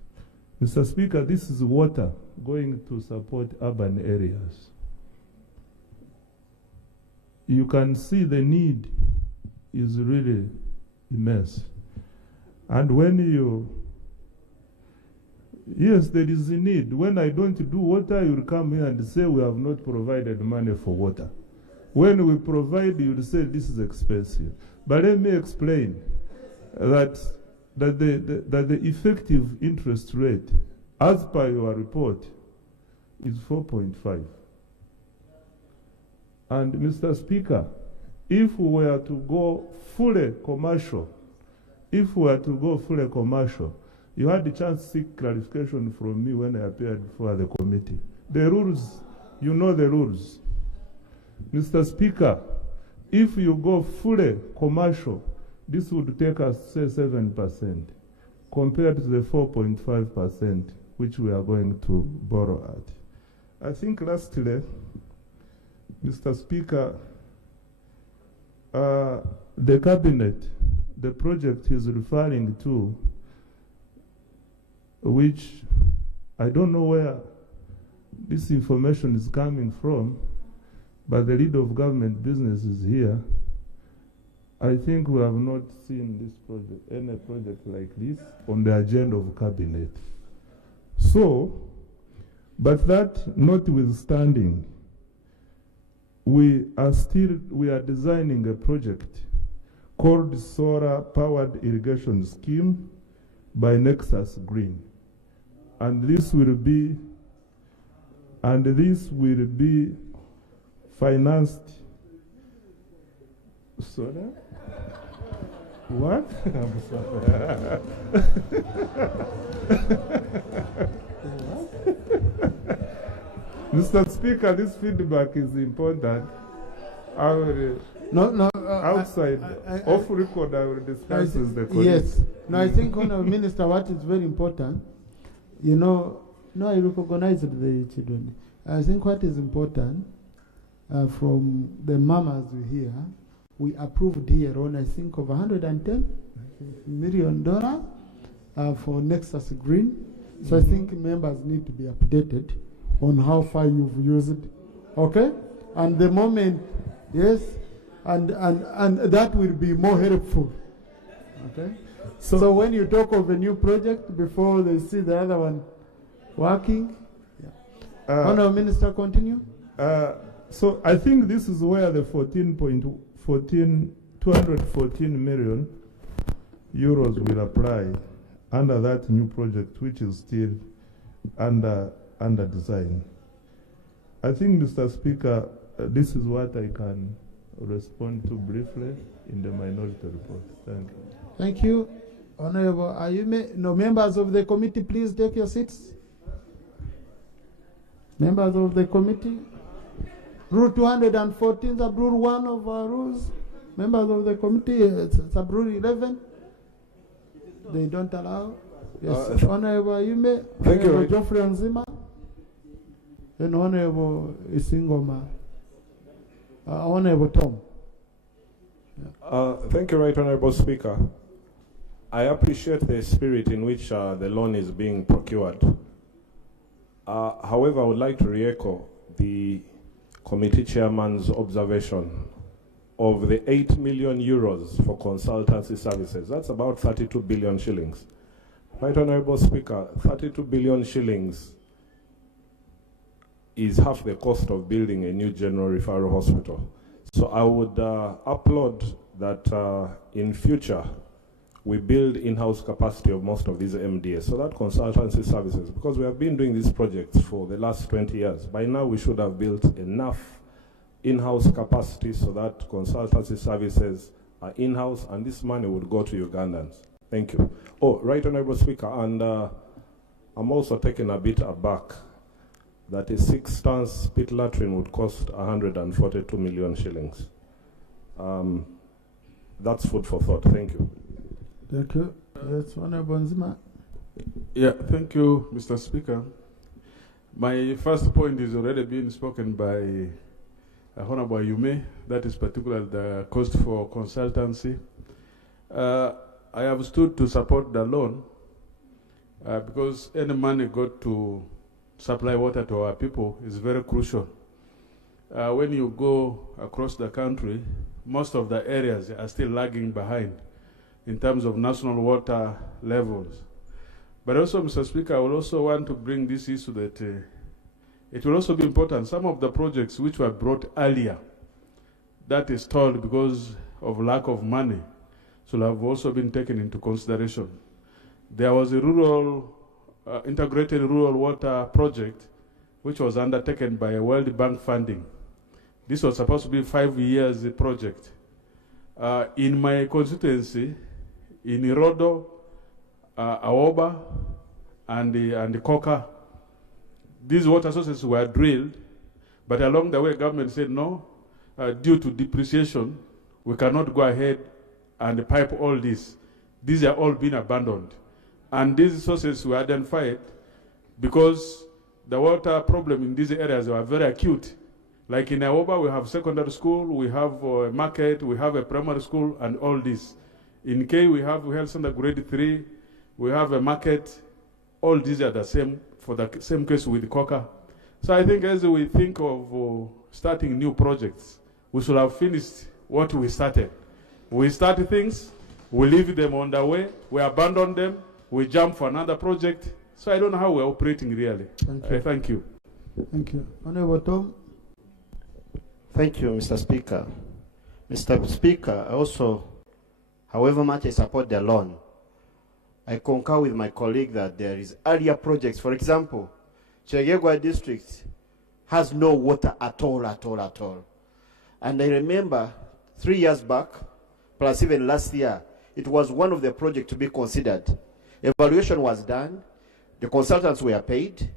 Mr. Speaker, this is water going to support urban areas. You can see the need is really immense. And when yes, there is a need. When I don't do water, you'll come here and say we have not provided money for water. When we provide, you'll say this is expensive. But let me explain that the effective interest rate, as per your report, is 4.5. And Mr. Speaker, if we were to go fully commercial, you had the chance to seek clarification from me when I appeared before the committee. The rules, you know the rules. Mr. Speaker, if you go fully commercial, this would take us, say, 7%, compared to the 4.5% which we are going to borrow at. I think lastly, Mr. Speaker, the cabinet, the project he's referring to, which I don't know where this information is coming from, but the leader of government business is here. I think we have not seen this project, any project like this, on the agenda of cabinet. So, but that notwithstanding, we are designing a project called Solar Powered Irrigation Scheme by Nexus Green. And this will be and this will be financed. Sorry? What? I'm sorry. Mr. Speaker, this feedback is important. I will, outside, off record, I will discuss with the colleagues. Yes. No, I think, Honourable Minister, what is very important, you know, no, I recognize the children. I think what is important from the mamas here, we approved here on, I think, of $110 million for Nexus Green. So I think members need to be updated on how far you've used it. Okay? And the moment, yes, and that will be more helpful. Okay? So when you talk of a new project before they see the other one working, Honourable Minister, continue. So I think this is where the 214 million euros will apply under that new project, which is still under design. I think, Mr. Speaker, this is what I can respond to briefly in the minority report. Thank you. Thank you. Honourable Ayume. No, members of the committee, please take your seats. Members of the committee. Rule 214, sub-rule 1 of our rules. Members of the committee, sub-rule 11. They don't allow. Yes, Honourable Ayume. Thank you. Honourable Geoffrey Nzima. And Honourable Isingoma. Honourable Tom. Thank you, Right Honourable Speaker. I appreciate the spirit in which the loan is being procured. However, I would like to re-echo the committee chairman's observation of the 8 million euros for consultancy services. That's about 32 billion shillings. Right Honourable Speaker, 32 billion shillings is half the cost of building a new general referral hospital. So I would applaud that in future we build in-house capacity of most of these MDS, so that consultancy services, because we have been doing these projects for the last 20 years. By now we should have built enough in-house capacity so that consultancy services are in-house and this money would go to Ugandans. Thank you. Oh, Right Honourable Speaker, and I'm also taken a bit aback that a 6-ton pit latrine would cost 142 million shillings. That's food for thought. Thank you. Thank you. Yes, Honourable Nzima. Yeah, thank you, Mr. Speaker. My first point is already being spoken by Honourable Yume, that is particularly the cost for consultancy. I have stood to support the loan because any money got to supply water to our people is very crucial. When you go across the country, most of the areas are still lagging behind in terms of national water levels. But also, Mr. Speaker, I will also want to bring this issue that it will also be important. Some of the projects which were brought earlier, that is stalled because of lack of money, should have also been taken into consideration. There was a rural, integrated rural water project which was undertaken by a World Bank funding. This was supposed to be a 5 years project. In my constituency, in Irodo, Aoba, and the Koka, these water sources were drilled, but along the way government said no, due to depreciation, we cannot go ahead and pipe all this. These are all being abandoned. And these sources were identified because the water problem in these areas were very acute. Like in Aoba, we have secondary school, we have a market, we have a primary school, and all this. In K, we have health center grade 3, we have a market. All these are the same, for the same case with Coca. So I think as we think of starting new projects, we should have finished what we started. We start things, we leave them on the way, we abandon them, we jump for another project. So I don't know how we're operating really. Thank you. Thank you. Thank you. Honourable Tom. Thank you, Mr. Speaker. Mr. Speaker, I also, however much I support the loan, I concur with my colleague that there is earlier projects. For example, Chegegwa district, has no water at all, at all, at all. And I remember 3 years back, plus even last year, it was one of the projects to be considered. Evaluation was done, the consultants were paid,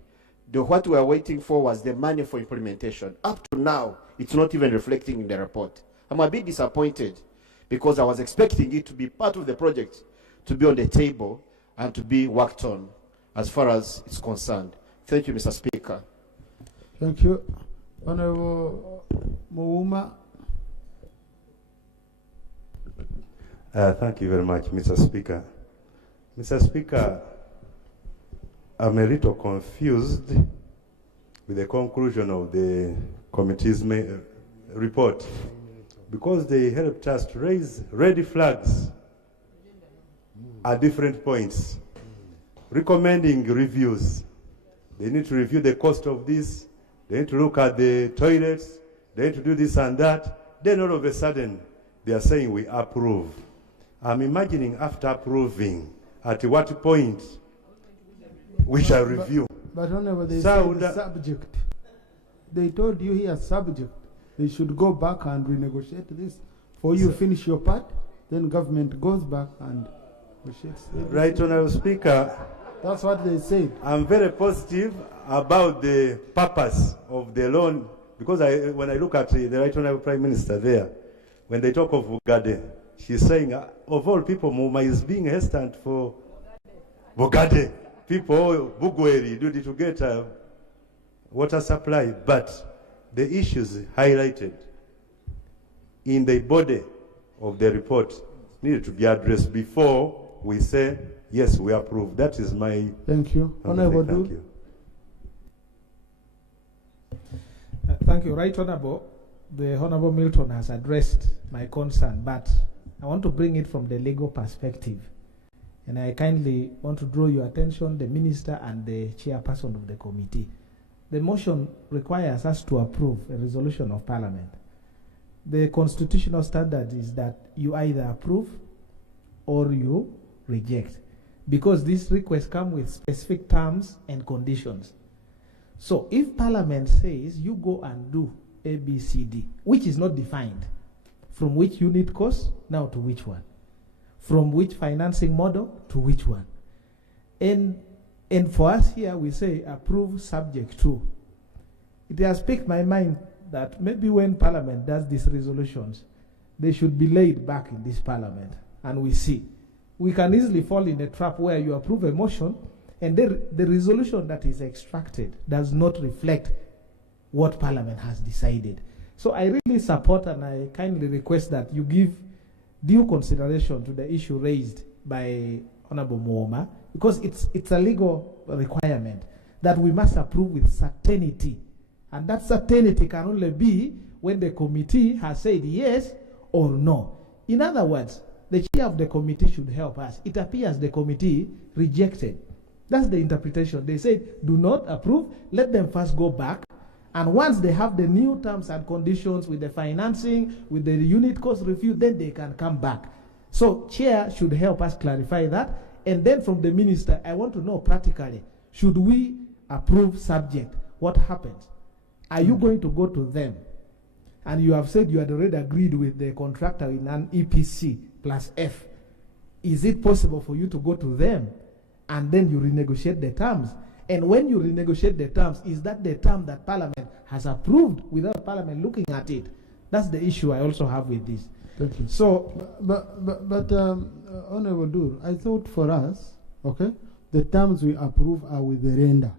what we are waiting for was the money for implementation. Up to now, it's not even reflecting in the report. I'm a bit disappointed because I was expecting it to be part of the project, to be on the table and to be worked on as far as it's concerned. Thank you, Mr. Speaker. Thank you. Honorable Mouma. Thank you very much, Mr. Speaker. Mr. Speaker, I'm a little confused with the conclusion of the committee's report because they helped us to raise red flags at different points, recommending reviews. They need to review the cost of this, they need to look at the toilets, they need to do this and that. Then all of a sudden, they are saying we approve. I'm imagining after approving, at what point we shall review. But honorable, they said the subject. They told you here subject. They should go back and renegotiate this. For you finish your part, then government goes back and negotiates. Right, Honorable Speaker. That's what they said. I'm very positive about the purpose of the loan because when I look at the Right Honorable Prime Minister there, when they talk of Bugade, she's saying, of all people, Muma is being hesitant for Bugade. People, Bugweri, do to get water supply, but the issues highlighted in the body of the report needed to be addressed before we say, yes, we approve. That is my... Thank you. Honorable, thank you. Thank you. Right Honorable, the Honorable Milton has addressed my concern, but I want to bring it from the legal perspective. And I kindly want to draw your attention, the Minister and the Chairperson of the committee. The motion requires us to approve a resolution of Parliament. The constitutional standard is that you either approve or you reject, because these requests come with specific terms and conditions. So if Parliament says you go and do A, B, C, D, which is not defined, from which unit cost now to which one, from which financing model to which one, and for us here we say approve subject to. It has piqued my mind that maybe when Parliament does these resolutions, they should be laid back in this Parliament, and we see. We can easily fall in a trap where you approve a motion and the resolution that is extracted does not reflect what Parliament has decided. So I really support and I kindly request that you give due consideration to the issue raised by Honorable Muoma, because it's a legal requirement that we must approve with certainty. And that certainty can only be when the committee has said yes or no. In other words, the chair of the committee should help us. It appears the committee rejected. That's the interpretation. They said, do not approve, let them first go back. And once they have the new terms and conditions with the financing, with the unit cost review, then they can come back. So chair should help us clarify that. And then from the minister, I want to know practically, should we approve subject? What happens? Are you going to go to them? And you have said you had already agreed with the contractor in an EPC plus F. Is it possible for you to go to them and then you renegotiate the terms? And when you renegotiate the terms, is that the term that Parliament has approved without Parliament looking at it? That's the issue I also have with this. Thank you. So, but Honorable Dur, I thought for us, okay, the terms we approve are with the render.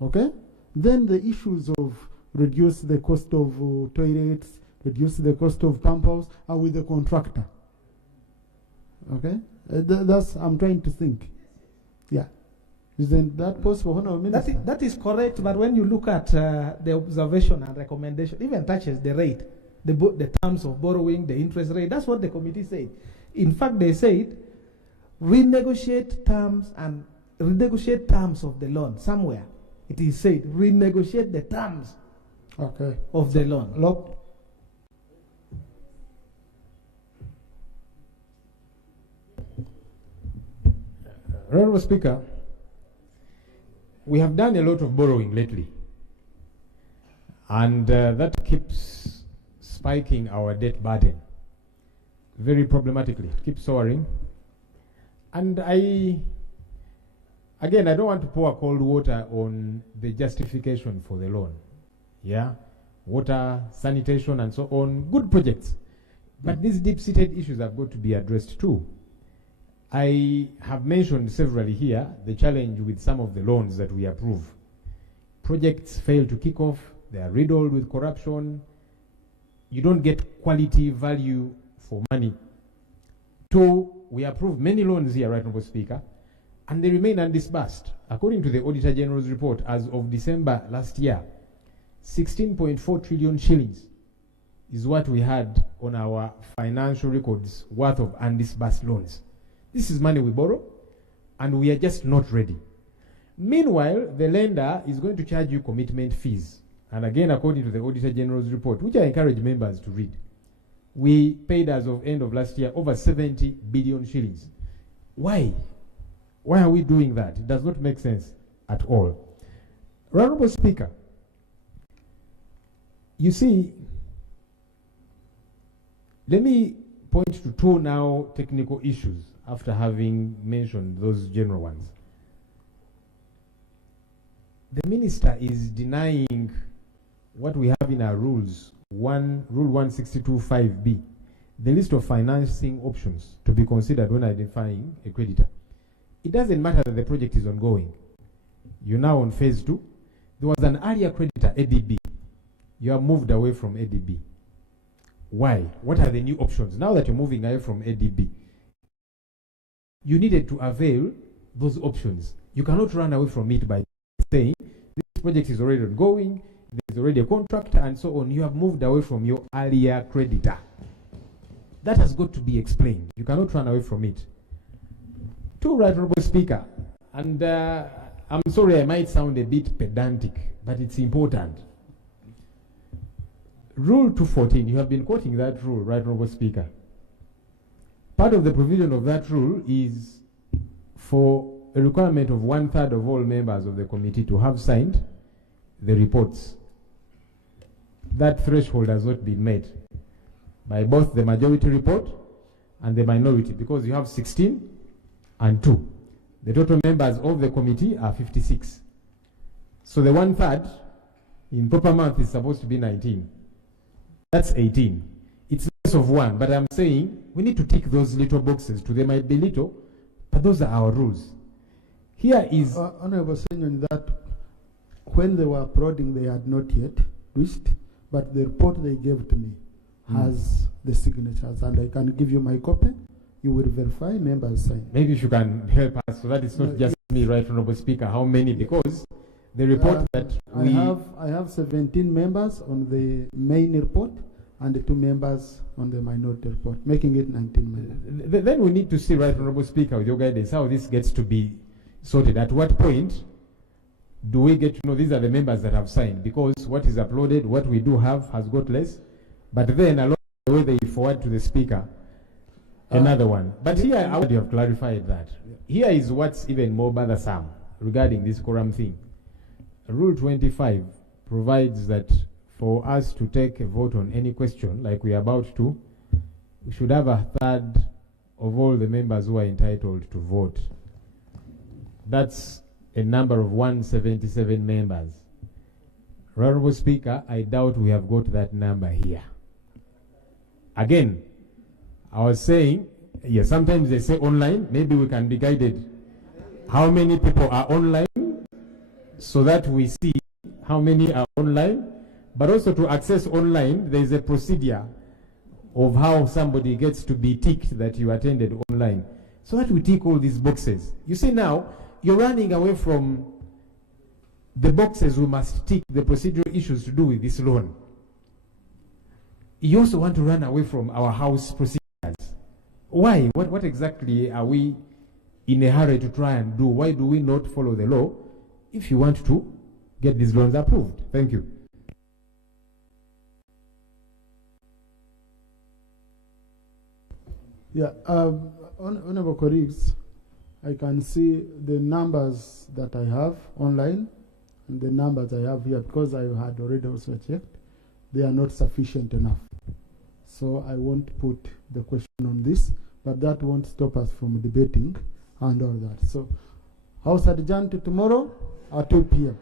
Okay? Then the issues of reduce the cost of toilets, reduce the cost of pump house are with the contractor. Okay? That's, I'm trying to think. Yeah. Isn't that possible, Honorable Minister? That is correct, but when you look at the observation and recommendation, even touches the rate, the terms of borrowing, the interest rate, that's what the committee said. In fact, they said, renegotiate terms of the loan somewhere. It is said, renegotiate the terms of the loan. Look. Honorable Speaker, we have done a lot of borrowing lately. And that keeps spiking our debt burden very problematically. It keeps soaring. And again, I don't want to pour cold water on the justification for the loan. Yeah? Water, sanitation, and so on. Good projects. But these deep-seated issues have got to be addressed too. I have mentioned severally here the challenge with some of the loans that we approve. Projects fail to kick off. They are riddled with corruption. You don't get quality value for money. Two, we approve many loans here, Right Honourable Speaker, and they remain undisbursed. According to the Auditor General's report, as of December last year, 16.4 trillion shillings is what we had on our financial records worth of undisbursed loans. This is money we borrow, and we are just not ready. Meanwhile, the lender is going to charge you commitment fees. And again, according to the Auditor General's report, which I encourage members to read, we paid as of end of last year over 70 billion shillings. Why? Why are we doing that? It does not make sense at all. Honourable Speaker, you see, let me point to two now technical issues after having mentioned those general ones. The minister is denying what we have in our rules, Rule 162(5)(b), the list of financing options to be considered when identifying a creditor. It doesn't matter that the project is ongoing. You're now on phase 2. There was an earlier creditor, ADB. You have moved away from ADB. Why? What are the new options? Now that you're moving away from ADB, you needed to avail those options. You cannot run away from it by saying, this project is already ongoing, there's already a contract, and so on. You have moved away from your earlier creditor. That has got to be explained. You cannot run away from it. Two, Right Honourable Speaker, and I'm sorry I might sound a bit pedantic, but it's important. Rule 214, you have been quoting that rule, Right Honourable Speaker. Part of the provision of that rule is for a requirement of 1/3 of all members of the committee to have signed the reports. That threshold has not been met by both the majority report and the minority, because you have 16 and 2. The total members of the committee are 56. So the 1/3 in proper month is supposed to be 19. That's 18. It's less of 1, but I'm saying we need to tick those little boxes too. They might be little, but those are our rules. Here is... Honourable Senyon, that when they were prodding, they had not yet reached, but the report they gave to me has the signatures, and I can give you my copy. You will verify, members sign. Maybe if you can help us so that it's not just me, Right Honourable Speaker, how many, because the report that we... I have 17 members on the main report and 2 members on the minority report, making it 19 members. Then we need to see, Right Honourable Speaker, with your guidance, how this gets to be sorted. At what point do we get to know these are the members that have signed? Because what is uploaded, what we do have, has got less. But then along the way they forward to the Speaker another one. But here, I would have clarified that. Here is what's even more bothersome regarding this quorum thing. Rule 25 provides that for us to take a vote on any question, like we are about to, we should have 1/3 of all the members who are entitled to vote. That's a number of 177 members. Honourable Speaker, I doubt we have got that number here. Again, I was saying, yes, sometimes they say online, maybe we can be guided. How many people are online so that we see how many are online, but also to access online, there is a procedure of how somebody gets to be ticked that you attended online. So that we tick all these boxes. You see now, you're running away from the boxes we must tick, the procedural issues to do with this loan. You also want to run away from our house procedures. Why? What exactly are we in a hurry to try and do? Why do we not follow the law if you want to get these loans approved? Thank you. Yeah, honourable colleagues, I can see the numbers that I have online and the numbers I have here, because I had already also checked, they are not sufficient enough. So I won't put the question on this, but that won't stop us from debating and all that. So House adjourned to tomorrow at 2 p.m.